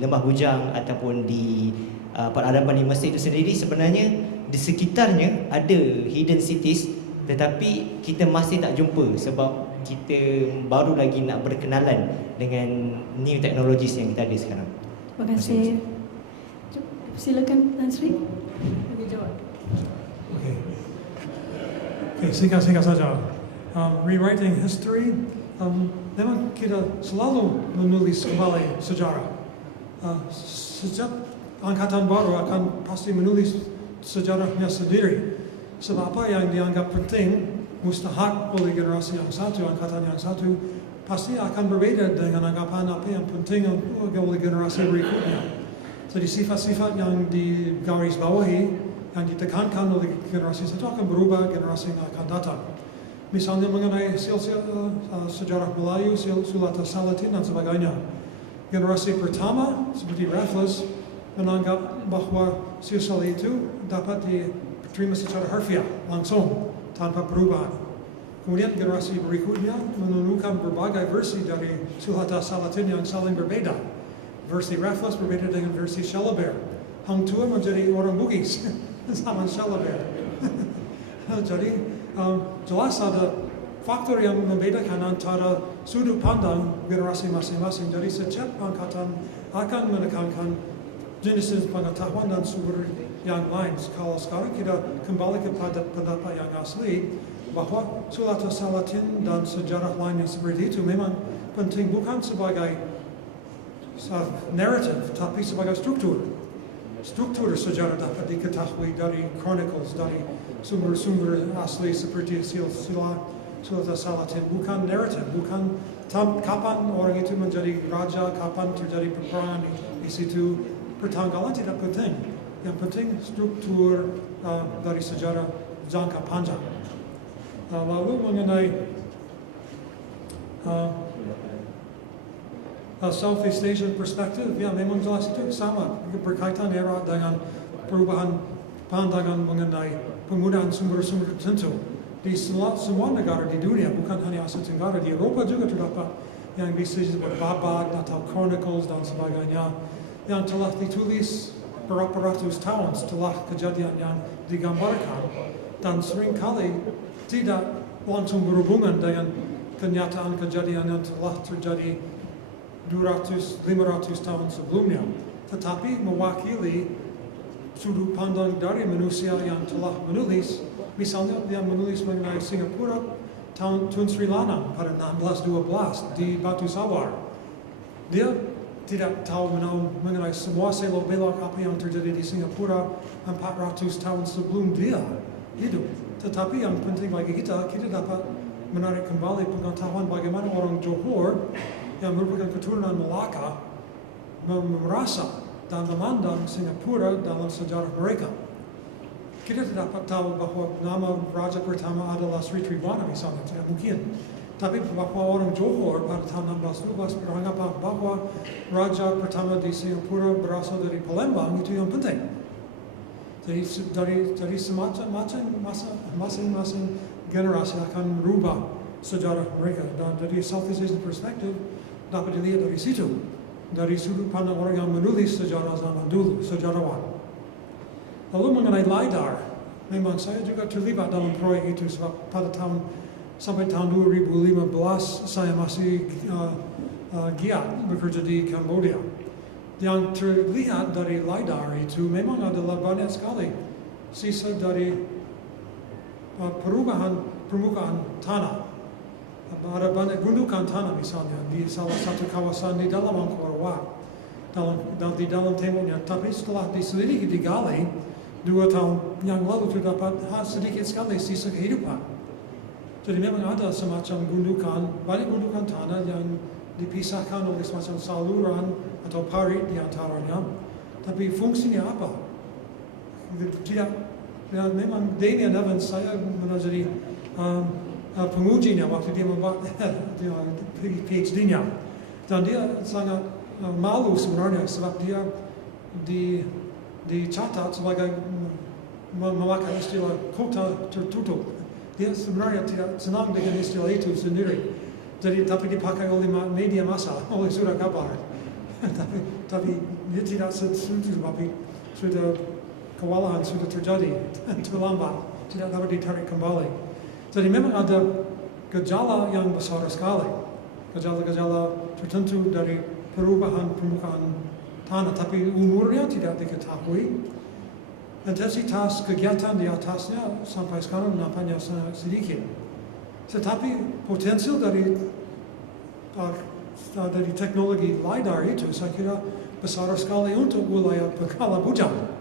Lembah Bujang ataupun di peradaban di Mesir itu sendiri, sebenarnya di sekitarnya ada hidden cities tetapi kita masih tak jumpa sebab kita baru lagi nak berkenalan dengan new technologies yang kita ada sekarang. Terima kasih. Silakan Tan Sri bagi jawab. Okay, singkat saja. Rewriting history, memang kita selalu menulis kembali sejarah. Sejak angkatan baru akan pasti menulis sejarahnya sendiri. Sebab apa yang dianggap penting, mustahak oleh generasi yang satu, angkatan yang satu, pasti akan berbeda dengan anggapan apa yang penting oleh generasi berikutnya. Jadi sifat-sifat yang digarisbawahi, yang ditekankan oleh generasi satu akan berubah generasi yang akan datang. Misalnya mengenai sejarah Melayu, Sulata Salatin dan sebagainya. Generasi pertama seperti Raffles menganggap bahwa silsilah itu dapat diterima secara harfiah langsung tanpa perubahan. Kemudian generasi berikutnya menemukan berbagai versi dari Sulata Salatin yang saling berbeda. Versi Raffles berbeda dengan versi Shalaber. Hang Tua menjadi orang Bugis zaman Shalaber. Jadi jelas ada faktor yang membedakan antara sudut pandang generasi masing-masing. Jadi setiap angkatan akan menekankan jenis pengetahuan dan sumber yang lain. Kalau sekarang kita kembali kepada pendapat yang asli bahwa Sulata Salatin dan sejarah lain yang seperti itu memang penting bukan sebagai naratif tapi sebagai struktur. Struktur sejarah dapat diketahui dari chronicles, dari sumber-sumber asli seperti silsilah Sulata Salatin, bukan naratif, bukan kapan orang itu menjadi raja, kapan terjadi peperangan di situ. Pertanggalan tidak penting. Yang penting struktur dari sejarah jangka panjang. Lalu mengenai Southeast Asian perspektif, ya memang jelas itu sama berkaitan erat dengan perubahan pandangan mengenai penggunaan sumber-sumber tertentu. Di semua negara di dunia, bukan hanya Asia Tenggara, di Eropa juga terdapat yang bisa disebut babak atau chronicles dan sebagainya yang telah ditulis berapa ratus tahun setelah kejadian yang digambarkan dan seringkali tidak langsung berhubungan dengan kenyataan kejadian yang telah terjadi 200-500 tahun sebelumnya, tetapi mewakili sudut pandang dari manusia yang telah menulis. Misalnya dia menulis mengenai Singapura Tun Sri Lanang pada 1612 di Batu Sawar. Dia tidak tahu mengenai semua selok belok apa yang terjadi di Singapura 400 tahun sebelum dia hidup. Tetapi yang penting bagi kita dapat menarik kembali pengetahuan bagaimana orang Johor yang merupakan keturunan Melaka merasa dan memandang Singapura dalam sejarah mereka. Kita tidak dapat tahu bahwa nama raja pertama adalah Sri Tribhuwana misalnya, tidak mungkin. Tapi bahwa orang Johor pada tahun 1612 beranggapan bahwa raja pertama di Singapura berasal dari Palembang, itu yang penting. Jadi masing-masing generasi akan merubah sejarah mereka. Dan dari Southeast Asian perspektif dapat dilihat dari situ. Dari sudut pandang orang yang menulis sejarah zaman dulu, sejarawan. Lalu mengenai LIDAR, memang saya juga terlibat dalam proyek itu sebab sampai tahun 2015 saya masih giat bekerja di Kamboja. yang terlihat dari LiDAR itu memang adalah banyak sekali sisa dari perubahan permukaan tanah. Ada banyak gundukan tanah misalnya di salah satu kawasan di dalam Angkor Wat, di dalam temboknya. Tapi setelah diselidiki digali, 2 tahun yang lalu terdapat sedikit sekali sisa kehidupan. Jadi memang ada semacam gundukan, banyak gundukan tanah yang dipisahkan oleh semacam saluran atau parit di antaranya. Tapi fungsinya apa? Tidak. Ya, memang Damien Evans, saya menjadi pengujinya waktu dia membuat PhD-nya. Dan dia sangat malu sebenarnya sebab dia dicatat sebagai memakai istilah kota tertutup. Dia sebenarnya tidak senang dengan istilah itu sendiri. Jadi tapi dipakai oleh media massa, oleh surat kabar. tapi dia tidak setuju, tapi sudah kewalahan sudah terjadi, terlambat, tidak dapat ditarik kembali. Jadi memang ada gejala yang besar sekali, gejala-gejala tertentu dari perubahan permukaan tanah, tapi umurnya tidak diketahui. Intensitas kegiatan di atasnya sampai sekarang nampaknya sangat sedikit. Tetapi potensial dari teknologi LiDAR itu saya kira besar sekali untuk wilayah berkala bujang.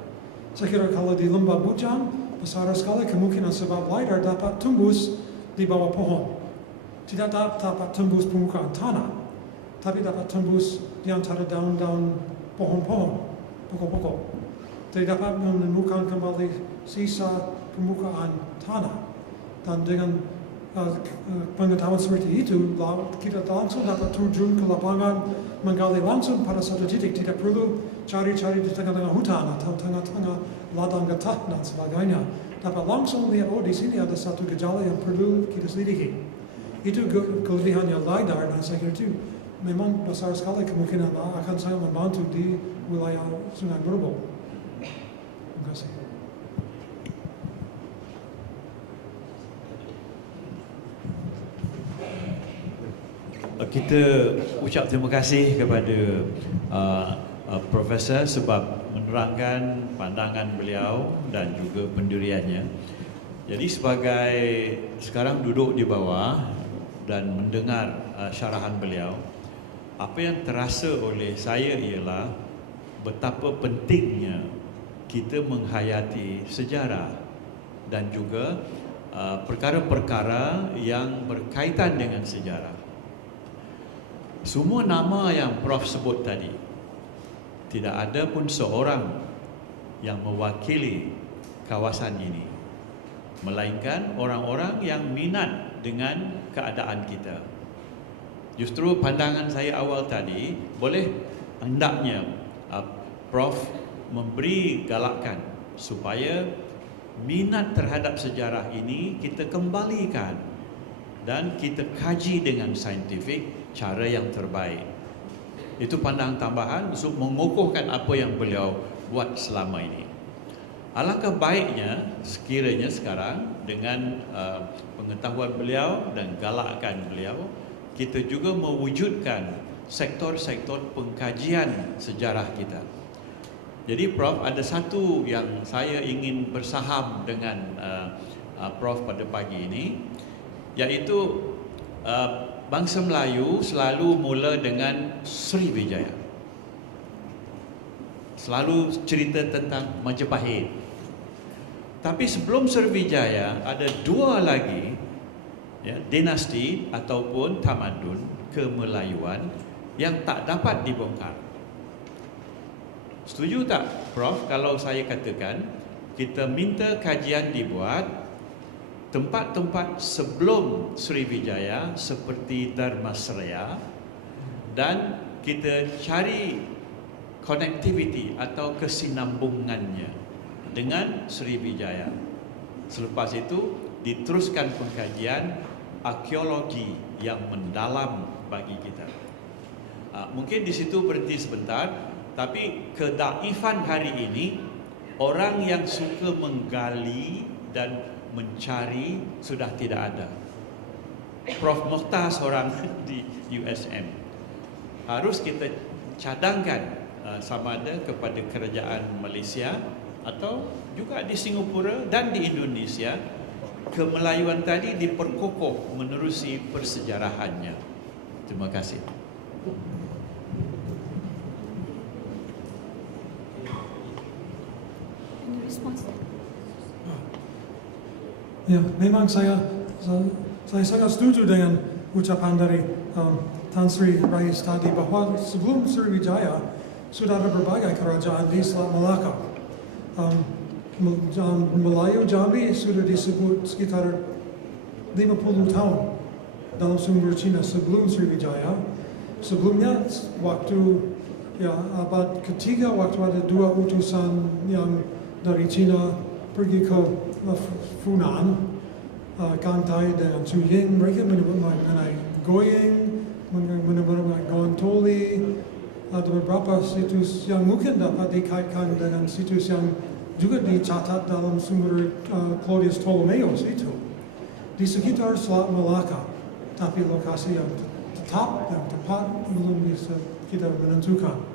Saya kira kalau di lembah bujang, besar sekali kemungkinan sebab LiDAR dapat tembus di bawah pohon. Tidak dapat tembus permukaan tanah, tapi dapat tembus di antara daun-daun pohon-pohon, pokok-pokok. Jadi dapat menemukan kembali sisa permukaan tanah. Dan dengan pengetahuan seperti itu, kita langsung dapat terjun ke lapangan, menggali langsung pada satu titik, tidak perlu cari-cari di tengah-tengah hutan atau tengah-tengah ladang getah dan sebagainya. Dapat langsung lihat, oh di sini ada satu gejala yang perlu kita selidiki. Itu kelebihannya LiDAR, dan saya kira itu memang besar sekali kemungkinan akan sangat membantu di wilayah Sungai Merbau. Terima kasih. Kita ucap terima kasih kepada Profesor sebab menerangkan pandangan beliau dan juga pendiriannya. Jadi sebagai sekarang duduk di bawah dan mendengar syarahan beliau, apa yang terasa oleh saya ialah betapa pentingnya kita menghayati sejarah dan juga perkara-perkara yang berkaitan dengan sejarah. Semua nama yang Prof sebut tadi, tidak ada pun seorang yang mewakili kawasan ini, melainkan orang-orang yang minat dengan keadaan kita. Justru pandangan saya awal tadi, boleh hendaknya Prof memberi galakan supaya minat terhadap sejarah ini kita kembalikan dan kita kaji dengan saintifik cara yang terbaik. Itu pandangan tambahan untuk mengukuhkan apa yang beliau buat selama ini. Alangkah baiknya sekiranya sekarang dengan pengetahuan beliau dan galakan beliau, kita juga mewujudkan sektor-sektor pengkajian sejarah kita. Jadi Prof, ada satu yang saya ingin bersaham dengan Prof pada pagi ini, iaitu bangsa Melayu selalu mula dengan Sriwijaya. Selalu cerita tentang Majapahit. Tapi sebelum Sriwijaya ada dua lagi dinasti ataupun tamadun kemelayuan yang tak dapat dibongkar. Setuju tak Prof kalau saya katakan kita minta kajian dibuat tempat-tempat sebelum Sriwijaya seperti Dharmasraya dan kita cari connectivity atau kesinambungannya dengan Sriwijaya. Selepas itu diteruskan pengkajian arkeologi yang mendalam bagi kita. Mungkin di situ berhenti sebentar, tapi kedaifan hari ini orang yang suka menggali dan mencari sudah tidak ada. Prof Mokhtar seorang di USM. Harus kita cadangkan sama ada kepada kerajaan Malaysia atau juga di Singapura dan di Indonesia, kemelayuan tadi diperkokoh menerusi persejarahannya. Terima kasih. Any response? Ya, memang saya sangat setuju dengan ucapan dari Tan Sri Rais tadi bahwa sebelum Sriwijaya sudah ada berbagai kerajaan di Selat Melaka. Melayu Jambi sudah disebut sekitar 50 tahun dalam sumber Cina sebelum Sriwijaya. Sebelumnya waktu abad ketiga, waktu ada 2 utusan yang dari Cina pergi ke Funan, Kantai dan Chuying, mereka menyebut mengenai Goying, mengenai Gontoli, ada beberapa situs yang mungkin dapat dikaitkan dengan situs yang juga dicatat dalam sumber Claudius Ptolemaeus itu di sekitar Selat Melaka, tapi lokasi yang tepat belum bisa kita menentukan.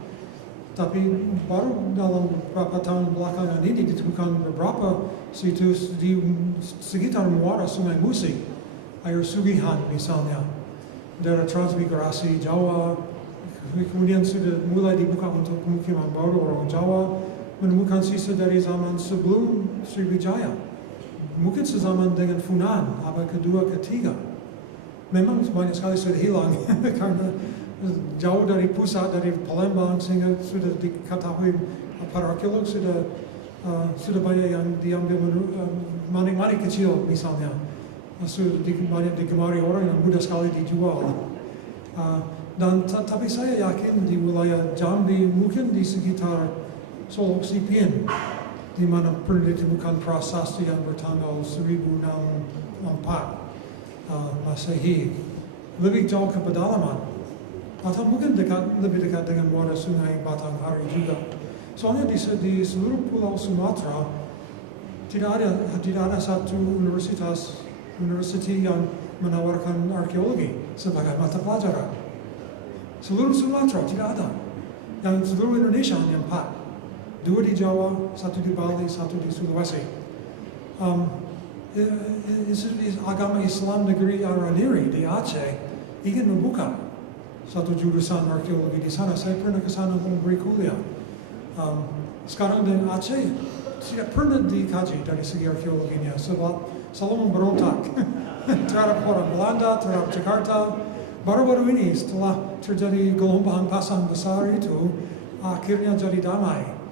Tapi baru dalam beberapa tahun belakangan ini ditemukan beberapa situs di sekitar muara Sungai Musi, air Sugihan misalnya, daerah transmigrasi Jawa, kemudian sudah mulai dibuka untuk pemukiman baru orang Jawa, menemukan sisa dari zaman sebelum Sriwijaya, mungkin sezaman dengan Funan, abad kedua, ketiga. Memang banyak sekali sudah hilang karena jauh dari pusat, dari Palembang, sehingga sudah diketahui para arkeolog sudah banyak yang diambil manik-manik kecil misalnya, sudah banyak digemari orang yang mudah sekali dijual. Tapi saya yakin di wilayah Jambi, mungkin di sekitar Solok Sipin, di mana pernah ditemukan prasasti yang bertanggal 1064 Masehi, lebih jauh ke pedalaman, atau mungkin lebih dekat dengan muara Sungai Batanghari juga. Soalnya di seluruh pulau Sumatera tidak ada satu universiti yang menawarkan arkeologi sebagai mata pelajaran. Seluruh Sumatera tidak ada. Yang seluruh Indonesia hanya 4. 2 di Jawa, 1 di Bali, 1 di Sulawesi. Agama Islam negeri Araniri di Aceh ingin membuka satu jurusan arkeologi di sana. Saya pernah ke sana memberi kuliah. Sekarang di Aceh tidak pernah dikaji dari segi arkeologinya sebab selalu memberontak terhadap orang Belanda, terhadap Jakarta. Baru-baru ini setelah terjadi gelombang pasang besar itu, akhirnya jadi damai.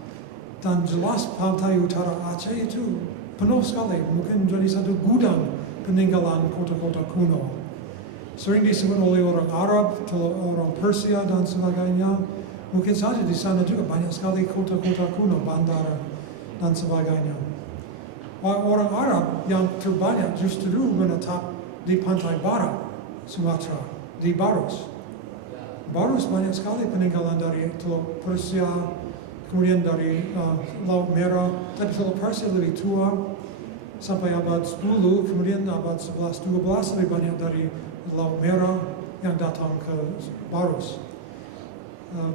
Dan jelas pantai utara Aceh itu penuh sekali, mungkin jadi satu gudang peninggalan kota-kota kuno. Sering disebut oleh orang Arab, orang Persia dan sebagainya. Mungkin saja di sana juga banyak sekali kota-kota kuno, bandar dan sebagainya. Orang Arab yang terbanyak justru menetap di pantai barat Sumatera, di Barus. Barus banyak sekali peninggalan dari Teluk Persia, kemudian dari Laut Merah, tapi Teluk Persia lebih tua, sampai abad 10, kemudian abad 11-12 lebih banyak dari Laut Merah yang datang ke Barus.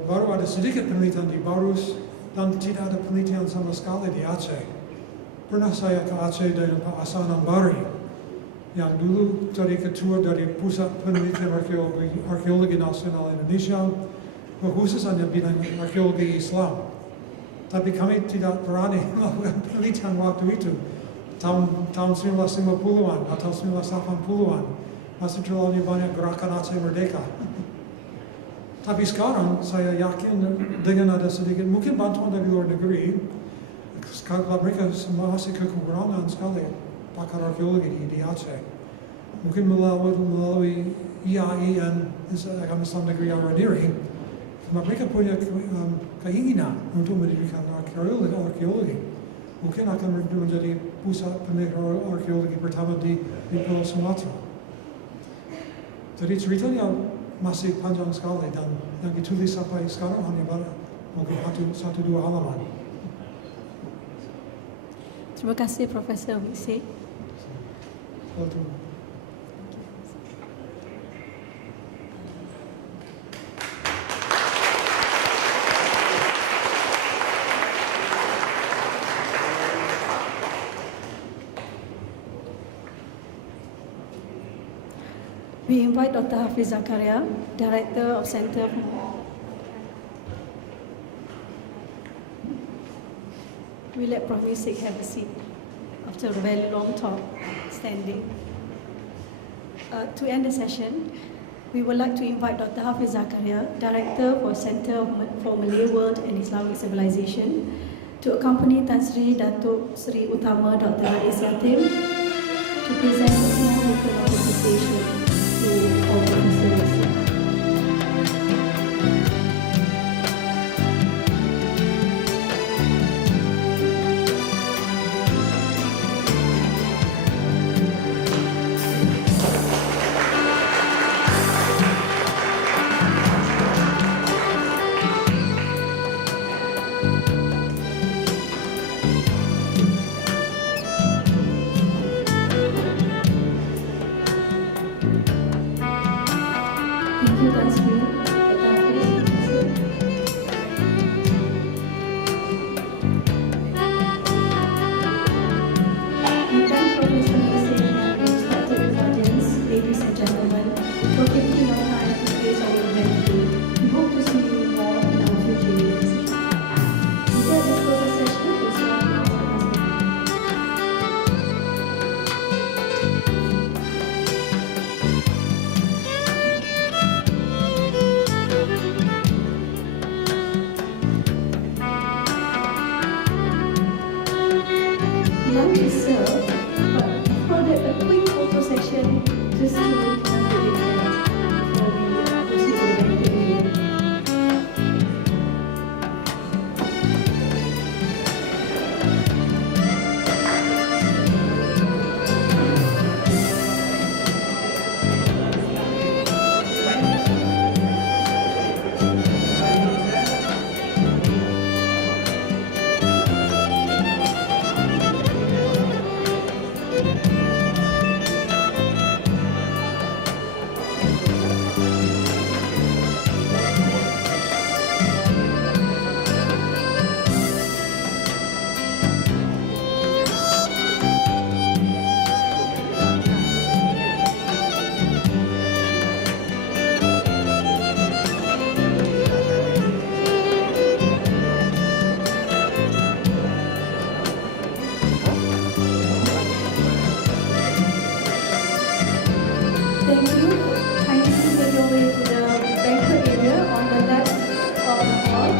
Baru ada sedikit penelitian di Barus, dan tidak ada penelitian sama sekali di Aceh. Pernah saya ke Aceh dengan Pak Hasan Ambari, yang dulu jadi ketua dari Pusat Penelitian Arkeologi Nasional Indonesia, khusus hanya bidang arkeologi Islam. Tapi kami tidak berani melakukan penelitian waktu itu, tahun 1950-an atau 1980-an, masih terlalu banyak gerakan Aceh Merdeka. Tapi sekarang saya yakin dengan ada sedikit, mungkin bantuan dari luar negeri, kalau mereka masih kekurangan sekali pakar arkeologi di Aceh. Mungkin melalui IAIN, Agama Islam Negeri Araniri, mereka punya keinginan untuk mendirikan arkeologi. Mungkin akan menjadi pusat penelitian arkeologi pertama di Pulau Sumatera. Jadi ceritanya masih panjang sekali dan yang ditulis sampai sekarang hanya mungkin 1-2 halaman. Terima kasih Profesor Miksic. We invite Dr. Hafiz Zakaria, Director of Center. We let Prof. Miksic have a seat after a very long talk, standing. To end the session, we would like to invite Dr. Hafiz Zakaria, Director for Center for Malay World and Islamic Civilization, to accompany Tan Sri Datuk Sri Utama Dr. Rais Yatim to present a small token of appreciation to all professors. Thank you, Tan Sri. Dr. Hafiz. We thank Professor Miksic and respected audience, ladies and gentlemen, for taking your time to grace our event today. We hope to see you more in our future events. We get the closing session with one announcement. Lunch is served, but before that, a quick photo session just to remember the event before we proceed with the event. Thank you. Kindly make your way to the banquet area on the left of the hall.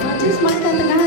Majlis makan tengah